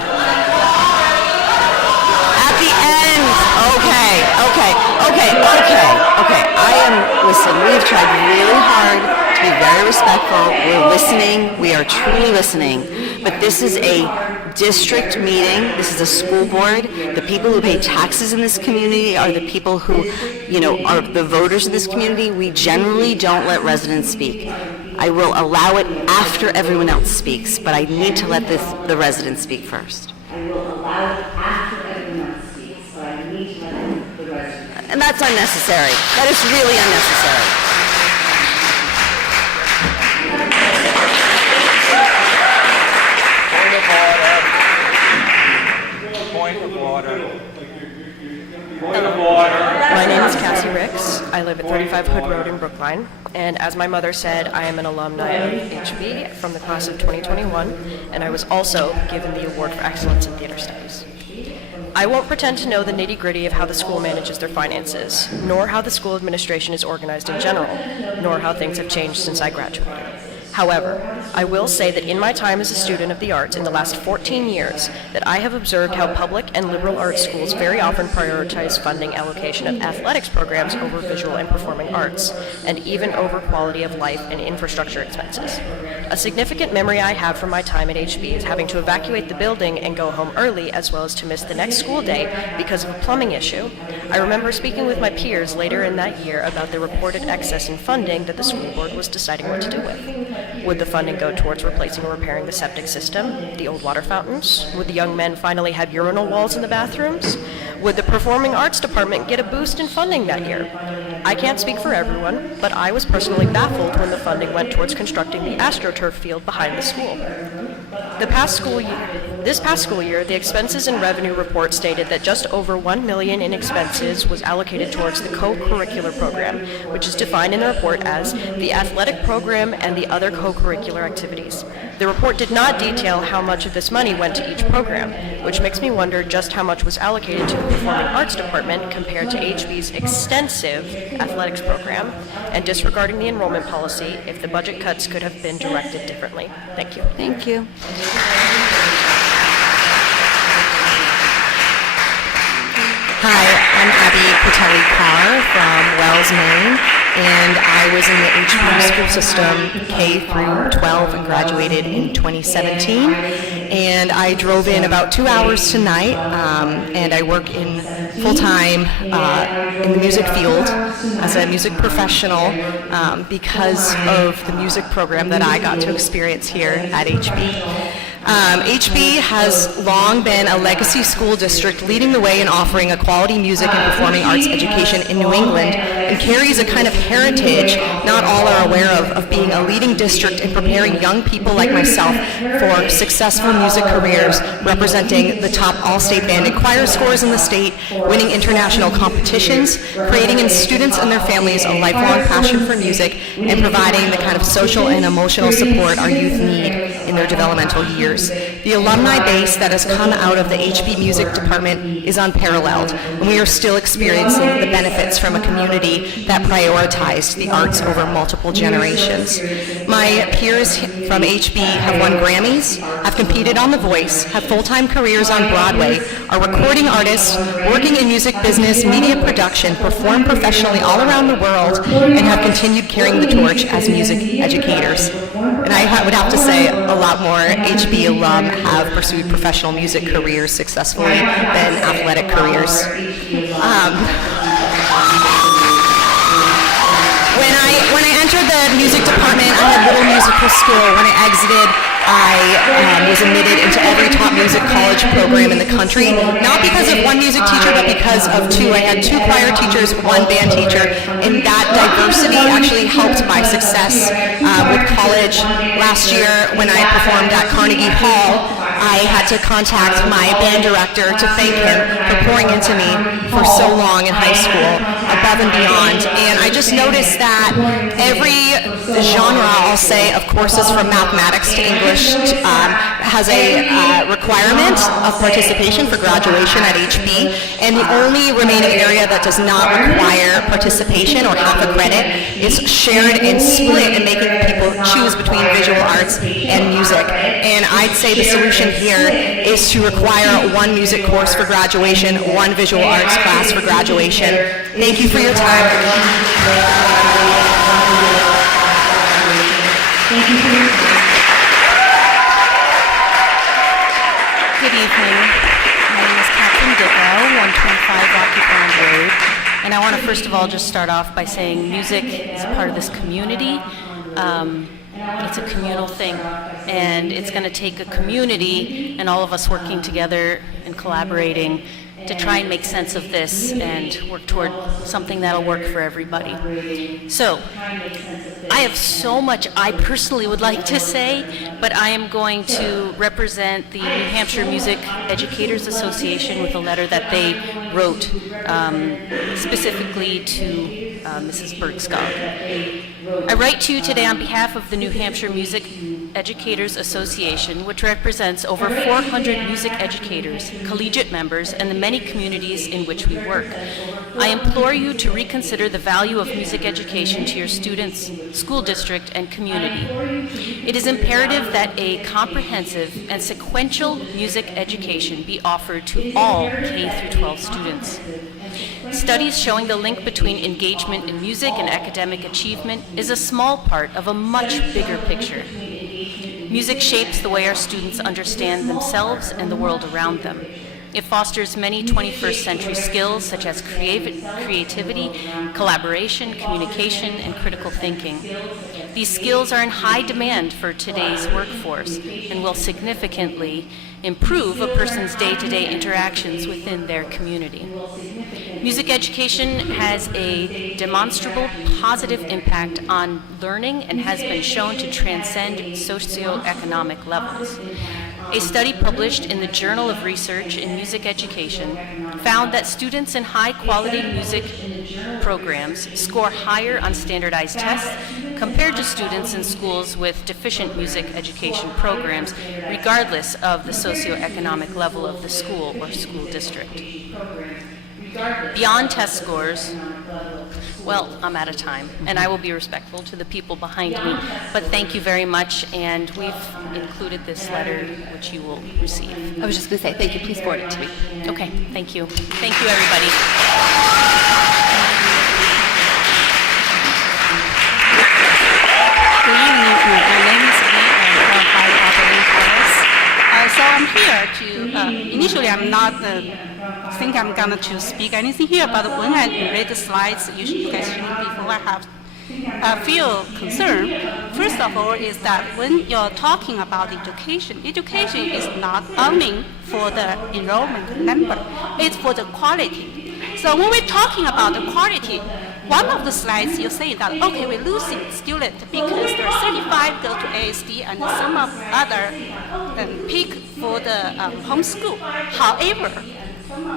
At the end. Okay. Listen, we've tried really hard to be very respectful. We're listening. We are truly listening. But this is a district meeting. This is a school board. The people who pay taxes in this community are the people who, are the voters of this community. We generally don't let residents speak. I will allow it after everyone else speaks, but I need to let the residents speak first. And that's unnecessary. That is really unnecessary. Point of order. My name is Cassie Ricks. I live at 35 Hood Road in Brookline. And as my mother said, I am an alumni of HB from the class of 2021, and I was also given the Award for Excellence in Theater Studies. I won't pretend to know the nitty-gritty of how the school manages their finances, nor how the school administration is organized in general, nor how things have changed since I graduated. However, I will say that in my time as a student of the arts in the last 14 years, that I have observed how public and liberal arts schools very often prioritize funding allocation of athletics programs over visual and performing arts, and even over quality of life and infrastructure expenses. A significant memory I have from my time at HB is having to evacuate the building and go home early, as well as to miss the next school day because of a plumbing issue. I remember speaking with my peers later in that year about the reported excess in funding that the school board was deciding what to do with. Would the funding go towards replacing or repairing the septic system, the old water fountains? Would the young men finally have urinal walls in the bathrooms? Would the performing arts department get a boost in funding that year? I can't speak for everyone, but I was personally baffled when the funding went towards constructing the AstroTurf field behind the school. This past school year, the expenses and revenue report stated that just over $1 million in expenses was allocated towards the co-curricular program, which is defined in the report as the athletic program and the other co-curricular activities. The report did not detail how much of this money went to each program, which makes me wonder just how much was allocated to the performing arts department compared to HB's extensive athletics program, and disregarding the enrollment policy, if the budget cuts could have been directed differently. Thank you. Thank you. Hi, I'm Abby Patelli Carr from Wells, Maine, and I was in the HB school system K through 12 and graduated in 2017. And I drove in about 2 hours tonight, and I work in full-time in the music field as a music professional because of the music program that I got to experience here at HB. HB has long been a legacy school district leading the way in offering a quality music and performing arts education in New England, and carries a kind of heritage not all are aware of being a leading district in preparing young people like myself for successful music careers, representing the top all-state band and choir scores in the state, winning international competitions, creating in students and their families a lifelong passion for music, and providing the kind of social and emotional support our youth need in their developmental years. The alumni base that has come out of the HB Music Department is unparalleled, and we are still experiencing the benefits from a community university that prioritized the arts over multiple generations. My peers from HB have won Grammys, have competed on The Voice, have full-time careers on Broadway, are recording artists, working in music business, media production, perform professionally all around the world, and have continued carrying the torch as music educators. And I would have to say a lot more HB alum have pursued professional music careers successfully than athletic careers. When I entered the music department, I had little musical school. When I exited, I was admitted into every top music college program in the country, not because of one music teacher, but because of two. I had 2 choir teachers, 1 band teacher, and that diversity actually helped my success with college. Last year, when I performed at Carnegie Hall, I had to contact my band director to thank him for pouring into me for so long in high school, above and beyond. And I just noticed that every genre, I'll say, of courses from mathematics to English has a requirement of participation for graduation at HB, and the only remaining area that does not require participation or half a credit is shared and split and making people choose between visual arts and music. And I'd say the solution here is to require 1 music course for graduation, 1 visual arts class for graduation. Thank you for your time. Good evening. My name is Catherine Dicko, 125 Rocky Pond Road. And I want to first of all just start off by saying music is part of this community. It's a communal thing, and it's going to take a community and all of us working together and collaborating to try and make sense of this and work toward something that'll work for everybody. So, I have so much I personally would like to say, but I am going to represent the New Hampshire Music Educators Association with a letter that they wrote specifically to Mrs. Bergskog. I write to you today on behalf of the New Hampshire Music Educators Association, which represents over 400 music educators, collegiate members, and the many communities in which we work. I implore you to reconsider the value of music education to your students, school district, and community. It is imperative that a comprehensive and sequential music education be offered to all K-12 students. Studies showing the link between engagement in music and academic achievement is a small part of a much bigger picture. Music shapes the way our students understand themselves and the world around them. It fosters many 21st century skills such as creativity, collaboration, communication, and critical thinking. These skills are in high demand for today's workforce and will significantly improve a person's day-to-day interactions within their community. Music education has a demonstrable positive impact on learning and has been shown to transcend socioeconomic levels. A study published in the Journal of Research in Music Education found that students in high-quality music programs score higher on standardized tests compared to students in schools with deficient music education programs, regardless of the socioeconomic level of the school or school district. Beyond test scores, well, I'm out of time, and I will be respectful to the people behind me, but thank you very much, and we've included this letter, which you will receive. I was just going to say, thank you, please forward it to me. Okay, thank you. Thank you, everybody. Good evening, my name is Lee, I'm from 5 Operating Palace. So I'm here to, initially I'm not think I'm going to speak anything here, but when I read the slides, you guys showed before, I have a few concerns. First of all is that when you're talking about education is not only for the enrollment number, it's for the quality. So when we're talking about the quality, one of the slides you say that, okay, we're losing students because there are 35 go to ASD and some of other pick for the homeschool. However,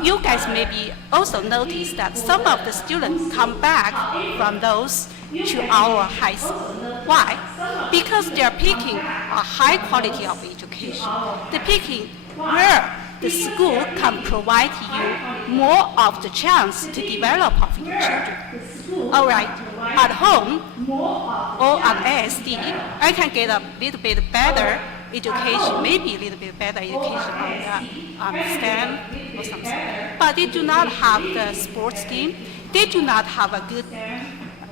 you guys maybe also notice that some of the students come back from those to our high school. Why? Because they are picking a high quality of education. They're picking where the school can provide you more of the chance to develop of your children. all right, at home or at ASD, I can get a little bit better education, maybe a little bit better education on the STEM or something. But they do not have the sports team. They do not have a good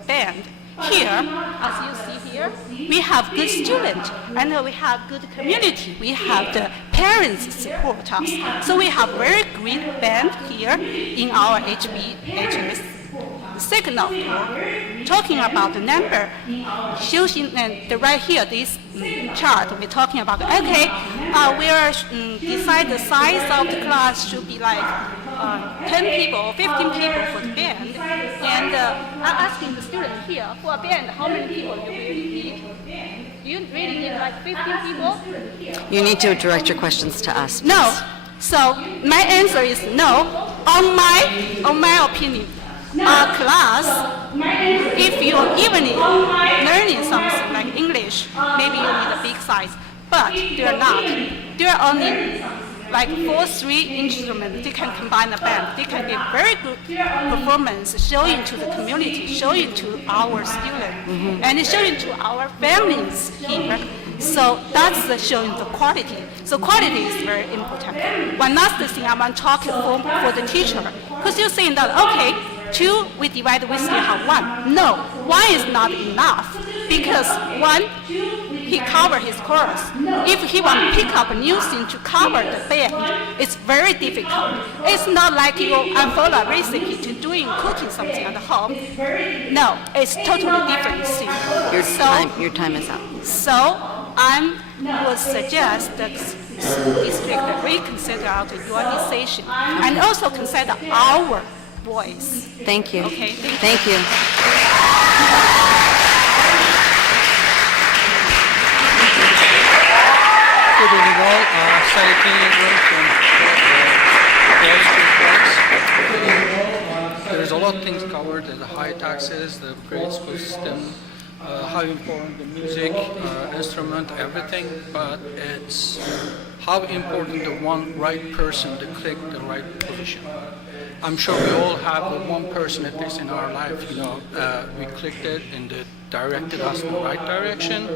band. Here, as you see here, we have good students and we have good community. We have the parents support us. So we have very great band here in our HBHS. Second of all, talking about the number, right here, this chart, we're talking about, okay, we are decide the size of the class should be like 10 people, 15 people for the band. And I'm asking the students here, for a band, how many people do you really need? Do you really need like 15 people? You need to direct your questions to us. Please. No. So my answer is no. On my opinion, our class, if you even learning something like English, maybe you need a big size, but they're not. They're only like 4-3 instruments. They can combine the band. They can give very good performance, showing to the community, showing to our students, and showing to our families here. So that's showing the quality. So quality is very important. One last thing I want to talk for the teacher, because you're saying that, okay, 2 we divide, we still have 1. No, 1 is not enough, because 1, he cover his course. If he want to pick up a new thing to cover the band, it's very difficult. It's not like you unfold a recipe to doing cooking something at home. No, it's totally different thing. Your time is up. So I would suggest that school district reconsider out your decision and also consider our voice. Thank you. Okay. Thank you. Good evening all. Sally Kinley from There's a lot of things covered. There's the high taxes, the grade school system, how important the music, instrument, everything, but it's how important the one right person to click the right position. I'm sure we all have the one person at least in our life, we clicked it and it directed us in the right direction.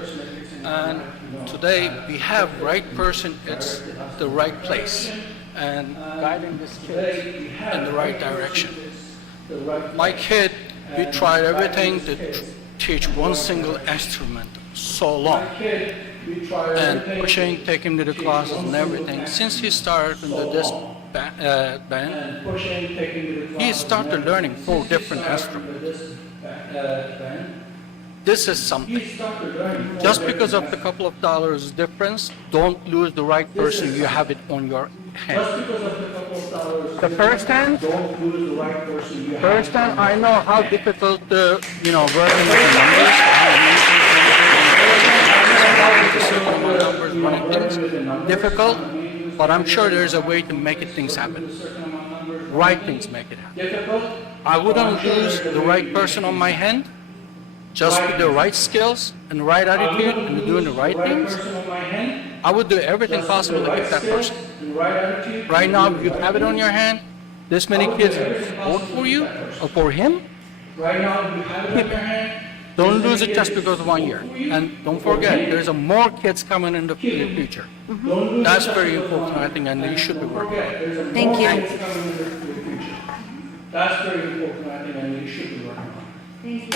And today we have right person, it's the right place and guiding this kid in the right direction. My kid, we tried everything to teach one single instrument so long. And pushing, take him to the classes and everything. Since he started in this band, he started learning 4 different instruments. This is something. Just because of the couple of dollars difference, don't lose the right person. You have it on your hand. The first hand, I know how difficult working with the numbers. Running things difficult, but I'm sure there's a way to make things happen. Right things make it happen. I wouldn't lose the right person on my hand. Just with the right skills and the right attitude and doing the right things, I would do everything possible to get that person. Right now, you have it on your hand. This many kids vote for you or for him. Keep it. Don't lose it just because of 1 year. And don't forget, there's more kids coming in the future. That's very important, I think, and you should be working on it. Thank you. That's very important, I think, and you should be working on it.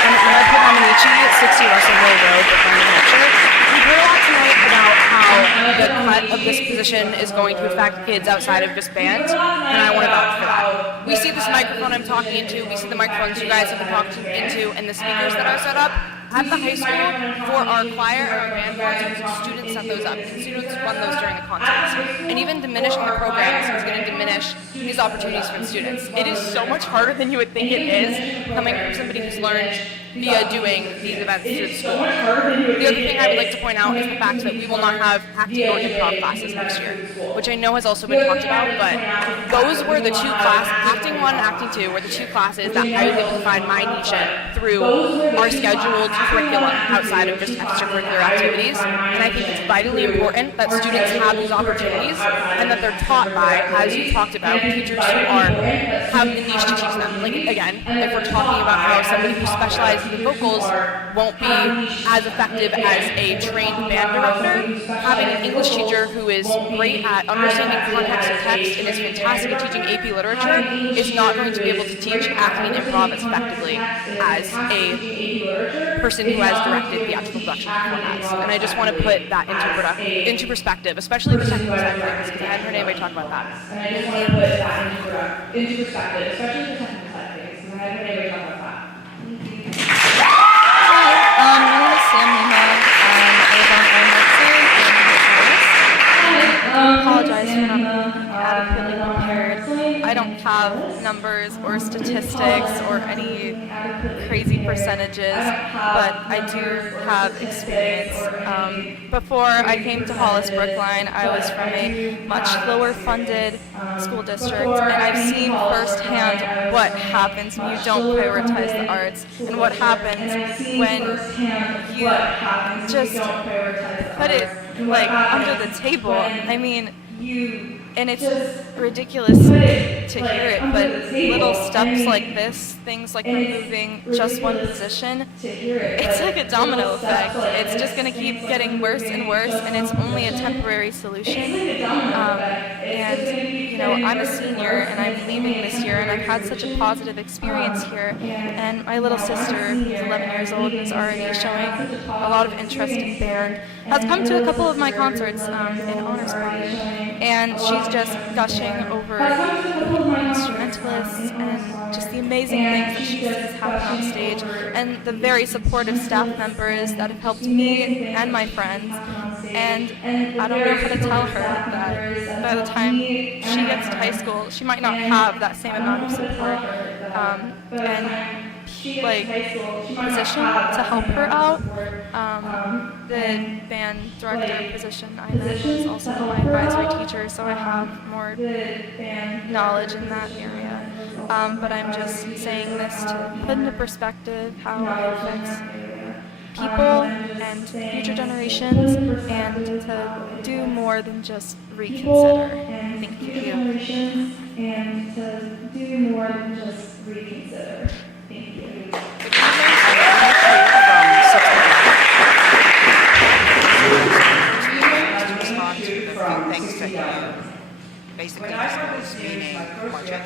And I put Maminichi at 60 Russell Hill Road, Brookline, New Hampshire. We've heard a lot tonight about how the cut of this position is going to affect kids outside of just band, and I want to vouch for that. We see this microphone I'm talking into, we see the microphones you guys have been talking into, and the speakers that are set up. At the high school, for our choir and our band concerts, students set those up, and students run those during the concerts. And even diminishing the programs is going to diminish these opportunities for the students. It is so much harder than you would think it is, coming from somebody who's learned via doing these events through the school. The other thing I would like to point out is the fact that we will not have acting or improv classes next year, which I know has also been talked about, but those were the two classes, acting 1 and acting 2 were the two classes that I was able to find my niche in through our scheduled curriculum outside of just extracurricular activities. And I think it's vitally important that students have these opportunities and that they're taught by, as you talked about, teachers who have the niche to teach them. Like, again, if we're talking about how somebody who specializes in vocals won't be as effective as a trained band director, having an English teacher who is great at understanding context of text and is fantastic at teaching AP literature is not going to be able to teach acting and improv as effectively as a person who has directed theatrical productions before has. And I just want to put that into perspective, especially the technical side of things, because I hadn't heard anybody talk about that. Into perspective, especially the technical side of things, because I haven't heard anybody talk about that. My name is Sam Lima. I was on Lecture and I apologize for not being adequately prepared. I don't have numbers or statistics or any crazy percentages, but I do have experience. Before I came to Hollis Brookline, I was from a much lower funded school district, and I've seen firsthand what happens when you don't prioritize the arts, and what happens when you just put it like under the table. I mean, and it's ridiculous to hear it, but little steps like this, things like removing just one position, it's like a domino effect. It's just going to keep getting worse and worse, and it's only a temporary solution. And, you know, I'm a senior, and I'm leaving this year, and I've had such a positive experience here. And my little sister, who's 11 years old and is already showing a lot of interest in band, has come to a couple of my concerts in honors choir, and she's just gushing over the instrumentalists and just the amazing things that she sees happen on stage, and the very supportive staff members that have helped me and my friends. And I don't know how to tell her that by the time she gets to high school, she might not have that same amount of support and like position to help her out. The band director position I'm in is also my advisory teacher, so I have more knowledge in that area. But I'm just saying this to put into perspective how it affects people and future generations, and to do more than just reconsider. Thank you. And to do more than just reconsider. Thank you. To respond to the few things that you basically discussed, meaning budget,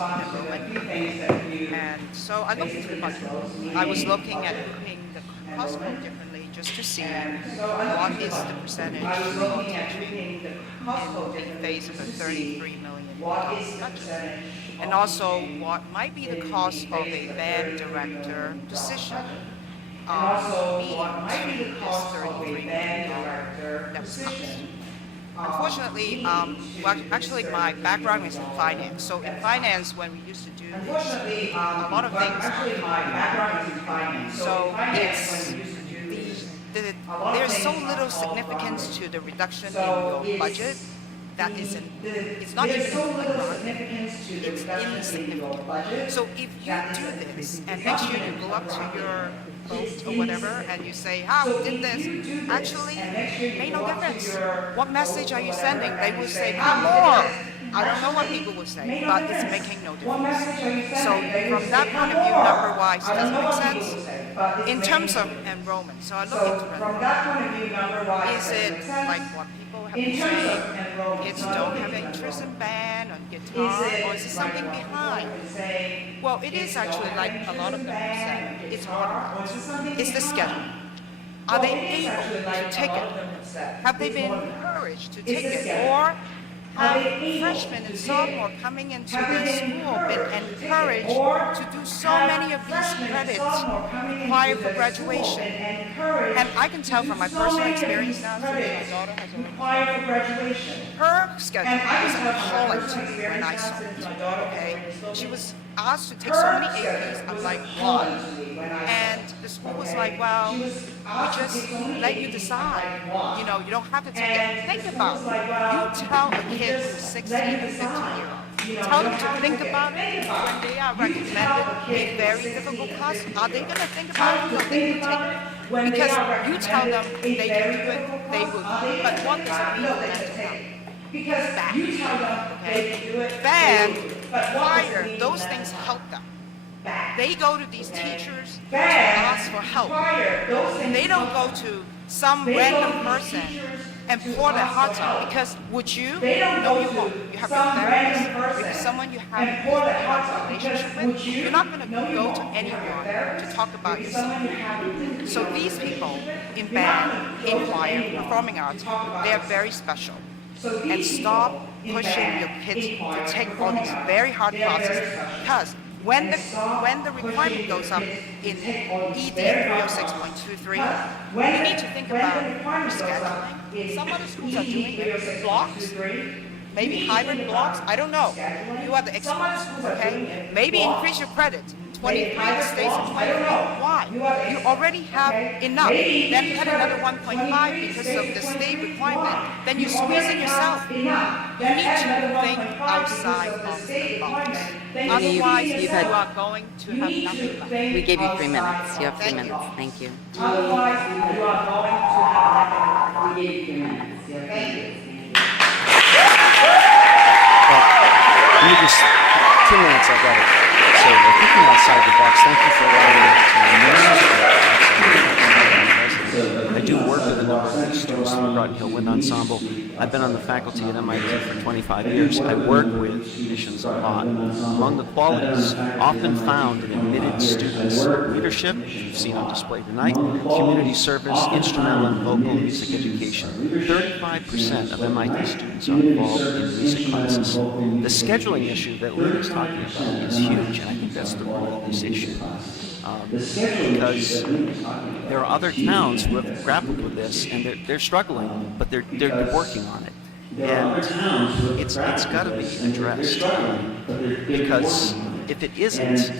enrollment. And so I looked into the budget. I was looking at putting the cost code differently just to see what is the percentage of teaching in the face of a $33 million budget. And also what might be the cost of a band director position. Mean to this $33 million that was cut. Unfortunately, actually my background is in finance. So in finance, when we used to do this, a lot of things are so there's so little significance to the reduction in your budget that it's not even it's insignificant. So if you do this and next year you go up to your vote or whatever and you say, we did this, actually it made no difference. What message are you sending? They will say, more. I don't know what people will say, but it's making no difference. So from that point of view, number-wise, it doesn't make sense. In terms of enrollment, so I look into enrollment. Is it like what people have been saying, kids don't have interest in band, on guitar, or is it something behind? Well, it is actually like a lot of them have said, it's more about, it's the schedule. Are they able to take it? Have they been encouraged to take it? Or have freshmen and sophomore coming into the school been encouraged to do so many of these credits prior for graduation? And I can tell from my personal experience now, since my daughter has already her schedule was appalling to me when I saw it. Okay, she was asked to take so many APs. I'm like, why? And the school was like, well, we just let you decide. You know, you don't have to take it. Think about it. You tell a kid who's 16 or 15-year-old, tell them to think about it when they are recommended a very difficult class. Are they going to think about it? No, they will take it. Because you tell them they can do it, they will do it. But what does it mean for mental health? Bad. Okay? Band, choir, those things help them. They go to these teachers to ask for help. They don't go to some random person and pour their hearts out, because would you? No, you won't. You have your therapist, maybe someone you have a relationship with. You're not going to go to anyone to talk about yourself. So these people in band, in choir, performing arts, they are very special. And stop pushing your kids to take all these very hard classes, because when the requirement goes up in ED 306.23, you need to think about rescheduling. Some other schools are doing it, blocks, maybe hybrid blocks, I don't know. You are the experts, okay? Maybe increase your credit. 23 stays at 23. Why? You already have enough. Then add another 1.5 because of the state requirement. Then you're squeezing yourself. You need to think outside of the box. Otherwise, you are going to have nothing left. We gave you 3 minutes. You have 3 minutes. Thank you. Otherwise, you are going to have nothing left. We gave you 3 minutes. Thank you. Let me just, 2 minutes, I got it. So we're thinking outside the box. Thank you for allowing me to I do work with a number of these students from the Groton Hill Wind Ensemble. I've been on the faculty at MIT for 25 years. I work with musicians a lot. Among the qualities often found in admitted students: leadership, as you've seen on display tonight, community service, instrumental and vocal music education. 35% of MIT students are involved in music classes. The scheduling issue that Lynn is talking about is huge, and I think that's the root of this issue. Because there are other towns who have grappled with this, and they're struggling, but they're working on it. And it's got to be addressed, because if it isn't,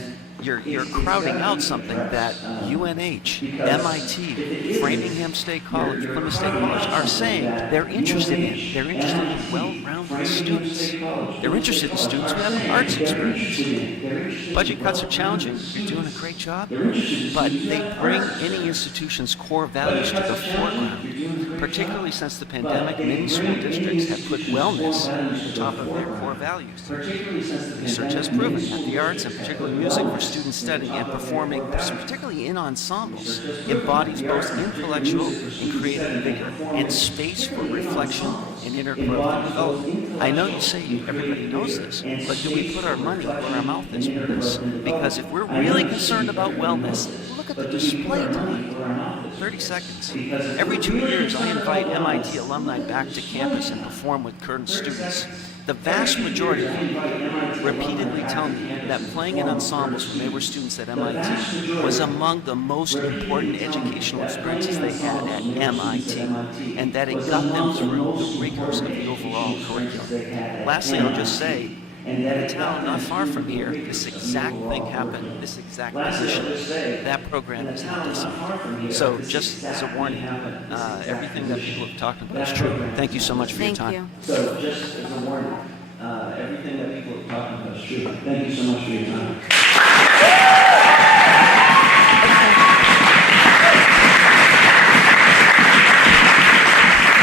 you're crowding out something that UNH, MIT, Framingham State College, Plymouth State College are saying they're interested in. They're interested in well-rounded students. They're interested in students who have an arts experience. Budget cuts are challenging. You're doing a great job, but they bring any institution's core values to the foreground, particularly since the pandemic. Many school districts have put wellness at the top of their core values. Research has proven that the arts, and particularly music, for students studying and performing, particularly in ensembles, embodies both intellectual and creative vigor and space for reflection and inner growth and development. I know you say everybody knows this, but do we put our money where our mouth is with this? Because if we're really concerned about wellness, look at the display tonight. 30 seconds. Every 2 years, I invite MIT alumni back to campus and perform with current students. The vast majority of them repeatedly tell me that playing in ensembles when they were students at MIT was among the most important educational experiences they had at MIT, and that it got them through the rigors of the overall curriculum. Lastly, I'll just say, in a town not far from here, this exact thing happened, this exact position. That program is now decimated. So just as a warning, everything that people have talked about is true. Thank you so much for your time. Thank So just as a warning, everything that people have talked about is true. Thank you so much for your time.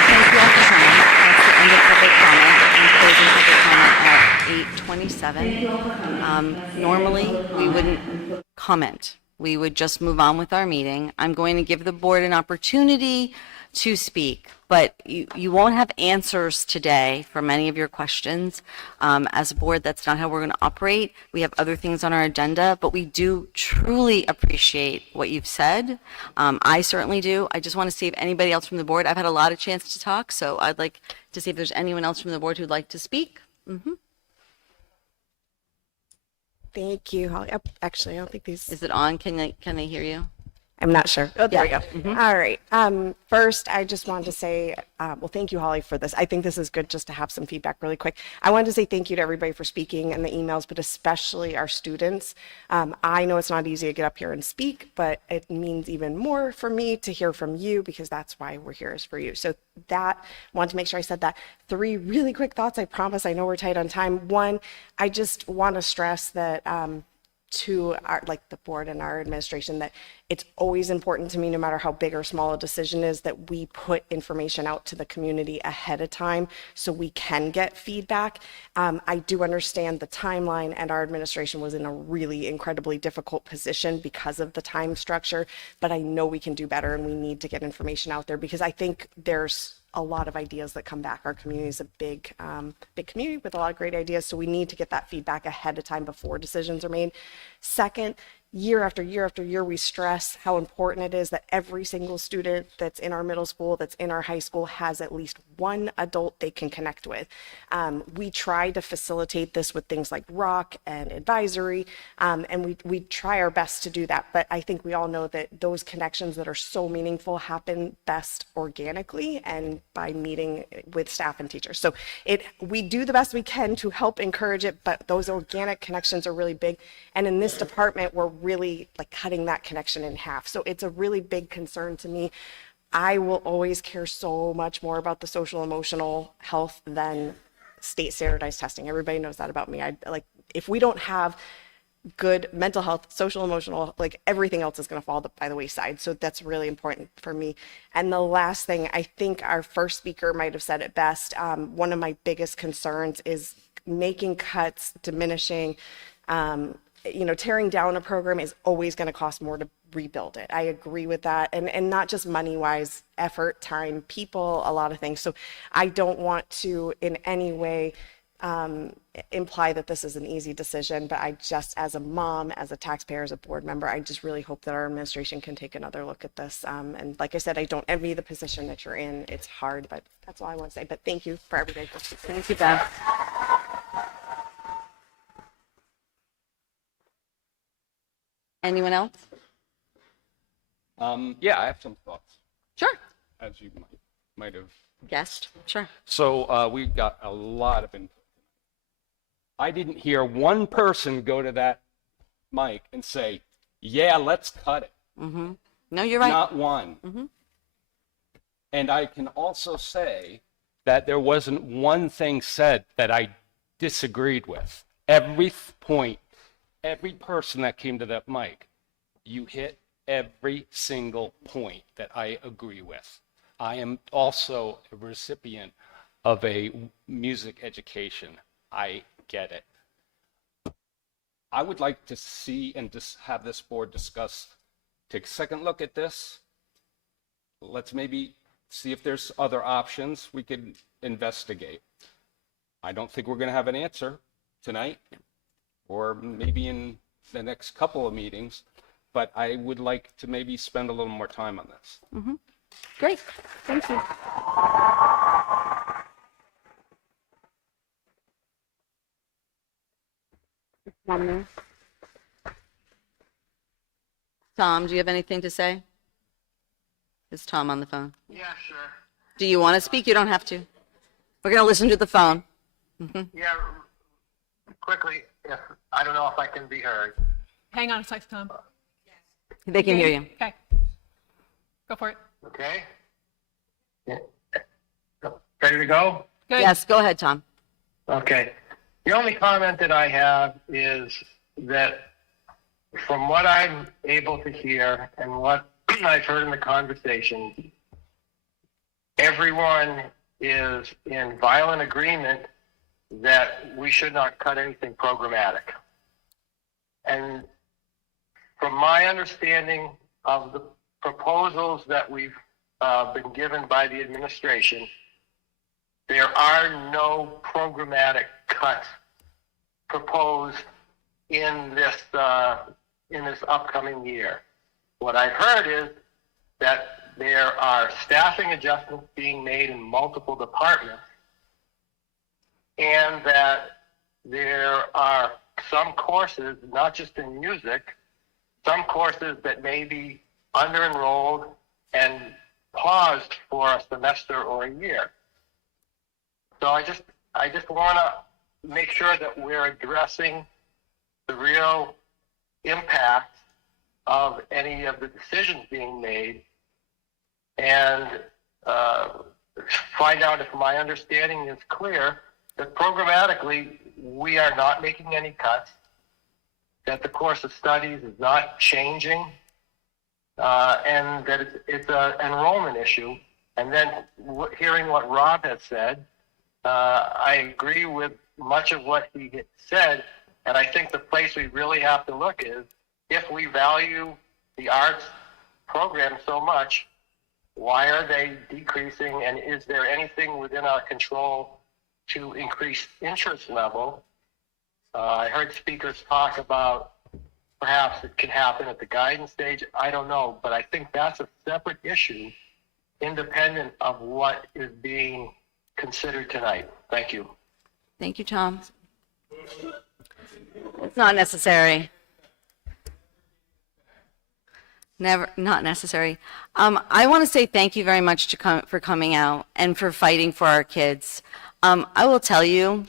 Thank you all for coming. That's the end of public comment. I'm closing public comment at 8:27. Normally, we wouldn't comment. We would just move on with our meeting. I'm going to give the board an opportunity to speak, but you won't have answers today for many of your questions. As a board, that's not how we're going to operate. We have other things on our agenda, but we do truly appreciate what you've said. I certainly do. I just want to see if anybody else from the board, I've had a lot of chance to talk, so I'd like to see if there's anyone else from the board who'd like to speak. Thank you, Holly. Actually, I don't think these. Is it on? Can they hear you? I'm not sure. Oh, there we Yeah. go. Mhm. All right. First, I just wanted to say, well, thank you, Holly, for this. I think this is good just to have some feedback really quick. I wanted to say thank you to everybody for speaking and the emails, but especially our students. I know it's not easy to get up here and speak, but it means even more for me to hear from you because that's why we're here is for you. So that, wanted to make sure I said that. 3 really quick thoughts. I promise. I know we're tight on time. One, I just want to stress that to our, like the board and our administration, that it's always important to me, no matter how big or small a decision is, that we put information out to the community ahead of time so we can get feedback. I do understand the timeline, and our administration was in a really incredibly difficult position because of the time structure, but I know we can do better, and we need to get information out there because I think there's a lot of ideas that come back. Our community is a big community with a lot of great ideas, so we need to get that feedback ahead of time before decisions are made. Second, year after year after year, we stress how important it is that every single student that's in our middle school, that's in our high school, has at least one adult they can connect with. We try to facilitate this with things like rock and advisory, and we try our best to do that. But I think we all know that those connections that are so meaningful happen best organically and by meeting with staff and teachers. So we do the best we can to help encourage it, but those organic connections are really big. And in this department, we're really like cutting that connection in half. So it's a really big concern to me. I will always care so much more about the social emotional health than state standardized testing. Everybody knows that about me. If we don't have good mental health, social emotional, like everything else is going to fall by the wayside. So that's really important for me. And the last thing, I think our first speaker might have said it best. One of my biggest concerns is making cuts, diminishing, tearing down a program is always going to cost more to rebuild it. I agree with that. And not just money-wise, effort, time, people, a lot of things. So I don't want to in any way imply that this is an easy decision, but I just, as a mom, as a taxpayer, as a board member, I just really hope that our administration can take another look at this. And like I said, I don't envy the position that you're in. It's hard, but that's all I want to say. But thank you for everybody. Thank you, Bev. Anyone else? Yeah, I have some thoughts. Sure. As you might have guessed. Sure. So we got a lot of input. I didn't hear one person go to that mic and say, "Yeah, let's cut it." Mm-hmm. No, you're right. Not one. Mm-hmm. And I can also say that there wasn't one thing said that I disagreed with. Every point, every person that came to that mic, you hit every single point that I agree with. I am also a recipient of a music education. I get it. I would like to see and just have this board discuss, take a second look at this. Let's maybe see if there's other options we could investigate. I don't think we're going to have an answer tonight or maybe in the next couple of meetings, but I would like to maybe spend a little more time on this. Mm-hmm. Great. Thank you. One more. Tom, do you have anything to say? Is Tom on the phone? Yeah, sure. Do you want to speak? You don't have to. We're going to listen to the phone. Mm-hmm. Yeah, quickly, I don't know if I can be heard. Hang on a sec, Tom. They can hear you. Okay. Go for it. Okay. Ready to go? Good. Yes, go ahead, Tom. Okay. The only comment that I have is that from what I'm able to hear and what I've heard in the conversation, everyone is in violent agreement that we should not cut anything programmatic. And from my understanding of the proposals that we've been given by the administration, there are no programmatic cuts proposed in this upcoming year. What I've heard is that there are staffing adjustments being made in multiple departments, and that there are some courses, not just in music, some courses that may be under-enrolled, and paused for a semester or a year. So I just want to make sure that we're addressing the real impact of any of the decisions being made, and find out if my understanding is clear that programmatically we are not making any cuts, that the course of studies is not changing, and that it's an enrollment issue. And then hearing what Rob has said, I agree with much of what he said, and I think the place we really have to look is, if we value the arts program so much, why are they decreasing, and is there anything within our control to increase interest level? I heard speakers talk about perhaps it can happen at the guidance stage. I don't know, but I think that's a separate issue independent of what is being considered tonight. Thank you. Thank you, Tom. It's not necessary. Never, not necessary. I want to say thank you very much for coming out and for fighting for our kids. I will tell you,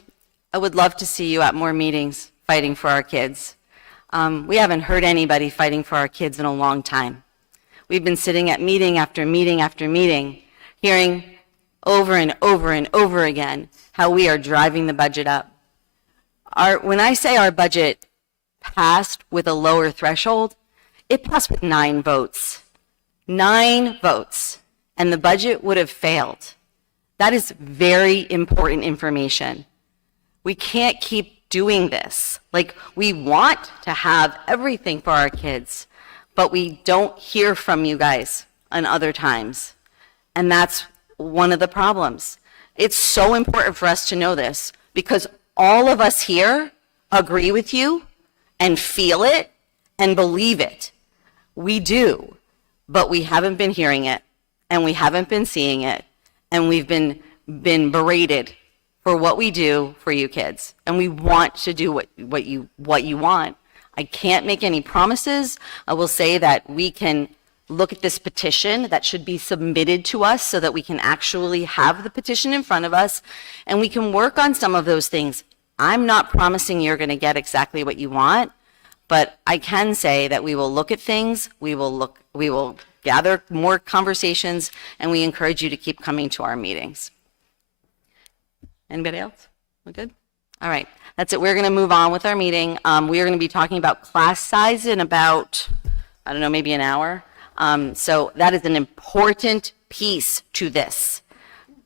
I would love to see you at more meetings fighting for our kids. We haven't heard anybody fighting for our kids in a long time. We've been sitting at meeting after meeting after meeting, hearing over and over and over again how we are driving the budget up. When I say our budget passed with a lower threshold, it passed with 9 votes. 9 votes, and the budget would have failed. That is very important information. We can't keep doing this. Like, we want to have everything for our kids, but we don't hear from you guys on other times. And that's one of the problems. It's so important for us to know this, because all of us here agree with you and feel it and believe it. We do, but we haven't been hearing it, and we haven't been seeing it, and we've been berated for what we do for you kids, and we want to do what you want. I can't make any promises. I will say that we can look at this petition that should be submitted to us so that we can actually have the petition in front of us, and we can work on some of those things. I'm not promising you're going to get exactly what you want, but I can say that we will look at things, we will gather more conversations, and we encourage you to keep coming to our meetings. Anybody else? We good? All right, that's it. We're going to move on with our meeting. We are going to be talking about class size in about, I don't know, maybe an hour. So that is an important piece to this.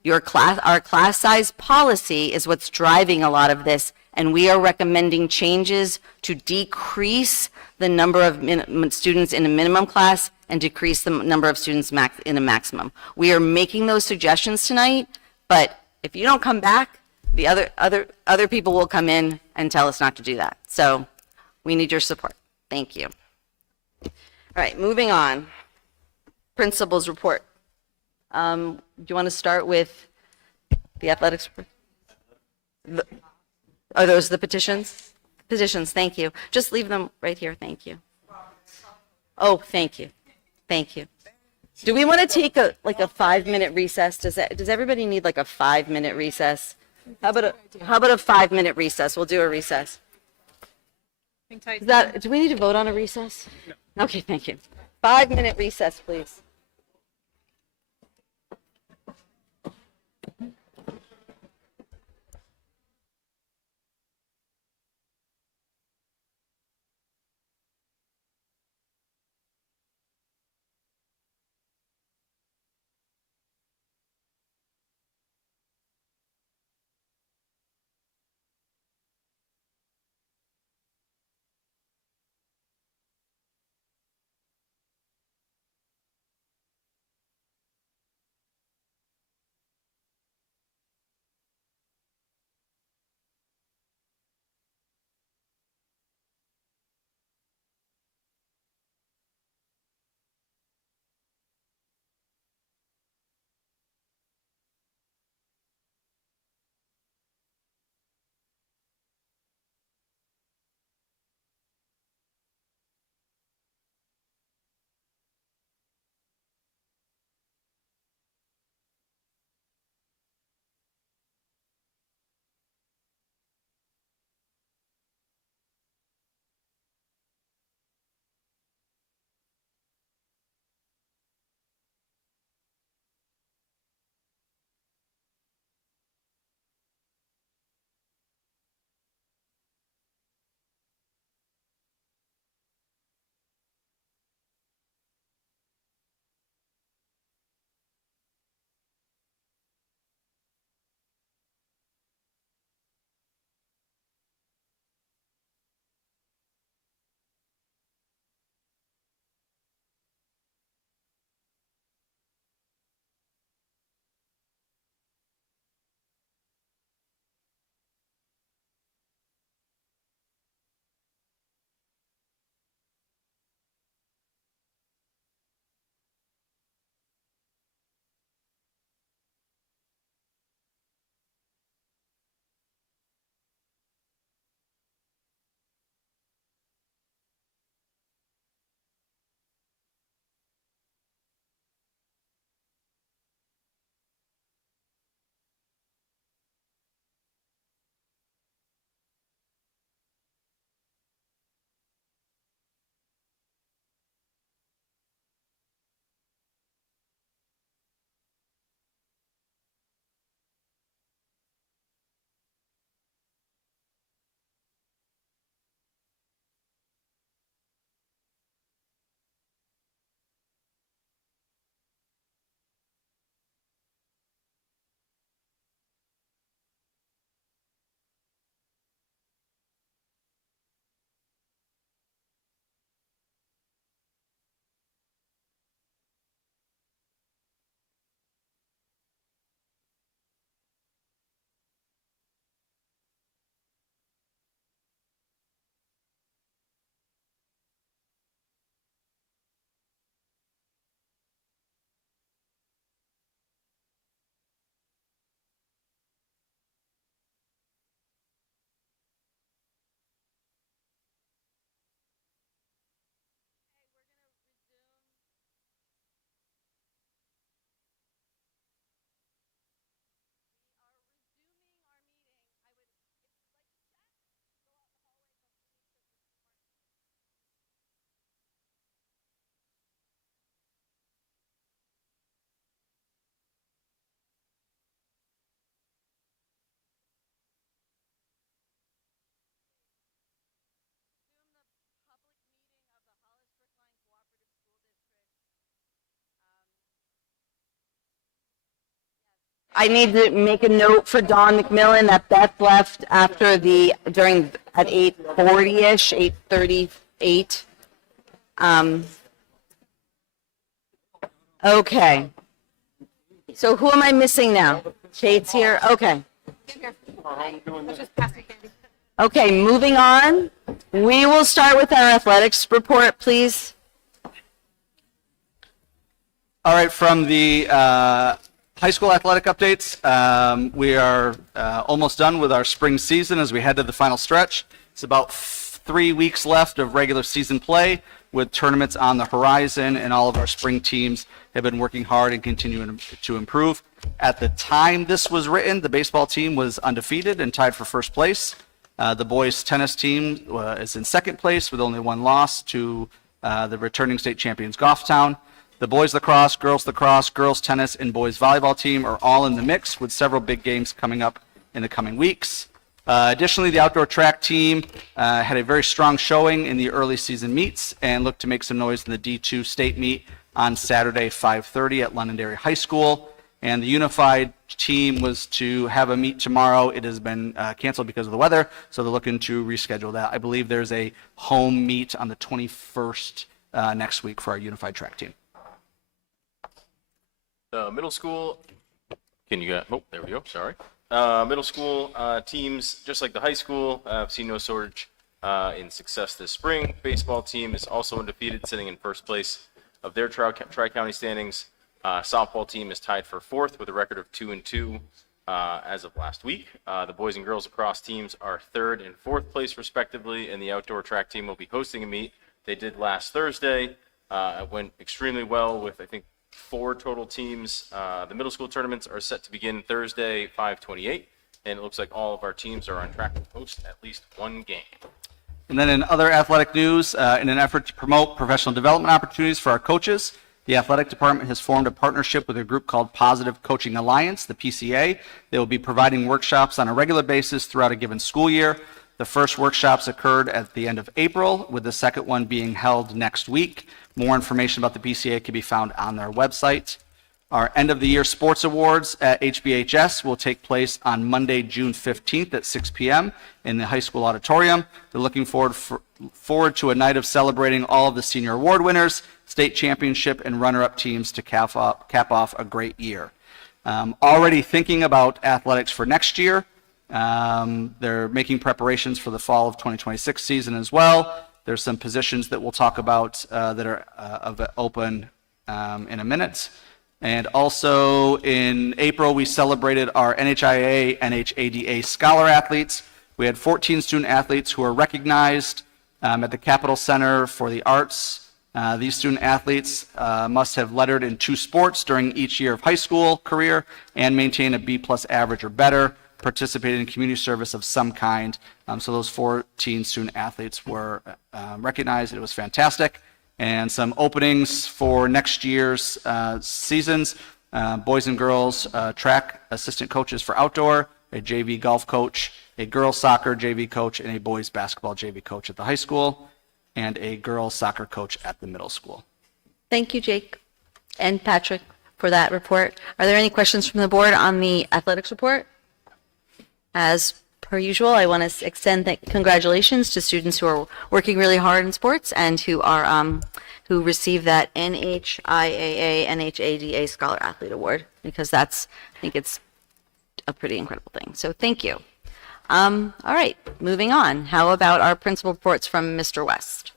Our class size policy is what's driving a lot of this, and we are recommending changes to decrease the number of students in a minimum class and decrease the number of students in a maximum. We are making those suggestions tonight, but if you don't come back, the other people will come in and tell us not to do that. So we need your support. Thank you. All right, moving on. Principal's report. Do you want to start with the athletics? Are those the petitions? Petitions, thank you. Just leave them right here, thank you. Oh, thank you. Thank you. Do we want to take a 5-minute recess? Does everybody need like a 5-minute recess? How about a 5-minute recess? We'll do a recess. Do we need to vote on a recess? No. Okay, thank you. 5-minute recess, please. I need to make a note for Dawn McMillan that Beth left after at 8:40-ish, 8:38. Okay. So who am I missing now? Kate's here? Okay. Okay, moving on. We will start with our athletics report, please. All right, from the high school athletic updates, we are almost done with our spring season as we head to the final stretch. It's about 3 weeks left of regular season play with tournaments on the horizon, and all of our spring teams have been working hard and continuing to improve. At the time this was written, the baseball team was undefeated and tied for first place. The boys tennis team is in second place with only one loss to the returning state champions Goffstown. The boys lacrosse, girls tennis, and boys volleyball team are all in the mix with several big games coming up in the coming weeks. Additionally, the outdoor track team had a very strong showing in the early season meets and looked to make some noise in the D2 state meet on Saturday, 5:30 at Londonderry High School. And the unified team was to have a meet tomorrow. It has been canceled because of the weather, so they're looking to reschedule that. I believe there's a home meet on the 21st next week for our unified track team. Middle school, there we go, sorry. Middle school teams, just like the high school, have seen no shortage in success this spring. Baseball team is also undefeated, sitting in first place of their tri-county standings. Softball team is tied for fourth with a record of 2-2 as of last week. The boys and girls lacrosse teams are third and fourth place respectively, and the outdoor track team will be hosting a meet. They did last Thursday. It went extremely well with, I think, 4 total teams. The middle school tournaments are set to begin Thursday, 5/28, and it looks like all of our teams are on track to host at least one game. And then in other athletic news, in an effort to promote professional development opportunities for our coaches, the athletic department has formed a partnership with a group called Positive Coaching Alliance, the PCA. They will be providing workshops on a regular basis throughout a given school year. The first workshops occurred at the end of April, with the second one being held next week. More information about the PCA can be found on their website. Our end of the year sports awards at HBHS will take place on Monday, June 15th at 6 p.m. in the high school auditorium. They're looking forward to a night of celebrating all of the senior award winners, state championship, and runner-up teams to cap off a great year. Already thinking about athletics for next year. They're making preparations for the fall of 2026 season as well. There's some positions that we'll talk about that are open in a minute. And also in April, we celebrated our NHIA, NHADA Scholar Athletes. We had 14 student athletes who were recognized at the Capitol Center for the Arts. These student athletes must have lettered in 2 sports during each year of high school career and maintain a B+ average or better, participated in community service of some kind. So those 14 student athletes were recognized. It was fantastic. And some openings for next year's seasons, boys and girls track assistant coaches for outdoor, a JV golf coach, a girls soccer JV coach, and a boys basketball JV coach at the high school, and a girls soccer coach at the middle school. Thank you, Jake and Patrick, for that report. Are there any questions from the board on the athletics report? As per usual, I want to extend congratulations to students who are working really hard in sports and who receive that NHIAA, NHADA Scholar Athlete Award, because I think it's a pretty incredible thing. So thank you. All right, moving on. How about our principal reports from Mr. West?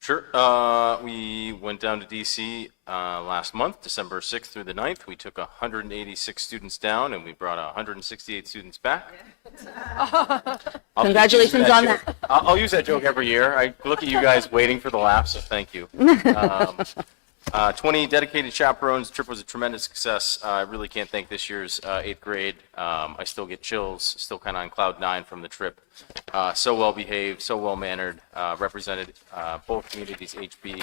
Sure. We went down to DC last month, December 6th through the 9th. We took 186 students down, and we brought 168 students back. Congratulations on that. I'll use that joke every year. I look at you guys waiting for the laugh, so thank you. 20 dedicated chaperones. The trip was a tremendous success. I really can't thank this year's 8th grade. I still get chills, still kind of on cloud 9 from the trip. So well behaved, so well mannered, represented both communities, HB,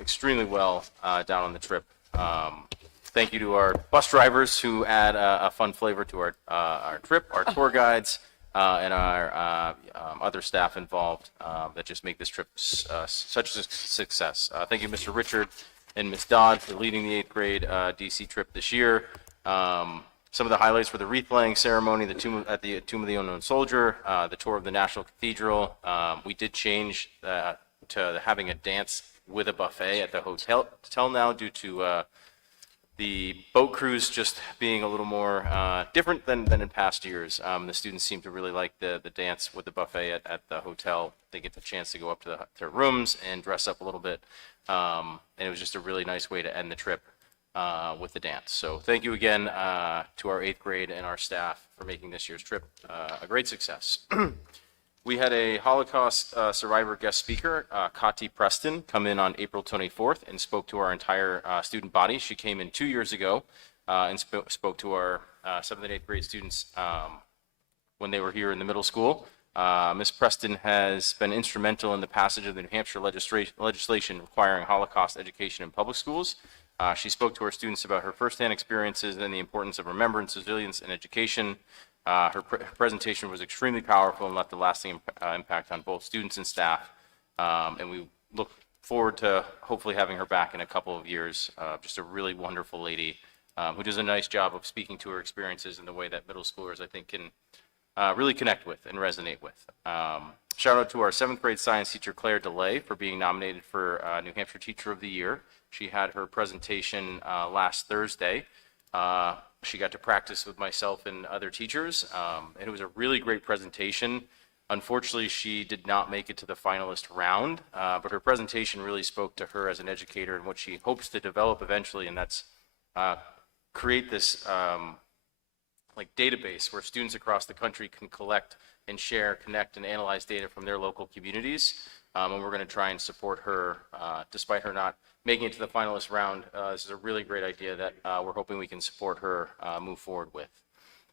extremely well down on the trip. Thank you to our bus drivers who add a fun flavor to our trip, our tour guides, and our other staff involved that just make this trip such a success. Thank you, Mr. Richard and Ms. Dodd, for leading the 8th grade DC trip this year. Some of the highlights were the wreath laying ceremony, the tomb at the Tomb of the Unknown Soldier, the tour of the National Cathedral. We did change to having a dance with a buffet at the hotel now due to the boat cruise just being a little more different than in past years. The students seem to really like the dance with the buffet at the hotel. They get the chance to go up to their rooms and dress up a little bit. And it was just a really nice way to end the trip with the dance. So thank you again to our 8th grade and our staff for making this year's trip a great success. We had a Holocaust survivor guest speaker, Kati Preston, come in on April 24th and spoke to our entire student body. She came in 2 years ago and spoke to our 7th and 8th grade students when they were here in the middle school. Ms. Preston has been instrumental in the passage of the New Hampshire legislation requiring Holocaust education in public schools. She spoke to our students about her firsthand experiences and the importance of remembrance, resilience, and education. Her presentation was extremely powerful and left a lasting impact on both students and staff. And we look forward to hopefully having her back in a couple of years. Just a really wonderful lady who does a nice job of speaking to her experiences in the way that middle schoolers, I think, can really connect with and resonate with. Shout out to our 7th grade science teacher, Claire DeLay, for being nominated for New Hampshire Teacher of the Year. She had her presentation last Thursday. She got to practice with myself and other teachers, and it was a really great presentation. Unfortunately, she did not make it to the finalist round, but her presentation really spoke to her as an educator and what she hopes to develop eventually, and that's create this like database where students across the country can collect and share, connect, and analyze data from their local communities. And we're going to try and support her, despite her not making it to the finalist round. This is a really great idea that we're hoping we can support her move forward with.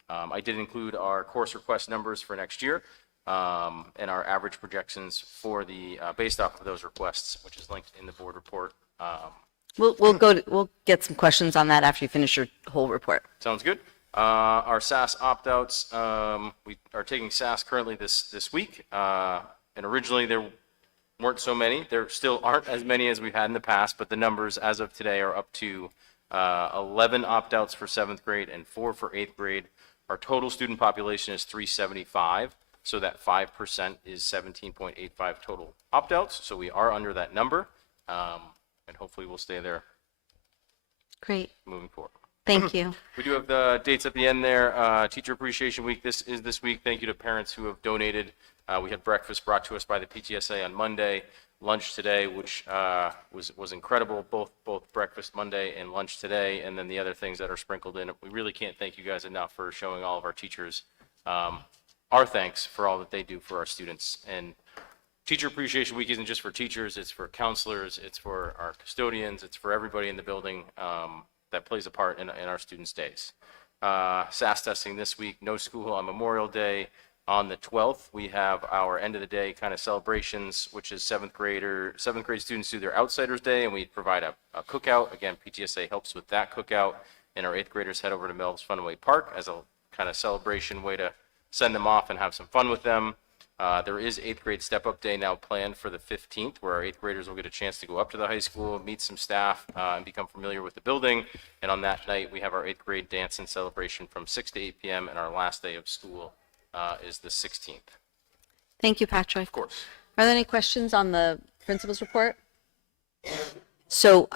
I did include our course request numbers for next year and our average projections for the based off of those requests, which is linked in the board report. We'll get some questions on that after you finish your whole report. Sounds good. Our SAS opt-outs, we are taking SAS currently this week, and originally there weren't so many. There still aren't as many as we've had in the past, but the numbers as of today are up to 11 opt-outs for 7th grade and 4 for 8th grade. Our total student population is 375, so that 5% is 17.85 total opt-outs, so we are under that number, and hopefully we'll stay there. Great. Moving forward. Thank you. We do have the dates at the end there. Teacher Appreciation Week, this is this week. Thank you to parents who have donated. We had breakfast brought to us by the PTSA on Monday, lunch today, which was incredible, both breakfast Monday and lunch today, and then the other things that are sprinkled in. We really can't thank you guys enough for showing all of our teachers our thanks for all that they do for our students. And Teacher Appreciation Week isn't just for teachers, it's for counselors, it's for our custodians, it's for everybody in the building that plays a part in our students' days. SAS testing this week, no school on Memorial Day. On the 12th, we have our end of the day kind of celebrations, which is 7th grade students do their Outsiders Day, and we provide a cookout. Again, PTSA helps with that cookout, and our 8th graders head over to Mel's Funway Park as a kind of celebration way to send them off and have some fun with them. There is 8th grade step-up day now planned for the 15th, where our 8th graders will get a chance to go up to the high school, meet some staff, and become familiar with the building. And on that night, we have our 8th grade dance and celebration from 6 to 8 p.m., and our last day of school is the 16th. Thank you, Patrick. Of course. Are there any questions on the principal's report? So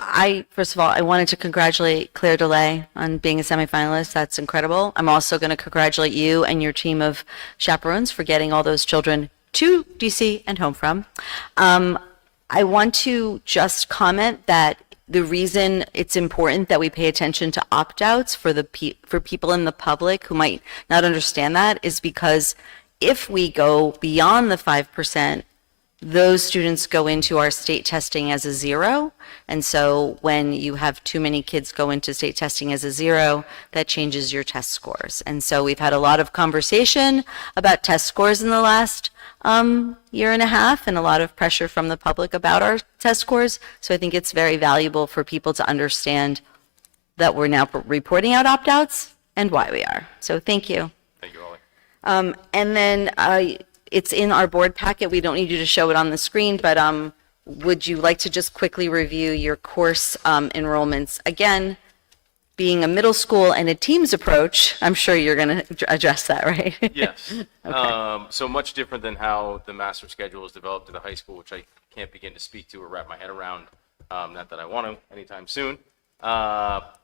first of all, I wanted to congratulate Claire DeLay on being a semifinalist. That's incredible. I'm also going to congratulate you and your team of chaperones for getting all those children to DC and home from. I want to just comment that the reason it's important that we pay attention to opt-outs for people in the public who might not understand that is because if we go beyond the 5%, those students go into our state testing as a 0. And so when you have too many kids go into state testing as a 0, that changes your test scores. And so we've had a lot of conversation about test scores in the last year and a half, and a lot of pressure from the public about our test scores. So I think it's very valuable for people to understand that we're now reporting out opt-outs and why we are. So thank you. Thank you, Ollie. And then it's in our board packet. We don't need you to show it on the screen, but would you like to just quickly review your course enrollments? Again, being a middle school and a teams approach, I'm sure you're going to address that, right? Yes. So much different than how the master schedule is developed at the high school, which I can't begin to speak to or wrap my head around. Not that I want to anytime soon. But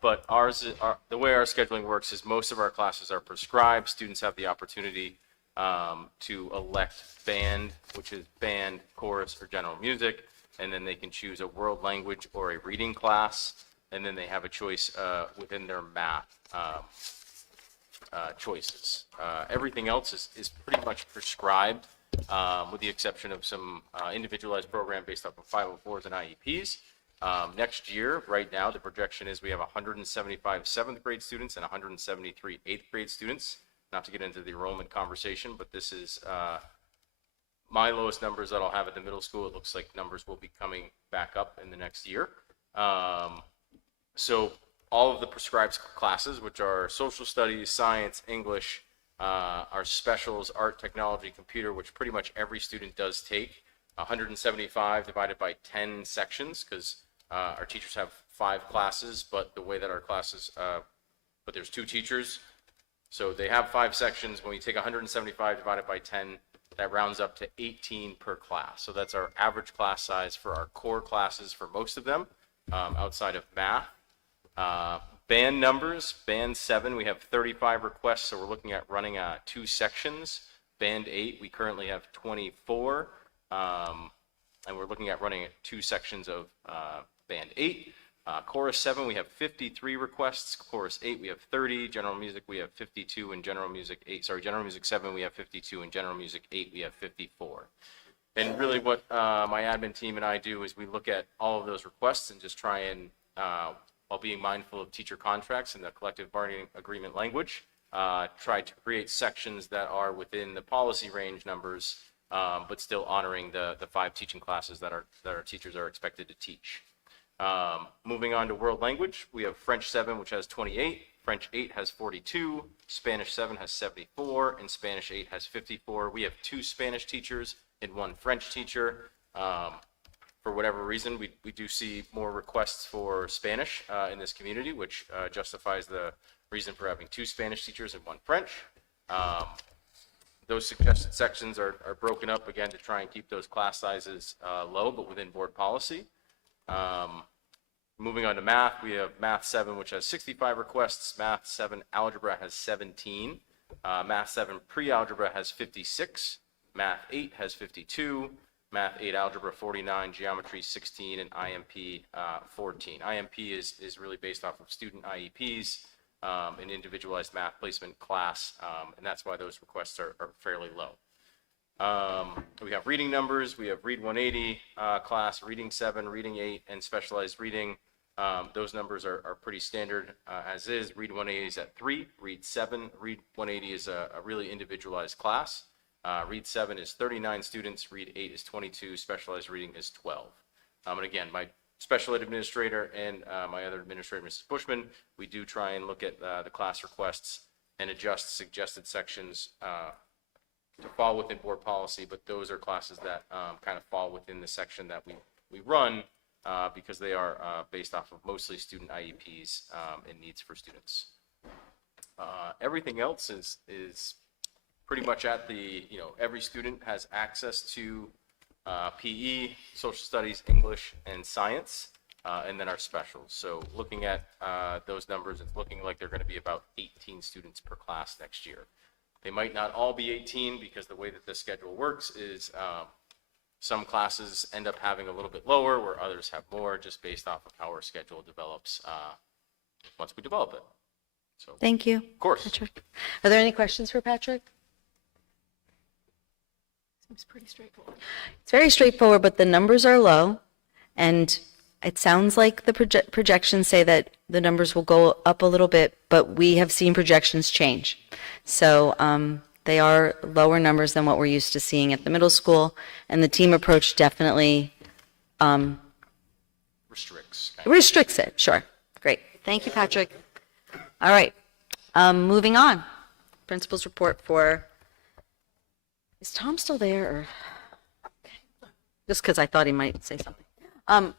the way our scheduling works is most of our classes are prescribed. Students have the opportunity to elect band, which is band, chorus, or general music, and then they can choose a world language or a reading class, and then they have a choice within their math choices. Everything else is pretty much prescribed, with the exception of some individualized program based off of 504s and IEPs. Next year, right now, the projection is we have 175 7th grade students and 173 8th grade students. Not to get into the enrollment conversation, but this is my lowest numbers that I'll have at the middle school. It looks like numbers will be coming back up in the next year. So all of the prescribed classes, which are social studies, science, English, our specials, art, technology, computer, which pretty much every student does take, 175 divided by 10 sections, because our teachers have 5 classes, but the way that our classes, but there's 2 teachers, so they have 5 sections. When we take 175 divided by 10, that rounds up to 18 per class. So that's our average class size for our core classes for most of them, outside of math. Band numbers, band 7, we have 35 requests, so we're looking at running 2 sections. Band 8, we currently have 24, and we're looking at running 2 sections of band 8. Chorus 7, we have 53 requests. Chorus 8, we have 30. General music, we have 52. And general music 8, general music 7, we have 52. And general music 8, we have 54. And really what my admin team and I do is we look at all of those requests and just try and, while being mindful of teacher contracts and the collective bargaining agreement language, try to create sections that are within the policy range numbers, but still honoring the 5 teaching classes that our teachers are expected to teach. Moving on to world language, we have French 7, which has 28, French 8 has 42, Spanish 7 has 74, and Spanish 8 has 54. We have 2 Spanish teachers and 1 French teacher. For whatever reason, we do see more requests for Spanish in this community, which justifies the reason for having 2 Spanish teachers and 1 French. Those suggested sections are broken up, again, to try and keep those class sizes low, but within board policy. Moving on to math, we have Math 7, which has 65 requests. Math 7 Algebra has 17. Math 7 Pre-Algebra has 56. Math 8 has 52. Math 8 Algebra 49. Geometry 16. And IMP 14. IMP is really based off of student IEPs, an individualized math placement class, and that's why those requests are fairly low. We have reading numbers. We have Read 180 class, Reading 7, Reading 8, and Specialized Reading. Those numbers are pretty standard as is. Read 180 is at 3, Read 7. Read 180 is a really individualized class. Read 7 is 39 students. Read 8 is 22. Specialized Reading is 12. And again, my special ed administrator and my other administrator, Mrs. Bushman, we do try and look at the class requests and adjust suggested sections to fall within board policy, but those are classes that kind of fall within the section that we run because they are based off of mostly student IEPs and needs for students. Everything else is pretty much at the, every student has access to PE, social studies, English, and science, and then our specials. So looking at those numbers, it's looking like they're going to be about 18 students per class next year. They might not all be 18 because the way that the schedule works is some classes end up having a little bit lower where others have more, just based off of how our schedule develops once we develop it. So, thank you. Of course. Patrick. Are there any questions for Patrick? Seems pretty straightforward. It's very straightforward, but the numbers are low, and it sounds like the projections say that the numbers will go up a little bit, but we have seen projections change. So they are lower numbers than what we're used to seeing at the middle school, and the team approach definitely restricts it. Sure. Great. Thank you, Patrick. All right. Moving on. Principal's report for, is Tom still there? Or just because I thought he might say something.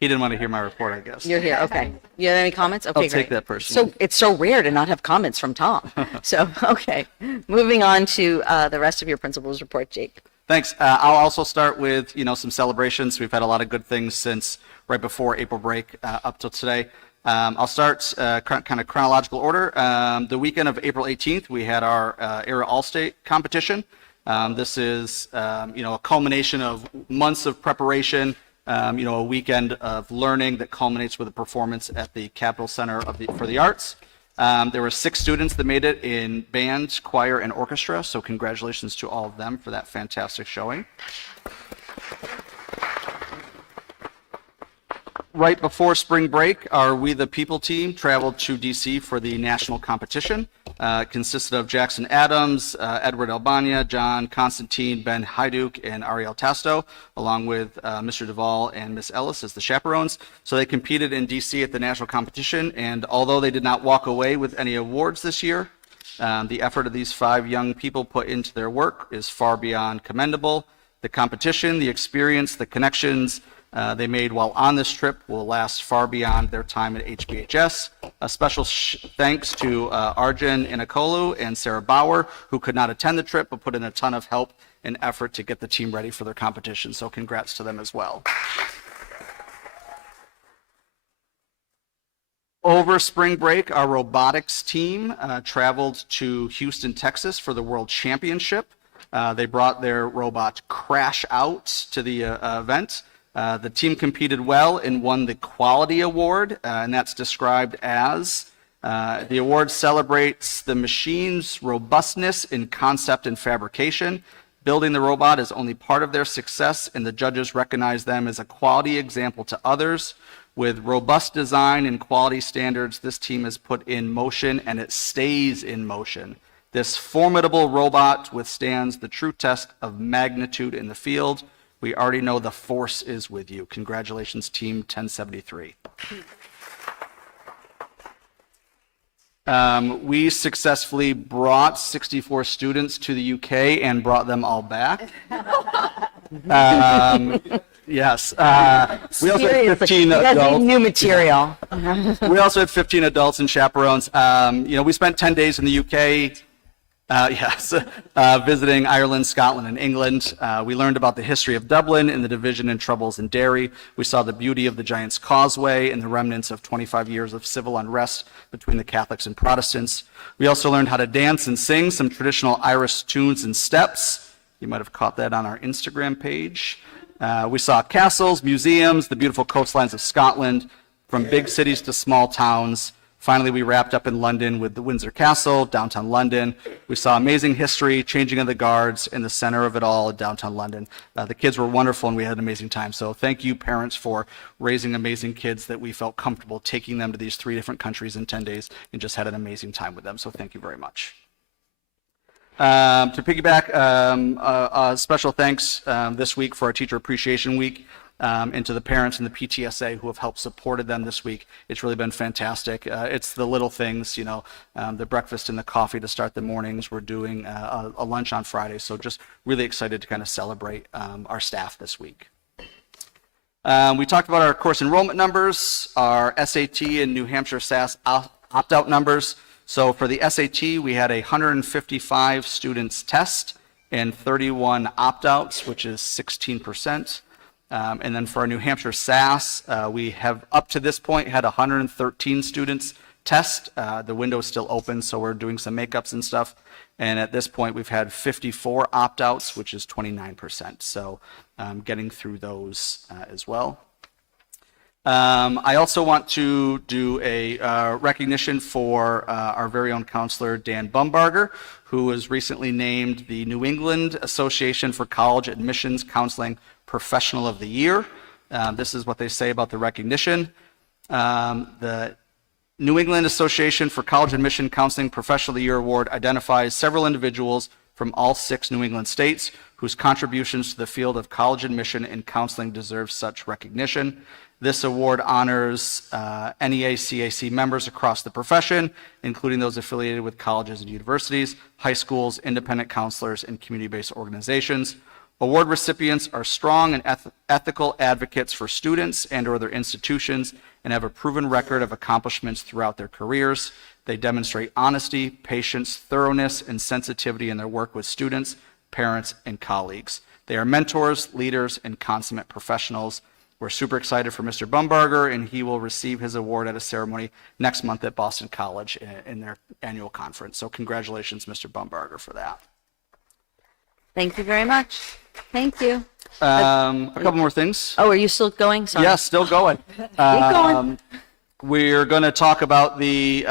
He didn't want to hear my report, I guess. You're here, okay. You have any comments? Okay, I'll take great. that personally. So it's so rare to not have comments from Tom. So, okay. Moving on to the rest of your principal's report, Jake. Thanks. I'll also start with, some celebrations. We've had a lot of good things since right before April break up till today. I'll start kind of chronological order. The weekend of April 18th, we had our Era All-State competition. This is, a culmination of months of preparation, a weekend of learning that culminates with a performance at the Capitol Center for the Arts. There were 6 students that made it in band, choir, and orchestra, so congratulations to all of them for that fantastic showing. Right before spring break, our We the People team traveled to DC for the national competition. It consisted of Jackson Adams, Edward Albania, John Constantine, Ben Hyduk, and Ariel Tasto, along with Mr. Duvall and Miss Ellis as the chaperones. So they competed in DC at the national competition, and although they did not walk away with any awards this year, the effort of these 5 young people put into their work is far beyond commendable. The competition, the experience, the connections they made while on this trip will last far beyond their time at HBHS. A special thanks to Arjun Inakolu and Sarah Bauer, who could not attend the trip but put in a ton of help and effort to get the team ready for their competition. So congrats to them as well. Over spring break, our robotics team traveled to Houston, Texas for the World Championship. They brought their robot Crash Out to the event. The team competed well and won the Quality Award, and that's described as the award celebrates the machine's robustness in concept and fabrication. Building the robot is only part of their success, and the judges recognize them as a quality example to others. With robust design and quality standards, this team is put in motion, and it stays in motion. This formidable robot withstands the true test of magnitude in the field. We already know the force is with you. Congratulations, Team 1073. We successfully brought 64 students to the UK and brought them all back. Yes. We also had 15 adults. New material. We also had 15 adults and chaperones. We spent 10 days in the UK. Visiting Ireland, Scotland, and England. We learned about the history of Dublin and the division and troubles in Derry. We saw the beauty of the Giant's Causeway and the remnants of 25 years of civil unrest between the Catholics and Protestants. We also learned how to dance and sing some traditional Irish tunes and steps. You might have caught that on our Instagram page. We saw castles, museums, the beautiful coastlines of Scotland, from big cities to small towns. Finally, we wrapped up in London with the Windsor Castle, downtown London. We saw amazing history, changing of the guards in the center of it all in downtown London. The kids were wonderful and we had an amazing time. So thank you, parents, for raising amazing kids that we felt comfortable taking them to these 3 different countries in 10 days and just had an amazing time with them. So thank you very much. To piggyback, a special thanks this week for our Teacher Appreciation Week. And to the parents and the PTSA who have helped supported them this week. It's really been fantastic. It's the little things, the breakfast and the coffee to start the mornings. We're doing a lunch on Friday, so just really excited to kind of celebrate our staff this week. We talked about our course enrollment numbers, our SAT and New Hampshire SAS opt-out numbers. So for the SAT, we had 155 students test and 31 opt-outs, which is 16%. And then for our New Hampshire SAS, we have up to this point had 113 students test. The window is still open, so we're doing some makeups and stuff. And at this point, we've had 54 opt-outs, which is 29%. So getting through those as well. I also want to do a recognition for our very own counselor, Dan Bumbarger, who was recently named the New England Association for College Admissions Counseling Professional of the Year. This is what they say about the recognition. The New England Association for College Admission Counseling Professional of the Year Award identifies several individuals from all 6 New England states whose contributions to the field of college admission and counseling deserve such recognition. This award honors NEA-CAC members across the profession, including those affiliated with colleges and universities, high schools, independent counselors, and community-based organizations. Award recipients are strong and ethical advocates for students and/or their institutions and have a proven record of accomplishments throughout their careers. They demonstrate honesty, patience, thoroughness, and sensitivity in their work with students, parents, and colleagues. They are mentors, leaders, and consummate professionals. We're super excited for Mr. Bumbarger, and he will receive his award at a ceremony next month at Boston College in their annual conference. So congratulations, Mr. Bumbarger, for that. Thank you very much. Thank you. A couple more things. Oh, are you still going? Sorry. Yes, still going. Keep going. We're going to talk about the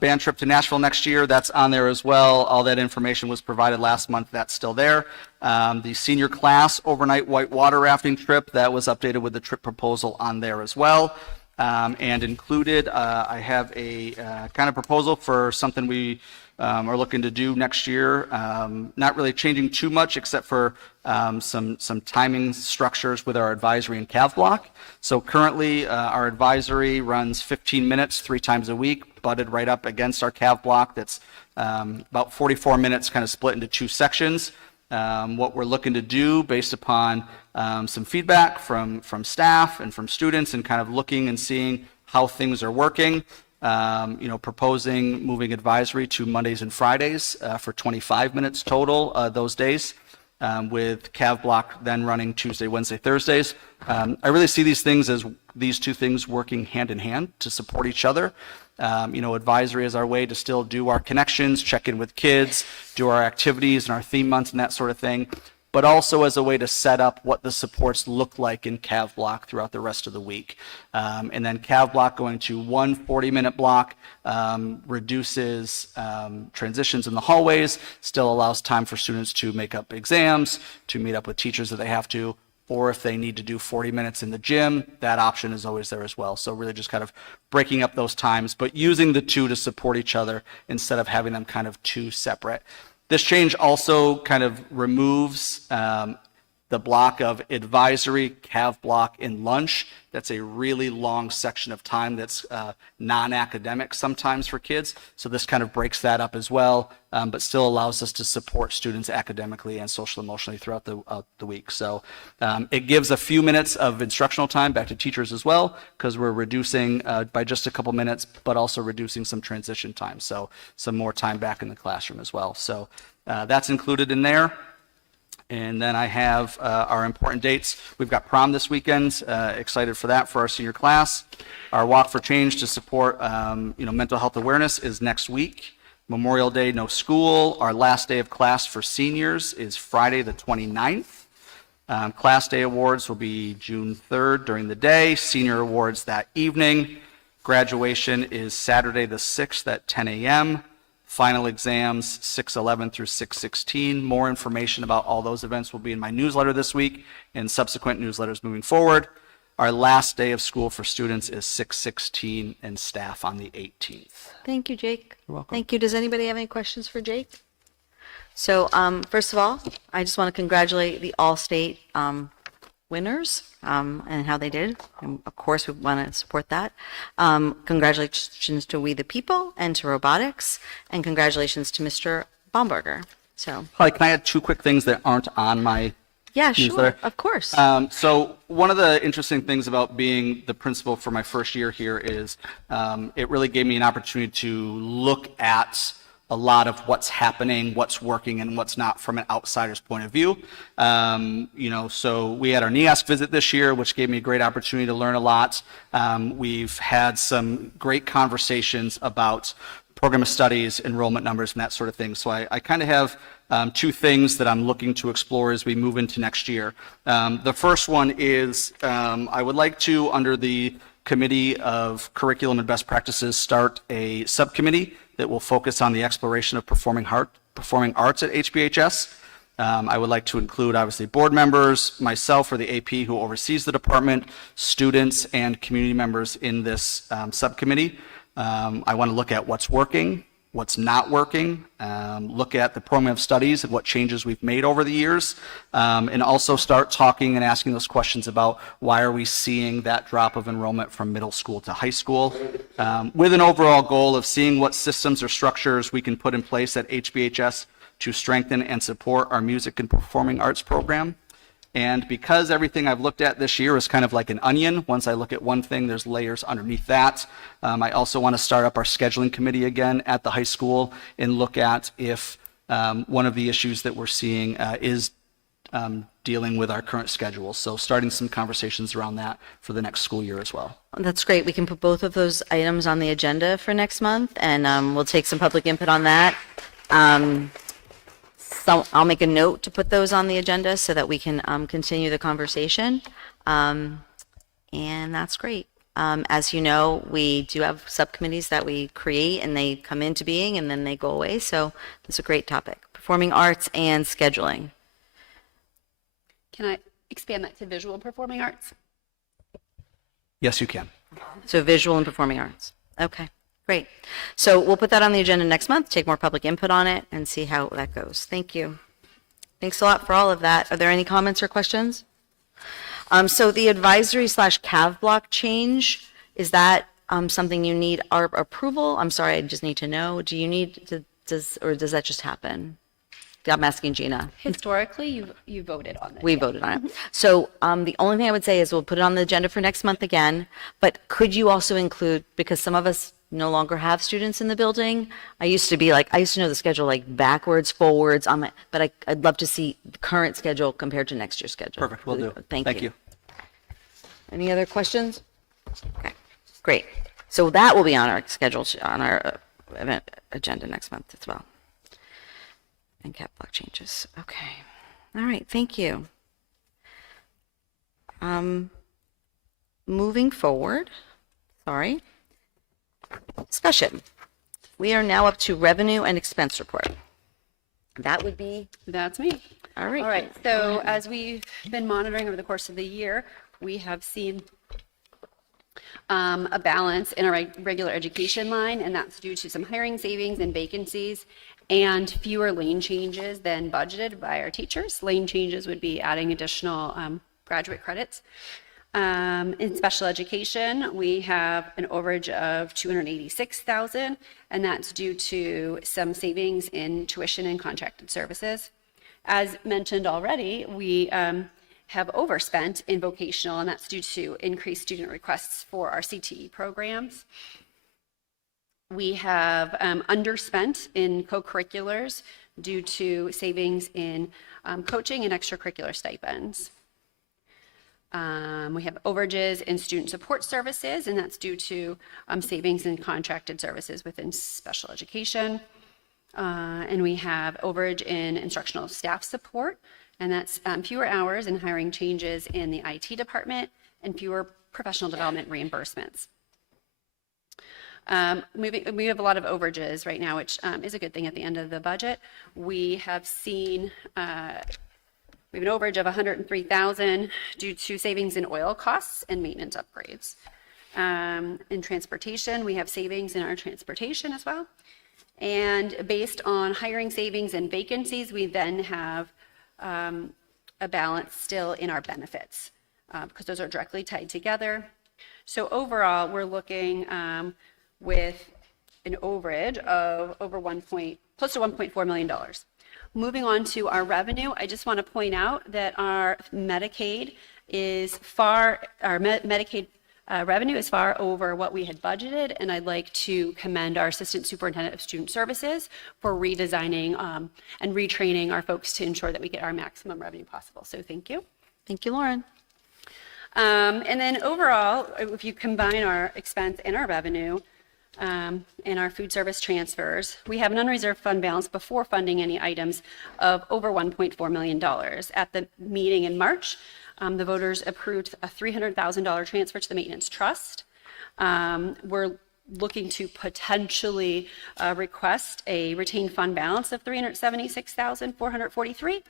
band trip to Nashville next year. That's on there as well. All that information was provided last month. That's still there. The senior class overnight whitewater rafting trip, that was updated with the trip proposal on there as well. And included, I have a kind of proposal for something we are looking to do next year. Not really changing too much except for some timing structures with our advisory and CAV block. So currently our advisory runs 15 minutes 3 times a week, butted right up against our CAV block. That's about 44 minutes kind of split into 2 sections. What we're looking to do based upon some feedback from staff and from students and kind of looking and seeing how things are working. Proposing moving advisory to Mondays and Fridays for 25 minutes total those days, with CAV block then running Tuesday, Wednesday, Thursdays. I really see these things as these 2 things working hand in hand to support each other. Advisory is our way to still do our connections, check in with kids, do our activities and our theme months and that sort of thing, but also as a way to set up what the supports look like in CAV block throughout the rest of the week. And then CAV block going to 1 40-minute block reduces transitions in the hallways, still allows time for students to make up exams, to meet up with teachers if they have to, or if they need to do 40 minutes in the gym, that option is always there as well. So really just kind of breaking up those times, but using the 2 to support each other instead of having them kind of 2 separate. This change also kind of removes the block of advisory, CAV block, and lunch. That's a really long section of time that's non-academic sometimes for kids. So this kind of breaks that up as well, but still allows us to support students academically and social emotionally throughout the week. So it gives a few minutes of instructional time back to teachers as well, because we're reducing by just a couple minutes, but also reducing some transition time. So some more time back in the classroom as well. So that's included in there. And then I have our important dates. We've got prom this weekend. Excited for that for our senior class. Our Walk for Change to support mental health awareness is next week. Memorial Day, no school. Our last day of class for seniors is Friday the 29th. Class Day awards will be June 3rd during the day. Senior awards that evening. Graduation is Saturday the 6th at 10 a.m. Final exams 6/11 through 6/16. More information about all those events will be in my newsletter this week and subsequent newsletters moving forward. Our last day of school for students is 6/16 and staff on the 18th. Thank you, Jake. You're welcome. Thank you. Does anybody have any questions for Jake? So first of all, I just want to congratulate the all-state winners and how they did. And of course, we want to support that. Congratulations to We the People and to Robotics, and congratulations to Mr. Baumberger. So, Holly, can I add 2 quick things that aren't on my yeah, sure, newsletter? of course. So one of the interesting things about being the principal for my first year here is it really gave me an opportunity to look at a lot of what's happening, what's working, and what's not from an outsider's point of view. So we had our NEASC visit this year, which gave me a great opportunity to learn a lot. We've had some great conversations about program of studies, enrollment numbers, and that sort of thing. So I kind of have 2 things that I'm looking to explore as we move into next year. The first one is I would like to, under the Committee of Curriculum and Best Practices, start a subcommittee that will focus on the exploration of performing arts at HBHS. I would like to include, obviously, board members, myself or the AP who oversees the department, students, and community members in this subcommittee. I want to look at what's working, what's not working, look at the program of studies and what changes we've made over the years, and also start talking and asking those questions about why are we seeing that drop of enrollment from middle school to high school, with an overall goal of seeing what systems or structures we can put in place at HBHS to strengthen and support our music and performing arts program. And because everything I've looked at this year is kind of like an onion, once I look at one thing, there's layers underneath that. I also want to start up our scheduling committee again at the high school and look at if one of the issues that we're seeing is dealing with our current schedule. So starting some conversations around that for the next school year as well. That's great. We can put both of those items on the agenda for next month, and we'll take some public input on that. So I'll make a note to put those on the agenda so that we can continue the conversation. And that's great. As you know, we do have subcommittees that we create and they come into being and then they go away. So it's a great topic. Performing arts and scheduling. Can I expand that to visual and performing arts? Yes, you can. So visual and performing arts. Okay, great. So we'll put that on the agenda next month, take more public input on it and see how that goes. Thank you. Thanks a lot for all of that. Are there any comments or questions? So the advisory / CAV block change, is that something you need our approval? I'm sorry, I just need to know. Do you need to, or does that just happen? I'm asking Gina. Historically, you voted on this. We voted on it. So the only thing I would say is we'll put it on the agenda for next month again, but could you also include, because some of us no longer have students in the building. I used to know the schedule like backwards, forwards, but I'd love to see the current schedule compared to next year's schedule. Perfect, will do. Thank you. Any other questions? Okay, great. So that will be on our schedule, on our event agenda next month as well. And cap block changes. Okay. All right. Thank you. Moving forward. Sorry. Discussion. We are now up to revenue and expense report. That would be. That's me. All right. All right. So as we've been monitoring over the course of the year, we have seen a balance in our regular education line, and that's due to some hiring savings and vacancies and fewer lane changes than budgeted by our teachers. Lane changes would be adding additional graduate credits. In special education, we have an overage of $286,000, and that's due to some savings in tuition and contracted services. As mentioned already, we have overspent in vocational, and that's due to increased student requests for our CTE programs. We have underspent in co-curriculars due to savings in coaching and extracurricular stipends. We have overages in student support services, and that's due to savings in contracted services within special education. And we have overage in instructional staff support, and that's fewer hours and hiring changes in the IT department and fewer professional development reimbursements. We have a lot of overages right now, which is a good thing at the end of the budget. We have seen we have an overage of $103,000 due to savings in oil costs and maintenance upgrades. In transportation, we have savings in our transportation as well. And based on hiring savings and vacancies, we then have a balance still in our benefits because those are directly tied together. So overall, we're looking with an overage of close to $1.4 million. Moving on to our revenue, I just want to point out that our Medicaid revenue is far over what we had budgeted, and I'd like to commend our Assistant Superintendent of Student Services for redesigning and retraining our folks to ensure that we get our maximum revenue possible. So thank you. Thank you, Lauren. And then overall, if you combine our expense and our revenue, and our food service transfers, we have an unreserved fund balance before funding any items of over $1.4 million. At the meeting in March, the voters approved a $300,000 transfer to the maintenance trust. We're looking to potentially request a retained fund balance of $376,443.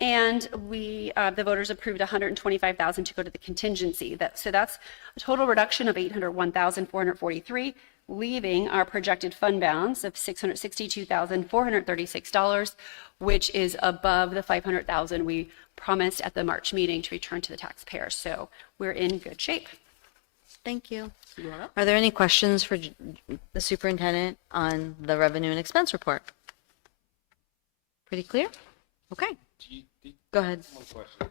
And the voters approved $125,000 to go to the contingency. So that's a total reduction of $801,443, leaving our projected fund balance of $662,436, which is above the $500,000 we promised at the March meeting to return to the taxpayers. So we're in good shape. Thank you. Are there any questions for the superintendent on the revenue and expense report? Pretty clear? Okay. Go ahead. One question.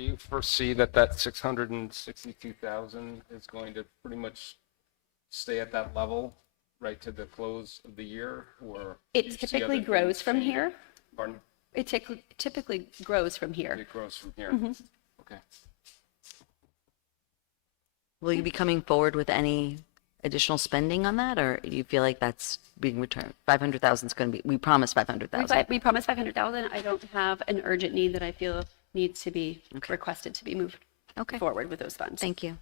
Do you foresee that 662,000 is going to pretty much stay at that level right to the close of the year, or? do you It see typically other grows things from changing? here. Pardon? It typically grows from here. It grows from here. Mhm. Okay. Will you be coming forward with any additional spending on that, or do you feel like that's being returned? 500,000 is going to be, we promised 500,000. We promised 500,000. I don't have an urgent need that I feel needs to be requested to be moved forward with those funds. Thank you.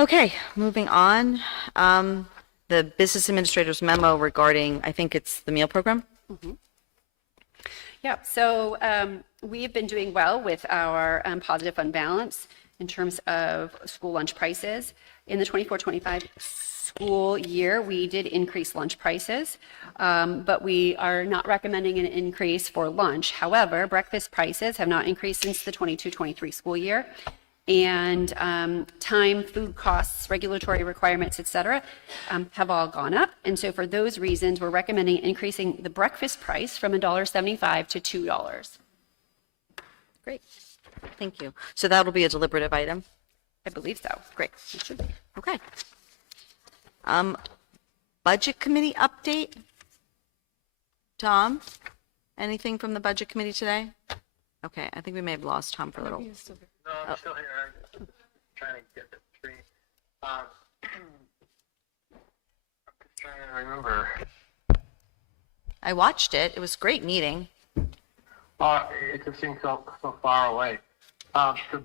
Okay, moving on. The business administrator's memo regarding, I think it's the meal program? Yeah, so we have been doing well with our positive fund balance in terms of school lunch prices. In the 24-25 school year, we did increase lunch prices, but we are not recommending an increase for lunch. However, breakfast prices have not increased since the 22-23 school year. And time, food costs, regulatory requirements, et cetera, have all gone up. And so for those reasons, we're recommending increasing the breakfast price from $1.75 to $2. Great, thank you. So that'll be a deliberative item? I believe so. Great. It should be. Okay. Budget committee update? Tom, anything from the budget committee today? Okay, I think we may have lost Tom for a little. No, I'm still here. I'm trying to get the screen. I'm just trying to remember. I watched it. It was a great meeting. It just seems so far away.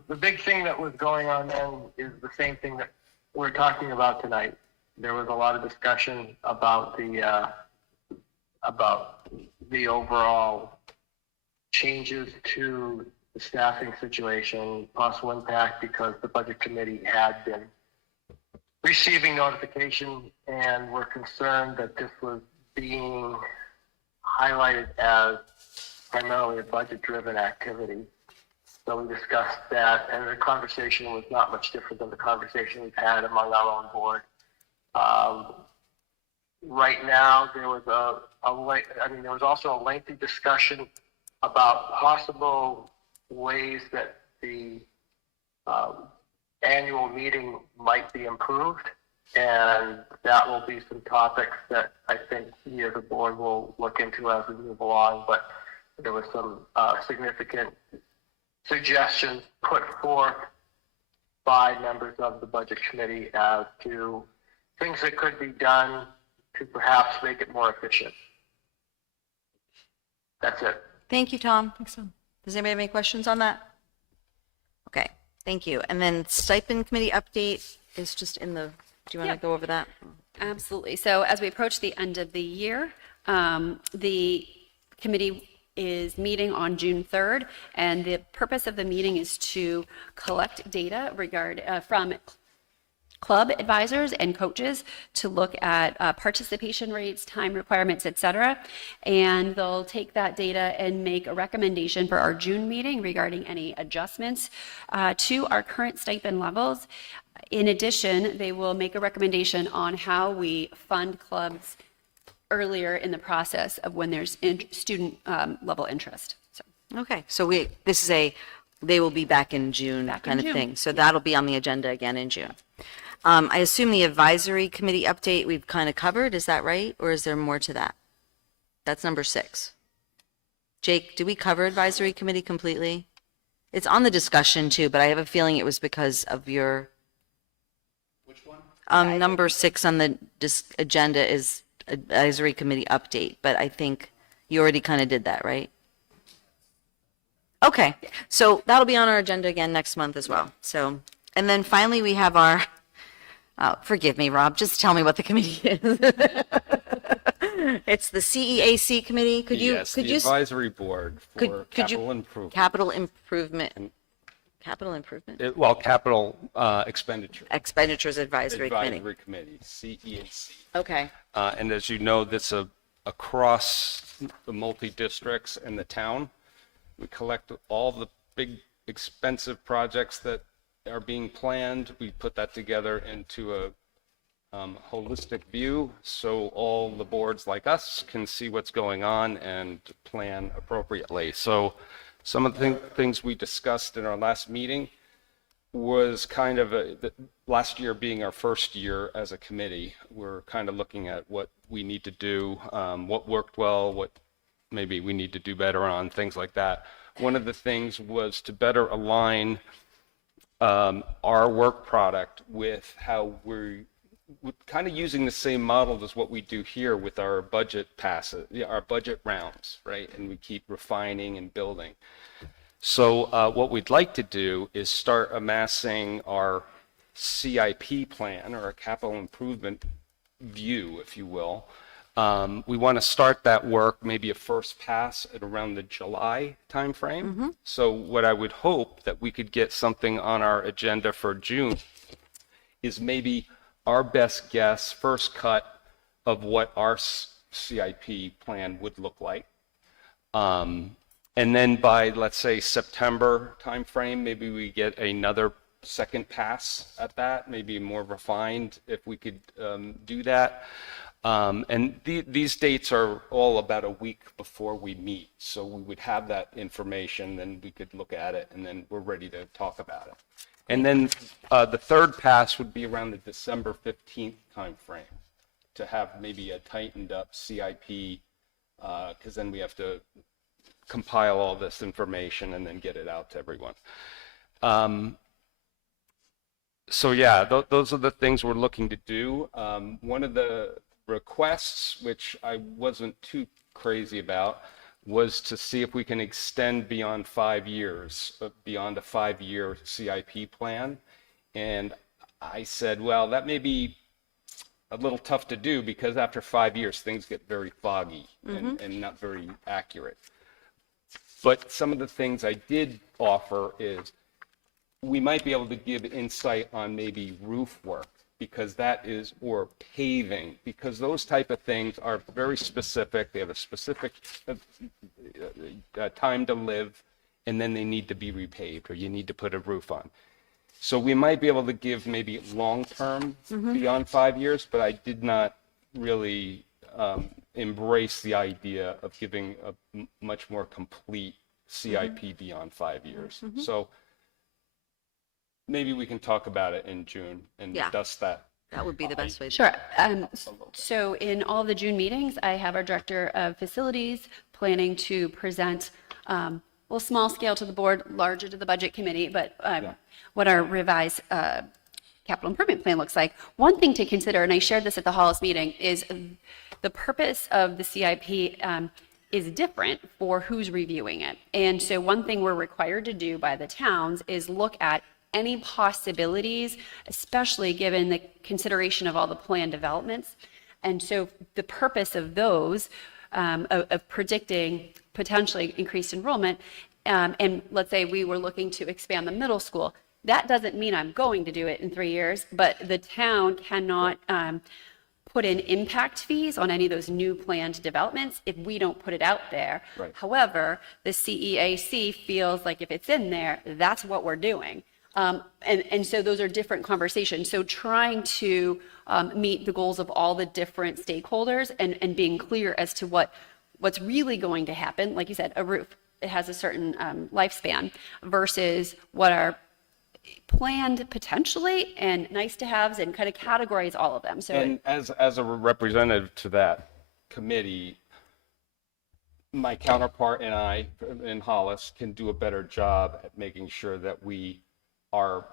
The big thing that was going on then is the same thing that we're talking about tonight. There was a lot of discussion about the overall changes to the staffing situation, possible impact because the budget committee had been receiving notification and were concerned that this was being highlighted as primarily a budget-driven activity. So we discussed that, and the conversation was not much different than the conversation we've had among our own board. Right now, there was there was also a lengthy discussion about possible ways that the annual meeting might be improved, and that will be some topics that I think we as a board will look into as we move along. But there was some significant suggestions put forth by members of the budget committee as to things that could be done to perhaps make it more efficient. That's it. Thank you, Tom. Thanks, Tom. Does anybody have any questions on that? Okay, thank you. And then stipend committee update is just in the, do you want to go over that? Absolutely. So as we approach the end of the year, the committee is meeting on June 3rd, and the purpose of the meeting is to collect data from club advisors and coaches to look at participation rates, time requirements, et cetera. And they'll take that data and make a recommendation for our June meeting regarding any adjustments to our current stipend levels. In addition, they will make a recommendation on how we fund clubs earlier in the process of when there's student level interest. So. Okay, so they will be back in June kind of thing. So that'll be on the agenda again in June. I assume the advisory committee update we've kind of covered, is that right? Or is there more to that? That's number 6. Jake, did we cover advisory committee completely? It's on the discussion too, but I have a feeling it was because of your... Which one? Number 6 on the agenda is advisory committee update, but I think you already kind of did that, right? Okay, so that'll be on our agenda again next month as well. So, and then finally we have our, forgive me, Rob, just tell me what the committee is. It's the CEAC committee. Could you advisory board for capital improvement. Capital improvement? Capital expenditure. Expenditures advisory committee. Advisory committee, CEAC. Okay. And as you know, this across the multi-districts in the town. We collect all the big expensive projects that are being planned. We put that together into a holistic view so all the boards like us can see what's going on and plan appropriately. So Some of the things we discussed in our last meeting was kind of last year being our first year as a committee, we're kind of looking at what we need to do, what worked well, what maybe we need to do better on, things like that. One of the things was to better align our work product with how we're kind of using the same model as what we do here with our budget passes, our budget rounds, right? And we keep refining and building. So what we'd like to do is start amassing our CIP plan, or a capital improvement view, if you will. We want to start that work, maybe a first pass at around the July timeframe. So what I would hope that we could get something on our agenda for June is maybe our best guess, first cut of what our CIP plan would look like. And then by, let's say, September timeframe, maybe we get another second pass at that, maybe more refined if we could do that. And these dates are all about a week before we meet. So we would have that information, then we could look at it, and then we're ready to talk about it. And then the third pass would be around the December 15th timeframe to have maybe a tightened up CIP, because then we have to compile all this information and then get it out to everyone. So yeah, those are the things we're looking to do. One of the requests, which I wasn't too crazy about, was to see if we can extend beyond 5 years, beyond a 5-year CIP plan. And I said, well, that may be a little tough to do because after 5 years, things get very foggy and not very accurate. But some of the things I did offer is we might be able to give insight on maybe roof work, because that is, or paving, because those type of things are very specific. They have a specific time to live, and then they need to be repaved, or you need to put a roof on. So we might be able to give maybe long-term beyond 5 years, but I did not really embrace the idea of giving a much more complete CIP beyond 5 years. So maybe we can talk about it in June and dust that. That would be the best way to Sure. So in all of the June meetings, I have our director of facilities planning to present, well, small scale to the board, larger to the budget committee, but what our revised capital improvement plan looks like. One thing to consider, and I shared this at the Hollis meeting, is the purpose of the CIP is different for who's reviewing it. And so one thing we're required to do by the towns is look at any possibilities, especially given the consideration of all the planned developments. And so the purpose of those, of predicting potentially increased enrollment, and let's say we were looking to expand the middle school, that doesn't mean I'm going to do it in 3 years, but the town cannot put in impact fees on any of those new planned developments if we don't put it out there. Right. However, the CEAC feels like if it's in there, that's what we're doing. And so those are different conversations. So trying to meet the goals of all the different stakeholders and being clear as to what's really going to happen. Like you said, a roof, it has a certain lifespan versus what are planned potentially and nice to haves, and kind of categorize all of them. So and as a representative to that committee, my counterpart and I in Hollis can do a better job at making sure that we are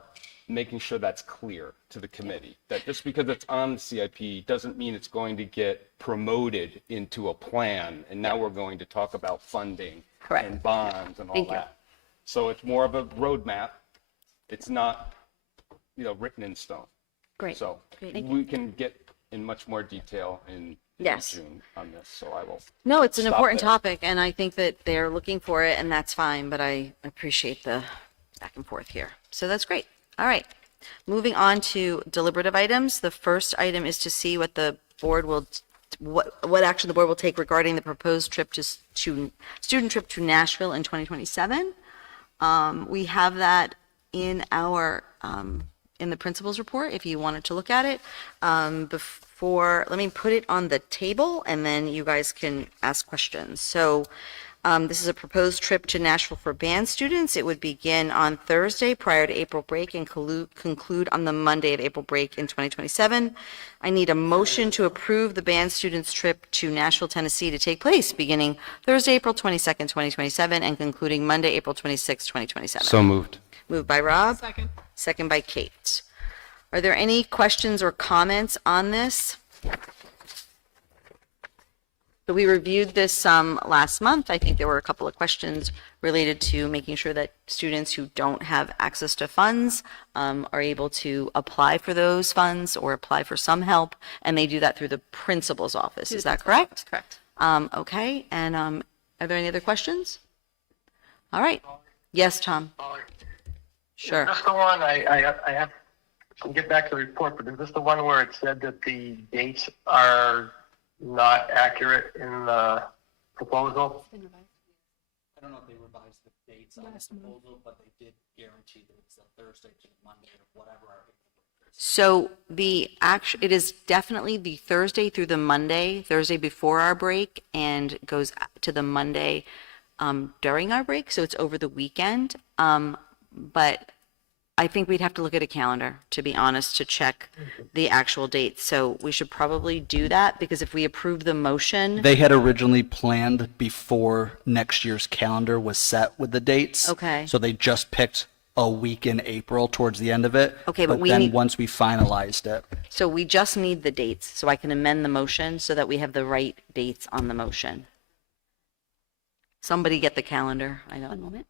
making sure that's clear to the committee, that just because it's on the CIP doesn't mean it's going to get promoted into a plan, and now we're going to talk about funding and bonds and all that. So it's more of a roadmap. It's not, written in stone. Great. So Great. we can get in much more detail in June on this, so I will. No, it's an stop important there. topic, and I think that they're looking for it, and that's fine, but I appreciate the back and forth here. So that's great. All right. Moving on to deliberative items. The first item is to see what the board will, what action the board will take regarding the proposed trip to student trip to Nashville in 2027. We have that in our in the principal's report if you wanted to look at it. Let me put it on the table and then you guys can ask questions. So This is a proposed trip to Nashville for band students. It would begin on Thursday prior to April break and conclude on the Monday of April break in 2027. I need a motion to approve the band students' trip to Nashville, Tennessee to take place beginning Thursday, April 22nd, 2027 and concluding Monday, April 26th, 2027. So moved. Moved by Rob. Second. Second by Kate. Are there any questions or comments on this? So we reviewed this last month. I think there were a couple of questions related to making sure that students who don't have access to funds are able to apply for those funds or apply for some help, and they do that through the principal's office. Is that correct? Correct. Okay, and are there any other questions? All right. Yes, Tom. Sure. Is this the one, I have to get back to the report, but is this the one where it said that the dates are not accurate in the proposal? I don't know if they revised the dates on this proposal, but they did guarantee that it's a Thursday to Monday or whatever. So it is definitely the Thursday through the Monday, Thursday before our break, and goes to the Monday during our break. So it's over the weekend. But I think we'd have to look at a calendar, to be honest, to check the actual dates. So we should probably do that, because if we approve the motion. They had originally planned before next year's calendar was set with the dates. Okay. So they just picked a week in April towards the end of it. Okay, but we then need- once we finalized it. So we just need the dates, so I can amend the motion so that we have the right dates on the motion. Somebody get the calendar. I don't. One moment.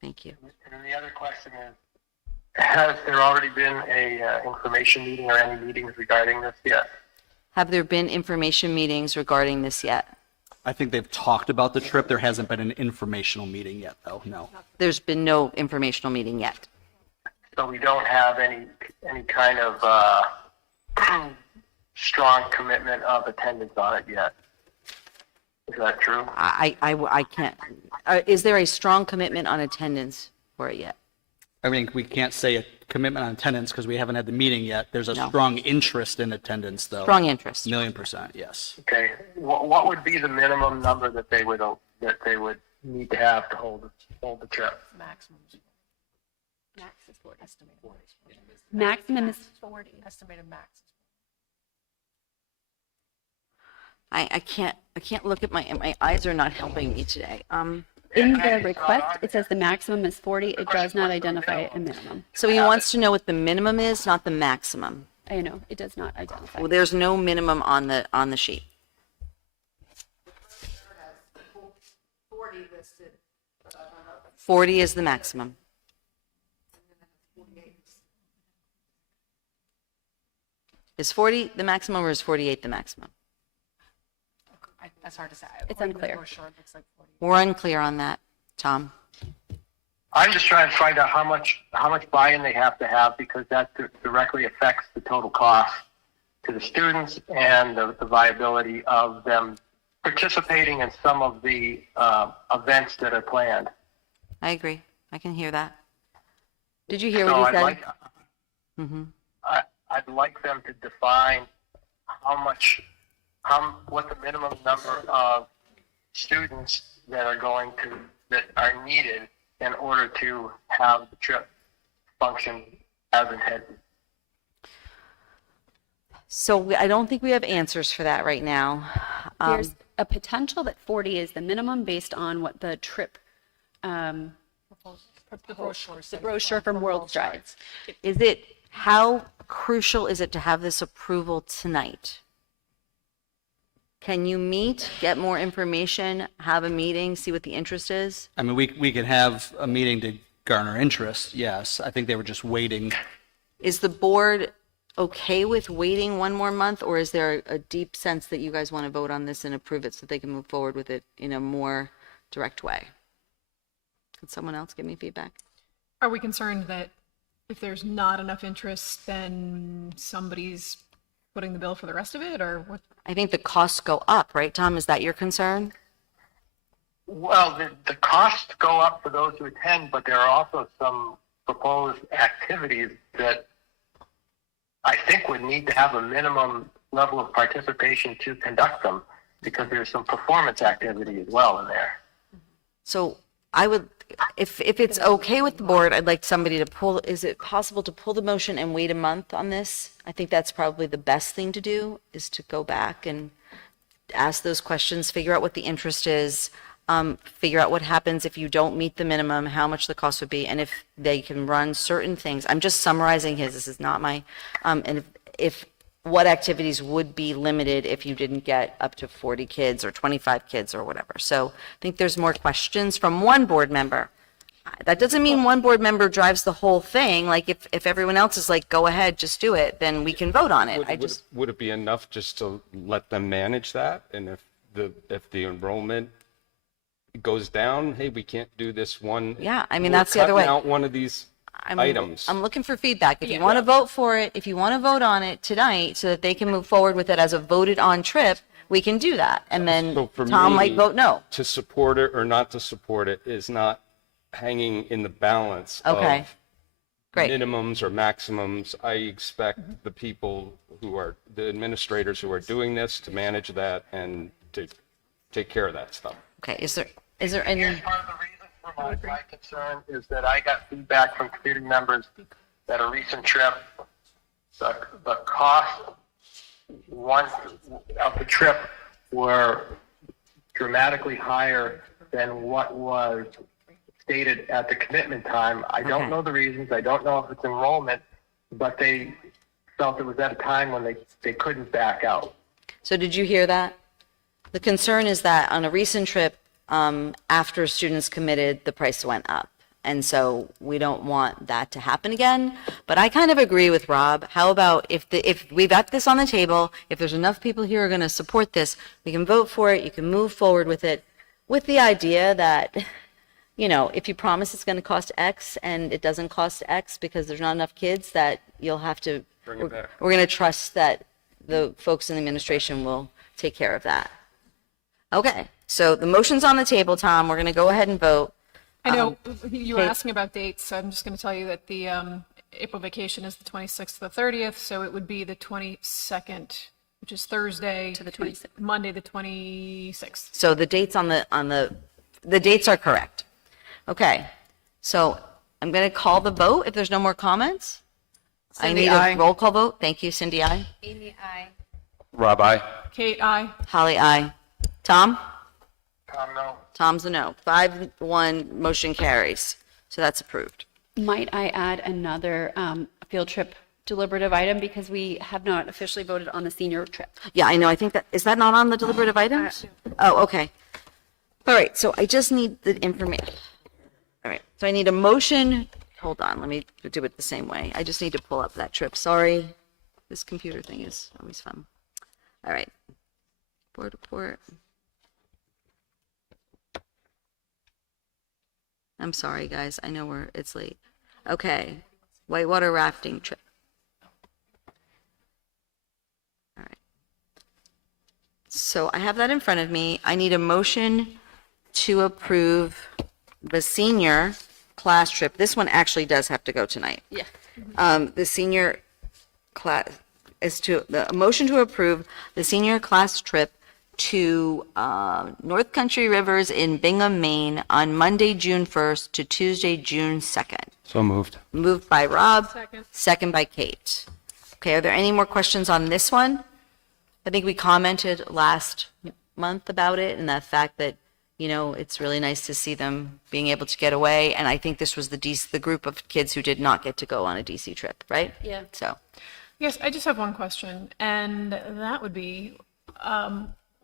Thank you. And the other question is, has there already been a information meeting or any meetings regarding this yet? Have there been information meetings regarding this yet? I think they've talked about the trip. There hasn't been an informational meeting yet, though, no. There's been no informational meeting yet. So we don't have any kind of strong commitment of attendance on it yet. Is that true? I can't. Is there a strong commitment on attendance for it yet? I mean, we can't say a commitment on attendance because we haven't had the meeting yet. There's a strong interest in attendance, though. Strong interest. 1,000,000%, yes. Okay. What would be the minimum number that they would need to have to hold the trip? Maximum. Max is 40. Estimated 40. Maximum is 40. Estimated max. I can't look at my eyes are not helping me today. in the request, it says the maximum is 40. It does not identify a minimum. So he wants to know what the minimum is, not the maximum. I know, it does not identify. Well, there's no minimum on the sheet. 40 is the maximum. Is 40 the maximum or is 48 the maximum? That's hard to say. It's unclear. We're unclear on that, Tom. I'm just trying to find out how much buy-in they have to have, because that directly affects the total cost to the students and the viability of them participating in some of the events that are planned. I agree. I can hear that. Did you hear what he said? I'd like them to define what the minimum number of students that are needed in order to have the trip function as intended. So I don't think we have answers for that right now. There's a potential that 40 is the minimum based on what the trip, the brochure from World Strides. How crucial is it to have this approval tonight? Can you meet, get more information, have a meeting, see what the interest is? I mean, we could have a meeting to garner interest, yes. I think they were just waiting. Is the board okay with waiting one more month, or is there a deep sense that you guys want to vote on this and approve it so they can move forward with it in a more direct way? Could someone else give me feedback? Are we concerned that if there's not enough interest, then somebody's footing the bill for the rest of it, or what? I think the costs go up, right, Tom? Is that your concern? Well, the costs go up for those who attend, but there are also some proposed activities that I think would need to have a minimum level of participation to conduct them, because there's some performance activity as well in there. So I would, if it's okay with the board, I'd like somebody to pull, is it possible to pull the motion and wait a month on this? I think that's probably the best thing to do, is to go back and ask those questions, figure out what the interest is, figure out what happens if you don't meet the minimum, how much the cost would be, and if they can run certain things. I'm just summarizing his, this is not my, and if what activities would be limited if you didn't get up to 40 kids or 25 kids or whatever. So I think there's more questions from one board member. That doesn't mean one board member drives the whole thing. Like if everyone else is like, go ahead, just do it, then we can vote on it. Would it be enough just to let them manage that? And if the enrollment goes down, hey, we can't do this one. Yeah, I mean, that's the other way. Out one of these items. I'm looking for feedback. If you want to vote for it, if you want to vote on it tonight so that they can move forward with it as a voted on trip, we can do that. And then So for Tom me, might vote no. To support it or not to support it is not hanging in the balance Okay. of Great. minimums or maximums. I expect the people who are, the administrators who are doing this to manage that and to take care of that stuff. Okay, is there any? My concern is that I got feedback from community members that a recent trip, the cost of the trip were dramatically higher than what was stated at the commitment time. I don't know the reasons. I don't know if it's enrollment, but they felt it was at a time when they couldn't back out. So did you hear that? The concern is that on a recent trip, after students committed, the price went up. And so we don't want that to happen again. But I kind of agree with Rob. How about if we've got this on the table, if there's enough people here who are going to support this, we can vote for it, you can move forward with it, with the idea that, you know, if you promise it's going to cost X and it doesn't cost X because there's not enough kids, that you'll have to, we're going to trust that the folks in the administration will take care of that. Okay, so the motion's on the table, Tom. We're going to go ahead and vote. I know you were Kate? asking about dates. So I'm just going to tell you that the April vacation is the 26th to the 30th, so it would be the 22nd, which is Thursday, to the 26th, Monday the 26th. So the dates on the dates are correct. Okay, so I'm going to call the vote if there's no more comments. Cindy, I aye. need a roll call vote. Thank you, Cindy, aye. Amy, aye. Rob, aye. Kate, aye. Holly, aye. Tom? Tom, no. Tom's a no. 5-1, motion carries. So that's approved. Might I add another field trip deliberative item, because we have not officially voted on the senior trip? Yeah, I know. I think is that not on the deliberative items? Oh, okay. All right, so I just need the information. All right, so I need a motion. Hold on, let me do it the same way. I just need to pull up that trip. Sorry. This computer thing is always fun. All right. Board report. I'm sorry, guys. I know it's late. Okay. Whitewater rafting trip. All right. So I have that in front of me. I need a motion to approve the senior class trip. This one actually does have to go tonight. Yeah. The senior class is a motion to approve the senior class trip to North Country Rivers in Bingham, Maine on Monday, June 1st to Tuesday, June 2nd. So moved. Moved by Rob. Second. Second by Kate. Okay, are there any more questions on this one? I think we commented last month about it and the fact that, you know, it's really nice to see them being able to get away. And I think this was the group of kids who did not get to go on a DC trip, right? Yeah. So, Yes, I just have one question, and that would be,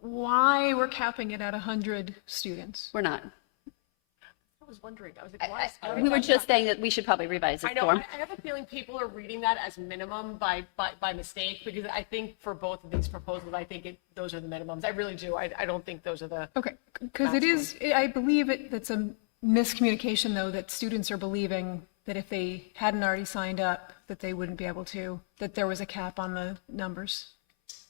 why we're capping it at 100 students? We're not. I was wondering. I was like, why? We were just saying that we should probably revise the I know. form. I have a feeling people are reading that as minimum by mistake, because I think for both of these proposals, I think those are the minimums. I really do. I don't think those are the. Okay, because it is, I believe that's a miscommunication, though, that students are believing that if they hadn't already signed up, that they wouldn't be able to, that there was a cap on the numbers.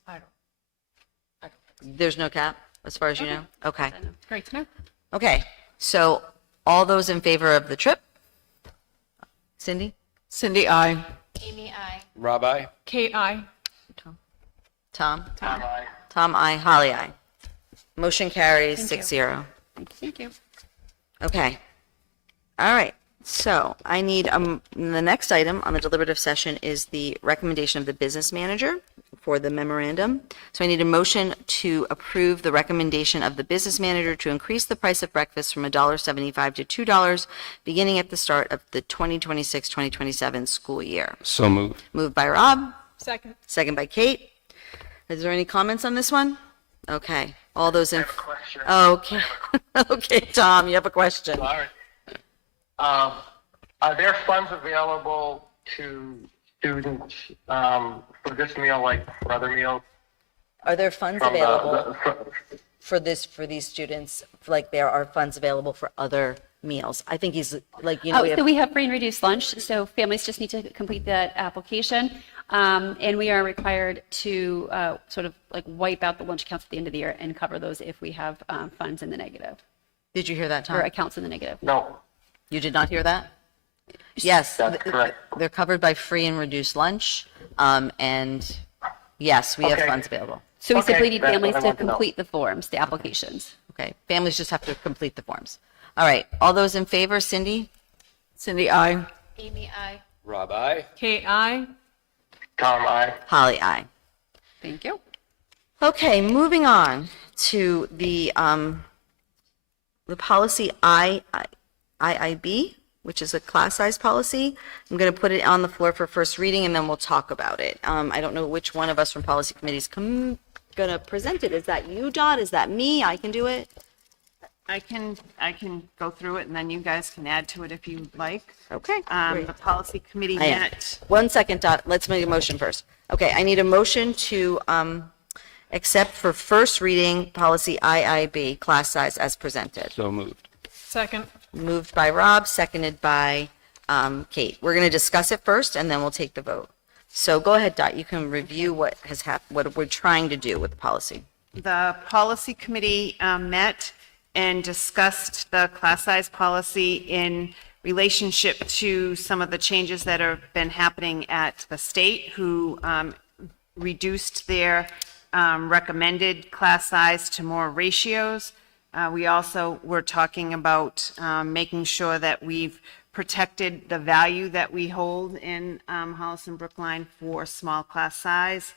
I don't. there's no cap as far as you know? Okay. Great to know. Okay, so all those in favor of the trip? Cindy? Cindy, aye. Amy, I. Rob, aye. Kate, aye. Tom? Tom, aye. Tom, aye. Holly, aye. Motion carries Thank you. 6-0. Thank you. Okay. All right. So I need, the next item on the deliberative session is the recommendation of the business manager for the memorandum. So I need a motion to approve the recommendation of the business manager to increase the price of breakfast from $1.75 to $2, beginning at the start of the 2026-2027 school year. So moved. Moved by Rob, Second. second by Kate. Is there any comments on this one? Okay. All those in. Okay. Okay, Tom, you have a question. All right. Are there funds available to students for this meal, like for other meals? Are there funds From the- available for these students? Like there are funds available for other meals? I think he's like, you know. So we have free and reduced lunch, so families just need to complete that application. And we are required to sort of like wipe out the lunch accounts at the end of the year and cover those if we have funds in the negative. Did you hear that, Tom? Or accounts in the negative. No. You did not hear that? Yes, That's correct. they're covered by free and reduced lunch. And yes, we have funds available. So we Okay, simply need that's families what I to want to know. complete the forms, the applications. Okay, families just have to complete the forms. All right, all those in favor, Cindy? Cindy, aye. Amy, I. Rob, aye. Kate, aye. Tom, aye. Holly, aye. Thank you. Okay, moving on to the policy IIB, which is a class size policy. I'm going to put it on the floor for first reading, and then we'll talk about it. I don't know which one of us from policy committee is going to present it. Is that you, Dot? Is that me? I can do it? I can go through it and then you guys can add to it if you like. Okay, great. The policy committee I am. met. 1 second, Dot. Let's make a motion first. Okay, I need a motion to accept for first reading policy IIB, class size as presented. So moved. Second. Moved by Rob, seconded by Kate. We're going to discuss it first, and then we'll take the vote. So go ahead, Dot. You can review what has happened, what we're trying to do with the policy. The policy committee met and discussed the class size policy in relationship to some of the changes that have been happening at the state, who reduced their recommended class size to more ratios. We also were talking about making sure that we've protected the value that we hold in Hollis and Brookline for small class size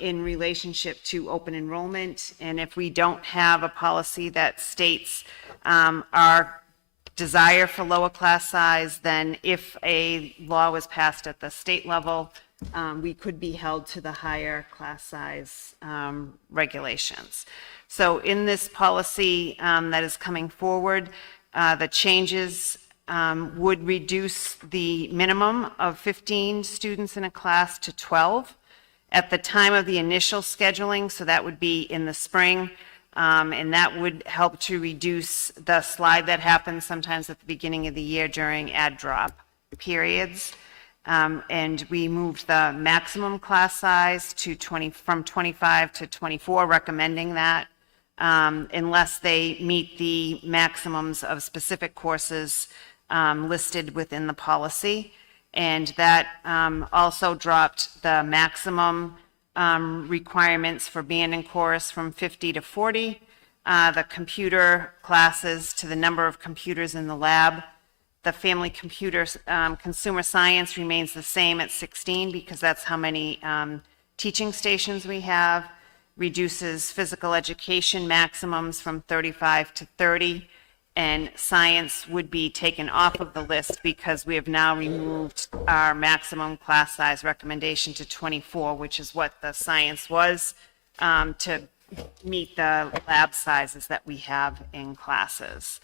in relationship to open enrollment. And if we don't have a policy that states our desire for lower class size, then if a law was passed at the state level, we could be held to the higher class size regulations. So in this policy that is coming forward, the changes would reduce the minimum of 15 students in a class to 12 at the time of the initial scheduling, so that would be in the spring, and that would help to reduce the slide that happens sometimes at the beginning of the year during add drop periods. And we moved the maximum class size to from 25 to 24, recommending that unless they meet the maximums of specific courses listed within the policy. And that also dropped the maximum requirements for band and chorus from 50 to 40, the computer classes to the number of computers in the lab. The family computer consumer science remains the same at 16 because that's how many teaching stations we have. Reduces physical education maximums from 35 to 30. And science would be taken off of the list because we have now removed our maximum class size recommendation to 24, which is what the science was, to meet the lab sizes that we have in classes.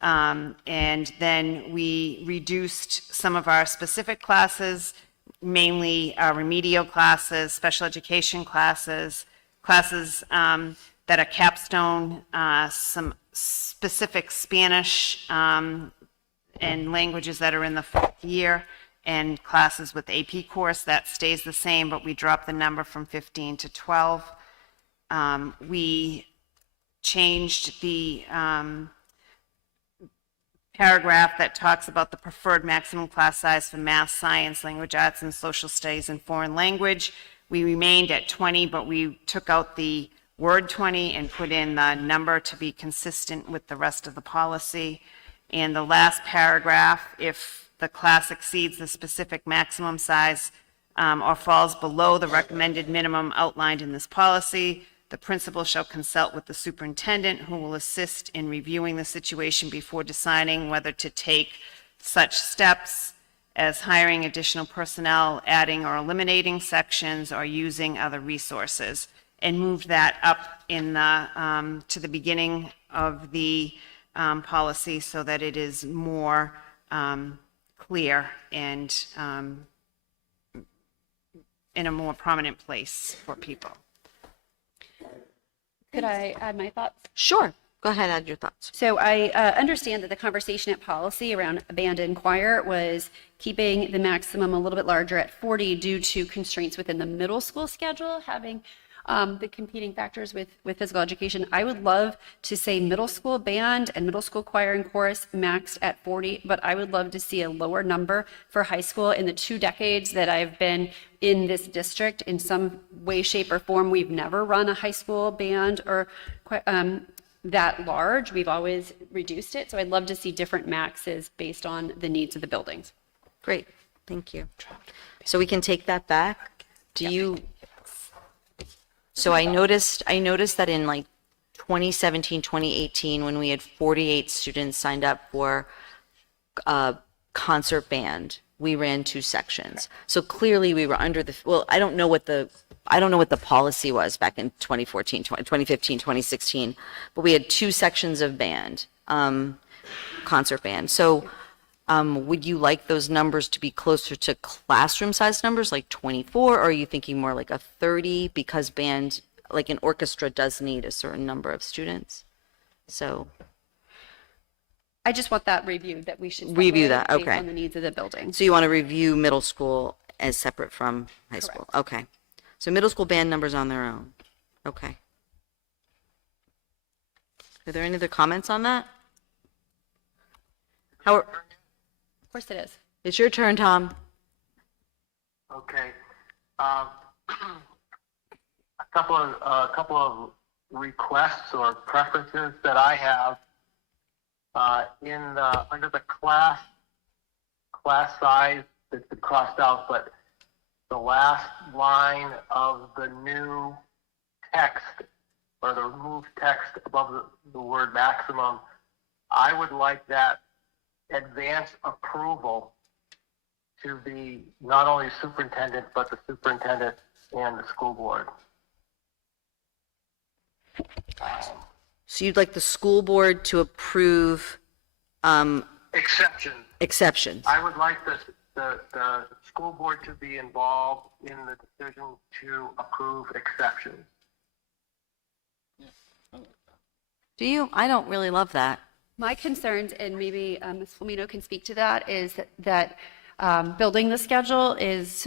And then we reduced some of our specific classes, mainly remedial classes, special education classes, classes that are capstone, some specific Spanish and languages that are in the fourth year, and classes with AP course, that stays the same, but we dropped the number from 15 to 12. We changed the paragraph that talks about the preferred maximum class size for math, science, language arts, and social studies and foreign language. We remained at 20, but we took out the word 20 and put in the number to be consistent with the rest of the policy. And the last paragraph, if the class exceeds the specific maximum size or falls below the recommended minimum outlined in this policy, the principal shall consult with the superintendent, who will assist in reviewing the situation before deciding whether to take such steps as hiring additional personnel, adding or eliminating sections, or using other resources, and moved that up in the to the beginning of the policy so that it is more clear and in a more prominent place for people. Could I add my thoughts? Sure. Go ahead, add your thoughts. So I understand that the conversation at policy around band and choir was keeping the maximum a little bit larger at 40 due to constraints within the middle school schedule, having the competing factors with physical education. I would love to say middle school band and middle school choir and chorus maxed at 40, but I would love to see a lower number for high school. In the 2 decades that I've been in this district, in some way, shape, or form, we've never run a high school band or that large. We've always reduced it. So I'd love to see different maxes based on the needs of the buildings. Great, thank you. So we can take that back. Do you? So I noticed that in like 2017, 2018, when we had 48 students signed up for concert band, we ran 2 sections. So clearly we were under the, well, I don't know what the policy was back in 2014, 2015, 2016, but we had 2 sections of band, concert band. So would you like those numbers to be closer to classroom size numbers, like 24, or are you thinking more like a 30, because band, like an orchestra, does need a certain number of students? So I just want that reviewed, that we should review that, separate based okay. on the needs of the building. So you want to review middle school as separate from high school? Okay. So middle school band numbers on their own. Okay. Are there any other comments on that? How? Of course it is. It's your turn, Tom. Okay. A couple of requests or preferences that I have under the class size that's been crossed out, but the last line of the new text, or the removed text above the word maximum, I would like that advance approval to be not only superintendent, but the superintendent and the school board. So you'd like the school board to approve exceptions? I would like the school board to be involved in the decision to approve exceptions. Do you? I don't really love that. My concerns, and maybe Ms. Flamino can speak to that, is that building the schedule is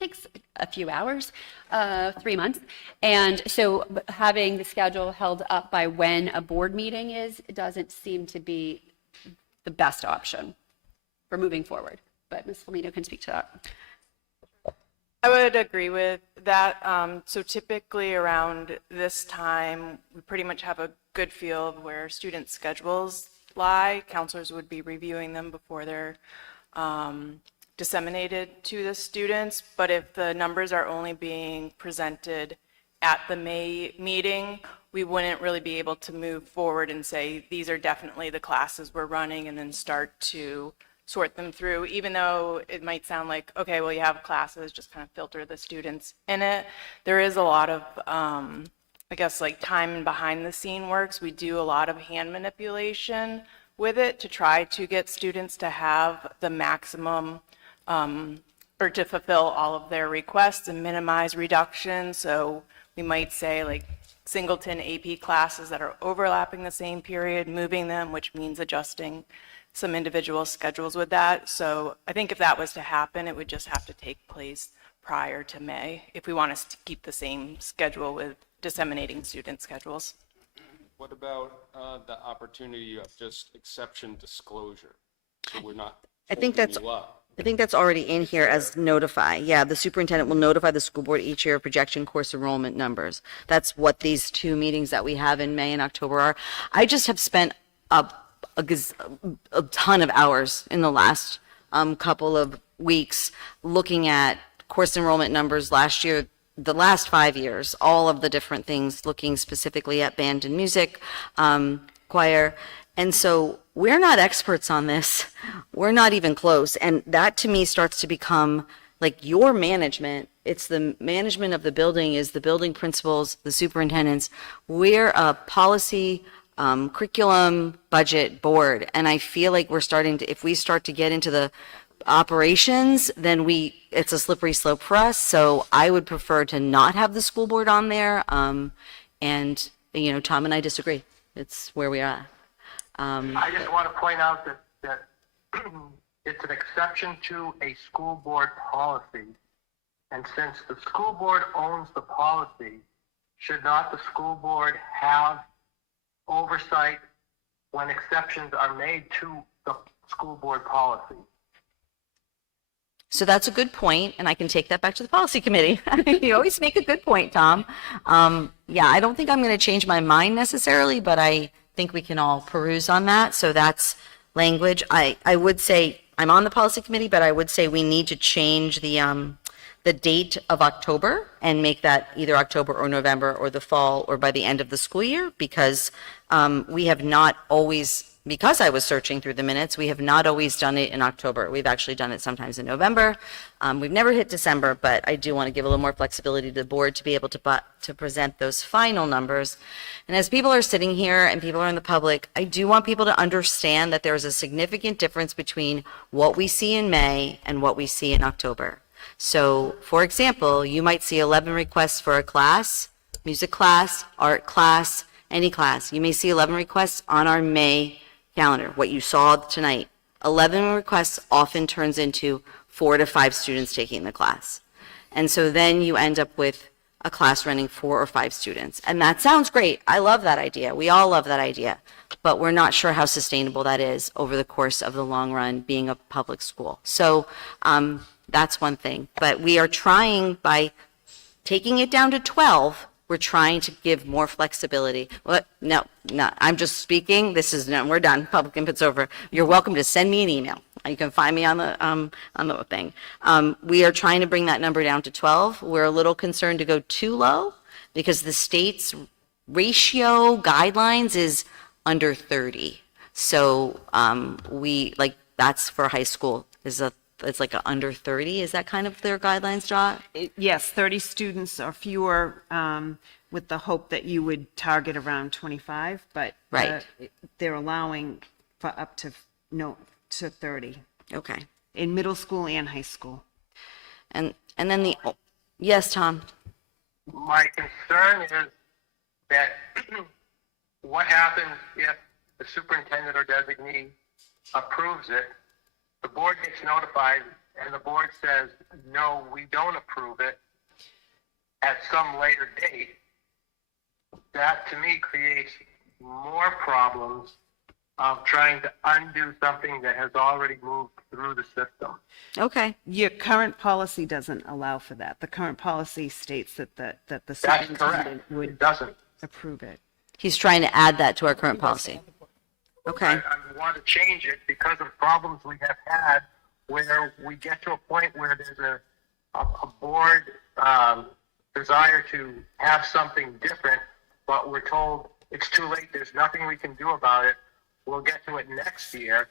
takes a few hours, 3 months. And so having the schedule held up by when a board meeting is, it doesn't seem to be the best option for moving forward. But Ms. Flamino can speak to that. I would agree with that. So typically around this time, we pretty much have a good feel of where student schedules lie. Counselors would be reviewing them before they're disseminated to the students. But if the numbers are only being presented at the May meeting, we wouldn't really be able to move forward and say, these are definitely the classes we're running, and then start to sort them through, even though it might sound like, okay, well, you have classes, just kind of filter the students in it. There is a lot of, I guess, like time and behind the scene works. We do a lot of hand manipulation with it to try to get students to have the maximum or to fulfill all of their requests and minimize reduction. So we might say like singleton AP classes that are overlapping the same period, moving them, which means adjusting some individual schedules with that. So I think if that was to happen, it would just have to take place prior to May if we want us to keep the same schedule with disseminating student schedules. What about the opportunity of just exception disclosure? So we're not I think that's, holding you up. I think that's already in here as notify. Yeah, the superintendent will notify the school board each year of projection course enrollment numbers. That's what these two meetings that we have in May and October are. I just have spent a ton of hours in the last couple of weeks looking at course enrollment numbers last year, the last 5 years, all of the different things, looking specifically at band and music, choir. And so we're not experts on this. We're not even close. And that to me starts to become like your management. It's the management of the building, is the building principals, the superintendents. We're a policy, curriculum, budget board. And I feel like we're starting to, if we start to get into the operations, then it's a slippery slope for us. So I would prefer to not have the school board on there. And, you know, Tom and I disagree. It's where we are. I just want to point out that it's an exception to a school board policy. And since the school board owns the policy, should not the school board have oversight when exceptions are made to the school board policy? So that's a good point, and I can take that back to the policy committee. You always make a good point, Tom. Yeah, I don't think I'm going to change my mind necessarily, but I think we can all peruse on that. So that's language. I would say, I'm on the policy committee, but I would say we need to change the date of October and make that either October or November or the fall or by the end of the school year, because we have not always, because I was searching through the minutes, we have not always done it in October. We've actually done it sometimes in November. We've never hit December, but I do want to give a little more flexibility to the board to be able to present those final numbers. And as people are sitting here and people are in the public, I do want people to understand that there is a significant difference between what we see in May and what we see in October. So, for example, you might see 11 requests for a class, music class, art class, any class. You may see 11 requests on our May calendar, what you saw tonight. 11 requests often turns into 4 to 5 students taking the class. And so then you end up with a class running 4 or 5 students. And that sounds great. I love that idea. We all love that idea. But we're not sure how sustainable that is over the course of the long run being a public school. So that's one thing. But we are trying, by taking it down to 12, we're trying to give more flexibility. Well, no, I'm just speaking. We're done. Public input's over. You're welcome to send me an email. You can find me on the thing. We are trying to bring that number down to 12. We're a little concerned to go too low because the state's ratio guidelines is under 30. So that's for high school it's like a under 30. Is that kind of their guidelines, Dot? Yes, 30 students or fewer, with the hope that you would target around 25, but right. They're allowing for up to 30. Okay. In middle school and high school. And then yes, Tom. My concern is that what happens if the superintendent or designee approves it, the board gets notified, and the board says, no, we don't approve it at some later date. That, to me, creates more problems of trying to undo something that has already moved through the system. Okay. Your current policy doesn't allow for that. The current policy states that the superintendent would approve it. He's trying to add that to our current policy. Okay. I want to change it because of problems we have had where we get to a point where there's a board desire to have something different, but we're told it's too late, there's nothing we can do about it, we'll get to it next year.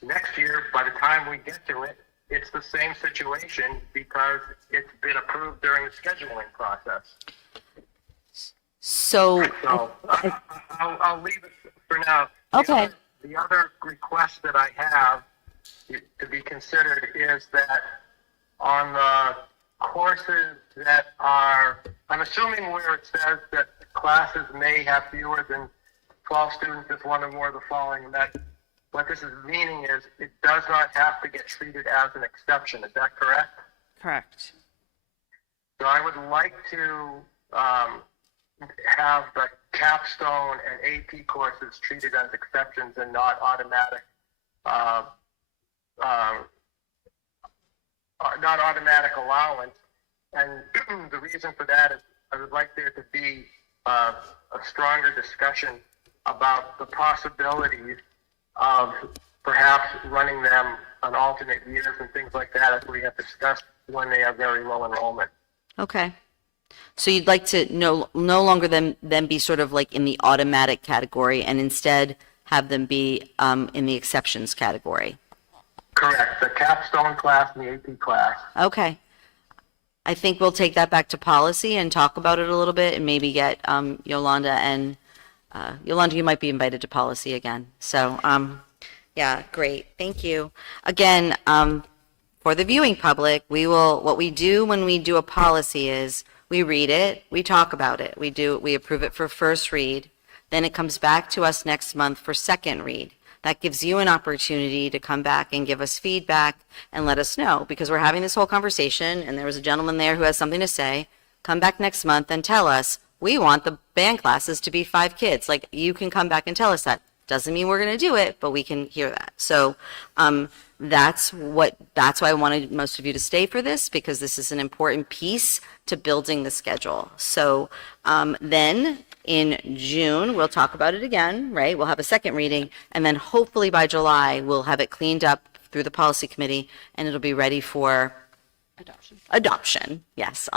Next year, by the time we get to it, it's the same situation because it's been approved during the scheduling process. So I'll leave it for now. Okay. The other request that I have to be considered is that on the courses that are, I'm assuming where it says that classes may have fewer than 12 students if one or more of the following, and that what this is meaning is it does not have to get treated as an exception. Is that correct? Correct. So I would like to have the capstone and AP courses treated as exceptions and not automatic not automatic allowance. And the reason for that is I would like there to be a stronger discussion about the possibilities of perhaps running them on alternate years and things like that, as we have discussed when they are very low enrollment. Okay. So you'd like to no longer them be sort of like in the automatic category and instead have them be in the exceptions category? Correct. The capstone class and the AP class. Okay. I think we'll take that back to policy and talk about it a little bit and maybe get Yolanda and Yolanda, you might be invited to policy again. So, yeah, great. Thank you. Again, for the viewing public, what we do when we do a policy is we read it, we talk about it, we approve it for first read, then it comes back to us next month for second read. That gives you an opportunity to come back and give us feedback and let us know, because we're having this whole conversation and there was a gentleman there who has something to say. Come back next month and tell us, we want the band classes to be 5 kids. Like, you can come back and tell us that. Doesn't mean we're going to do it, but we can hear that. So that's why I wanted most of you to stay for this, because this is an important piece to building the schedule. So then in June, we'll talk about it again, right? We'll have a second reading, and then hopefully by July, we'll have it cleaned up through the policy committee, and it'll be ready for adoption, yes,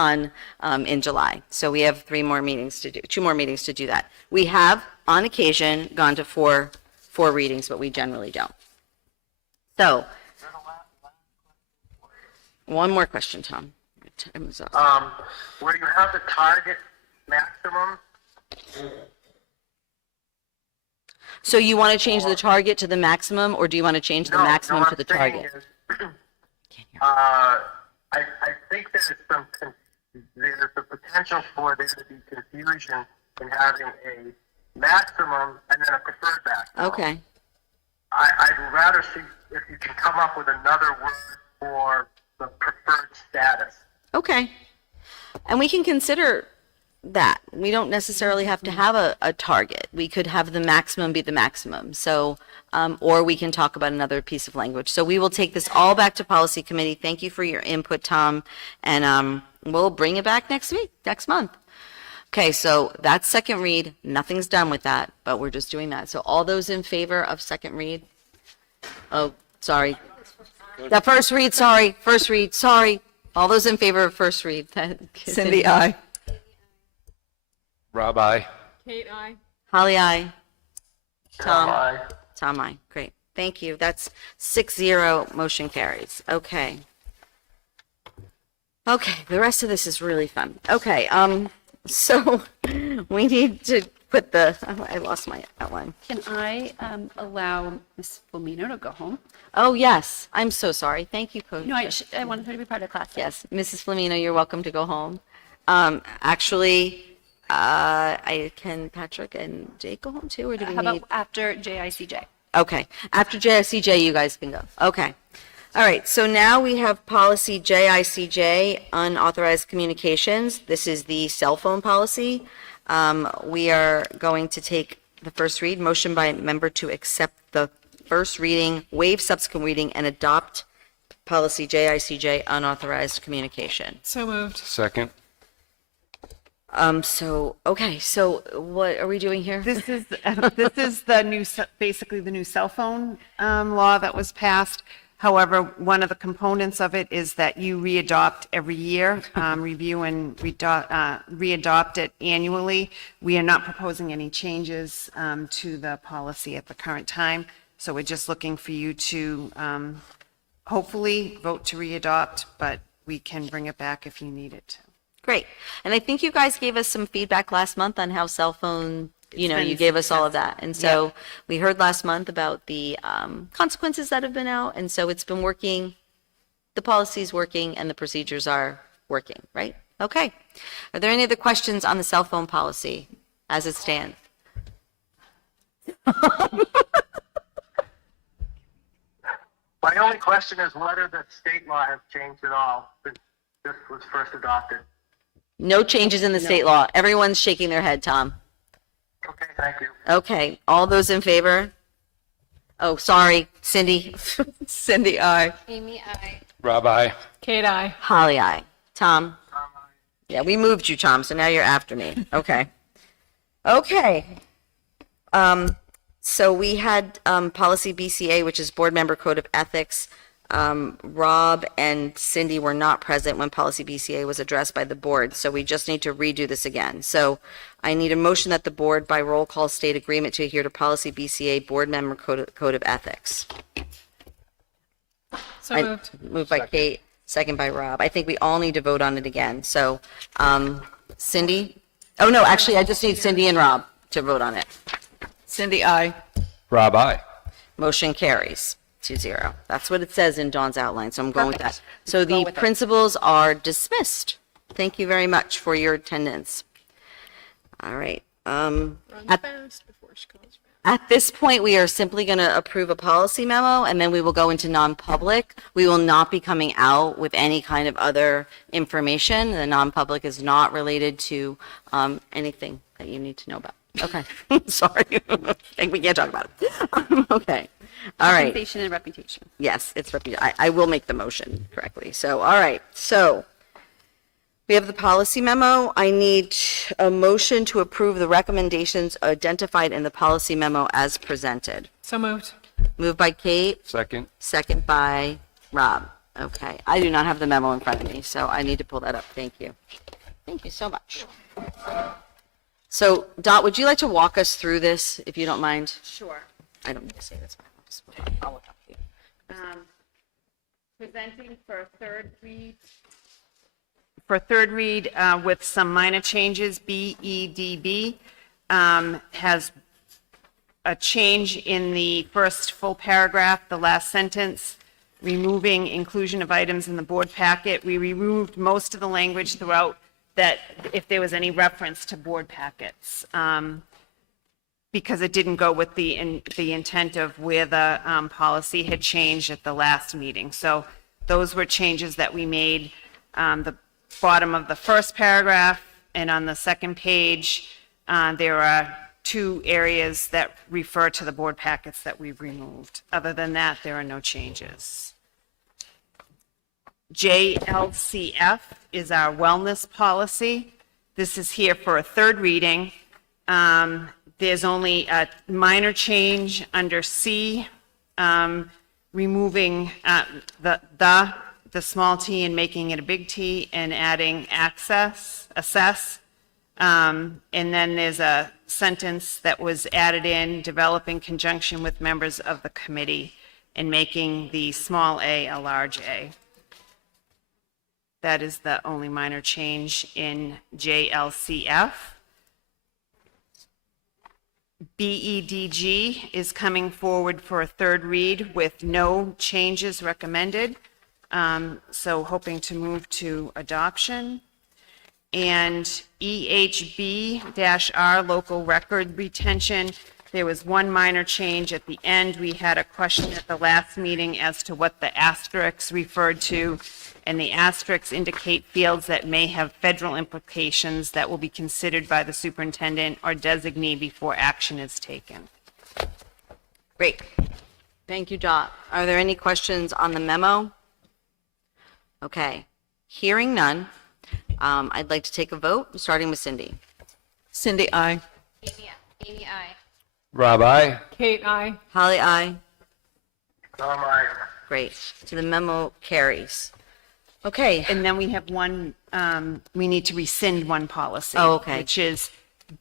in July. So we have 2 more meetings to do that. We have, on occasion, gone to 4 readings, but we generally don't. So, one more question, Tom. Time is up. Where you have the target maximum. So you want to change the target to the maximum, or do you want to change the maximum to the target? I think there's the potential for there to be confusion in having a maximum and then a preferred maximum. Okay. I'd rather see if you can come up with another word for the preferred status. Okay. And we can consider that. We don't necessarily have to have a target. We could have the maximum be the maximum. So, or we can talk about another piece of language. So we will take this all back to policy committee. Thank you for your input, Tom. And we'll bring it back next month. Okay, so that's second read. Nothing's done with that, but we're just doing that. So all those in favor of second read? Oh, sorry. The first read, sorry. First read, sorry. All those in favor of first read? Cindy, aye. Rob, aye. Kate, aye. Holly, aye. Tom? Aye. Tom, aye. Great. Thank you. That's 6-0, motion carries. Okay. Okay, the rest of this is really fun. Okay, so we need to put I lost my outline. Can I allow Ms. Flamino to go home? Oh, yes. I'm so sorry. Thank you, Coach. No, I wanted her to be part of class. Yes, Mrs. Flamino, you're welcome to go home. Actually, can Patrick and Jake go home too, or do we How need? about after JICJ? Okay, after JICJ, you guys can go. Okay. All right, so now we have policy JICJ, unauthorized communications. This is the cell phone policy. We are going to take the first read, motion by member to accept the first reading, waive subsequent reading, and adopt policy JICJ, unauthorized communication. So moved. Second. So what are we doing here? This is the new, basically the new cell phone law that was passed. However, one of the components of it is that you readopt every year, review and readopt it annually. We are not proposing any changes to the policy at the current time. So we're just looking for you to hopefully vote to readopt, but we can bring it back if you need it to. Great. And I think you guys gave us some feedback last month on how cell phone, you been gave us all of that. And so Yep. we heard last month about the consequences that have been out. And so it's been working, the policy's working, and the procedures are working, right? Okay. Are there any other questions on the cell phone policy as it stands? My only question is whether the state law has changed at all since this was first adopted. No changes in the state law. Everyone's shaking their head, Tom. Okay, thank you. Okay. All those in favor? Oh, sorry. Cindy. Cindy, aye. Amy, aye. Rabbi. Kate, aye. Holly, aye. Tom? Yeah, we moved you, Tom, so now you're after me. Okay. Okay. So we had policy BCA, which is Board Member Code of Ethics. Rob and Cindy were not present when policy BCA was addressed by the board, so we just need to redo this again. So I need a motion that the board by roll call state agreement to adhere to policy BCA Board Member Code of Ethics. So moved. Moved by Kate, second by Rob. I think we all need to vote on it again. So Cindy? Oh, no, actually, I just need Cindy and Rob to vote on it. Cindy, aye. Rabbi. Motion carries 2-0. That's what it says in Dawn's outline, so I'm going with that. Perfect. So Go the with it. principals are dismissed. Thank you very much for your attendance. All right. At this point, we are simply going to approve a policy memo, and then we will go into non-public. We will not be coming out with any kind of other information. The non-public is not related to anything that you need to know about. Okay. Sorry. I think we can't talk about it. Okay. All right. Compensation and reputation. Yes, it's, I will make the motion correctly. So, all right. So we have the policy memo. I need a motion to approve the recommendations identified in the policy memo as presented. So moved. Moved by Kate, Second. second by Rob. Okay. I do not have the memo in front of me, so I need to pull that up. Thank you. Thank you so much. So, Dot, would you like to walk us through this, if you don't mind? Sure. I don't need to say this. I'll look up for you. Presenting for third read. For third read with some minor changes, BEDB has a change in the first full paragraph, the last sentence, removing inclusion of items in the board packet. We removed most of the language throughout that if there was any reference to board packets, because it didn't go with the intent of where the policy had changed at the last meeting. So those were changes that we made. The bottom of the first paragraph and on the second page, there are 2 areas that refer to the board packets that we've removed. Other than that, there are no changes. JLCF is our wellness policy. This is here for a third reading. There's only a minor change under C, removing the small t and making it a big T and adding assess. And then there's a sentence that was added in, develop in conjunction with members of the committee and making the small a large A. That is the only minor change in JLCF. BEDG is coming forward for a third read with no changes recommended. So hoping to move to adoption. And EHB-R, local record retention, there was one minor change at the end. We had a question at the last meeting as to what the asterisks referred to, and the asterisks indicate fields that may have federal implications that will be considered by the superintendent or designee before action is taken. Great. Thank you, Dot. Are there any questions on the memo? Okay. Hearing none, I'd like to take a vote, starting with Cindy. Cindy, aye. Amy, aye. Rabbi. Kate, aye. Holly, aye. Tom, aye. Great. So the memo carries. Okay. And then we have one, we need to rescind one policy. Oh, okay. Which is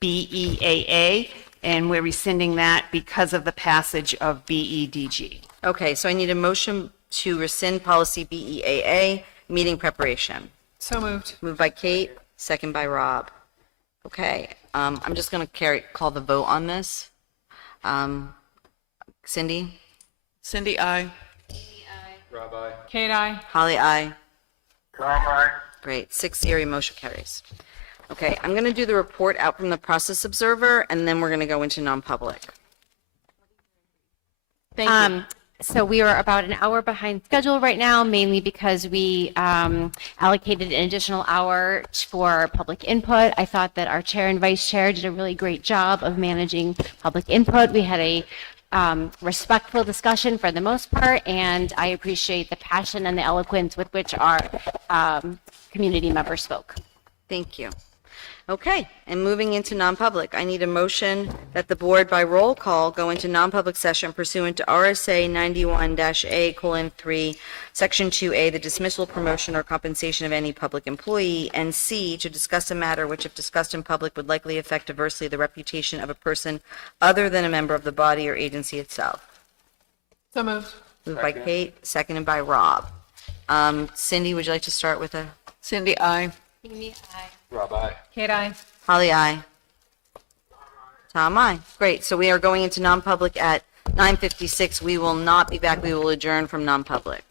BEAA, and we're rescinding that because of the passage of BEDG. Okay, so I need a motion to rescind policy BEAA, meeting preparation. So moved. Moved by Kate, second by Rob. Okay, I'm just going to call the vote on this. Cindy? Cindy, aye. Rabbi. Kate, aye. Holly, aye. Tom, aye. Great, 6-0, motion carries. Okay, I'm going to do the report out from the process observer, and then we're going to go into non-public. Thank you. So we are about an hour behind schedule right now, mainly because we allocated an additional hour for public input. I thought that our chair and vice chair did a really great job of managing public input. We had a respectful discussion for the most part, and I appreciate the passion and the eloquence with which our community members spoke. Thank you. Okay, and moving into non-public, I need a motion that the board by roll call go into non-public session pursuant to RSA 91-A:3, Section 2A, the dismissal, promotion, or compensation of any public employee, and C, to discuss a matter which, if discussed in public, would likely affect adversely the reputation of a person other than a member of the body or agency itself. So moved. Moved by Kate, seconded by Rob. Cindy, would you like to start with a? Cindy, I. Rob, aye. Kate, aye. Holly, aye. Tom, aye. Great, so we are going into non-public at 9:56. We will not be back. We will adjourn from non-public.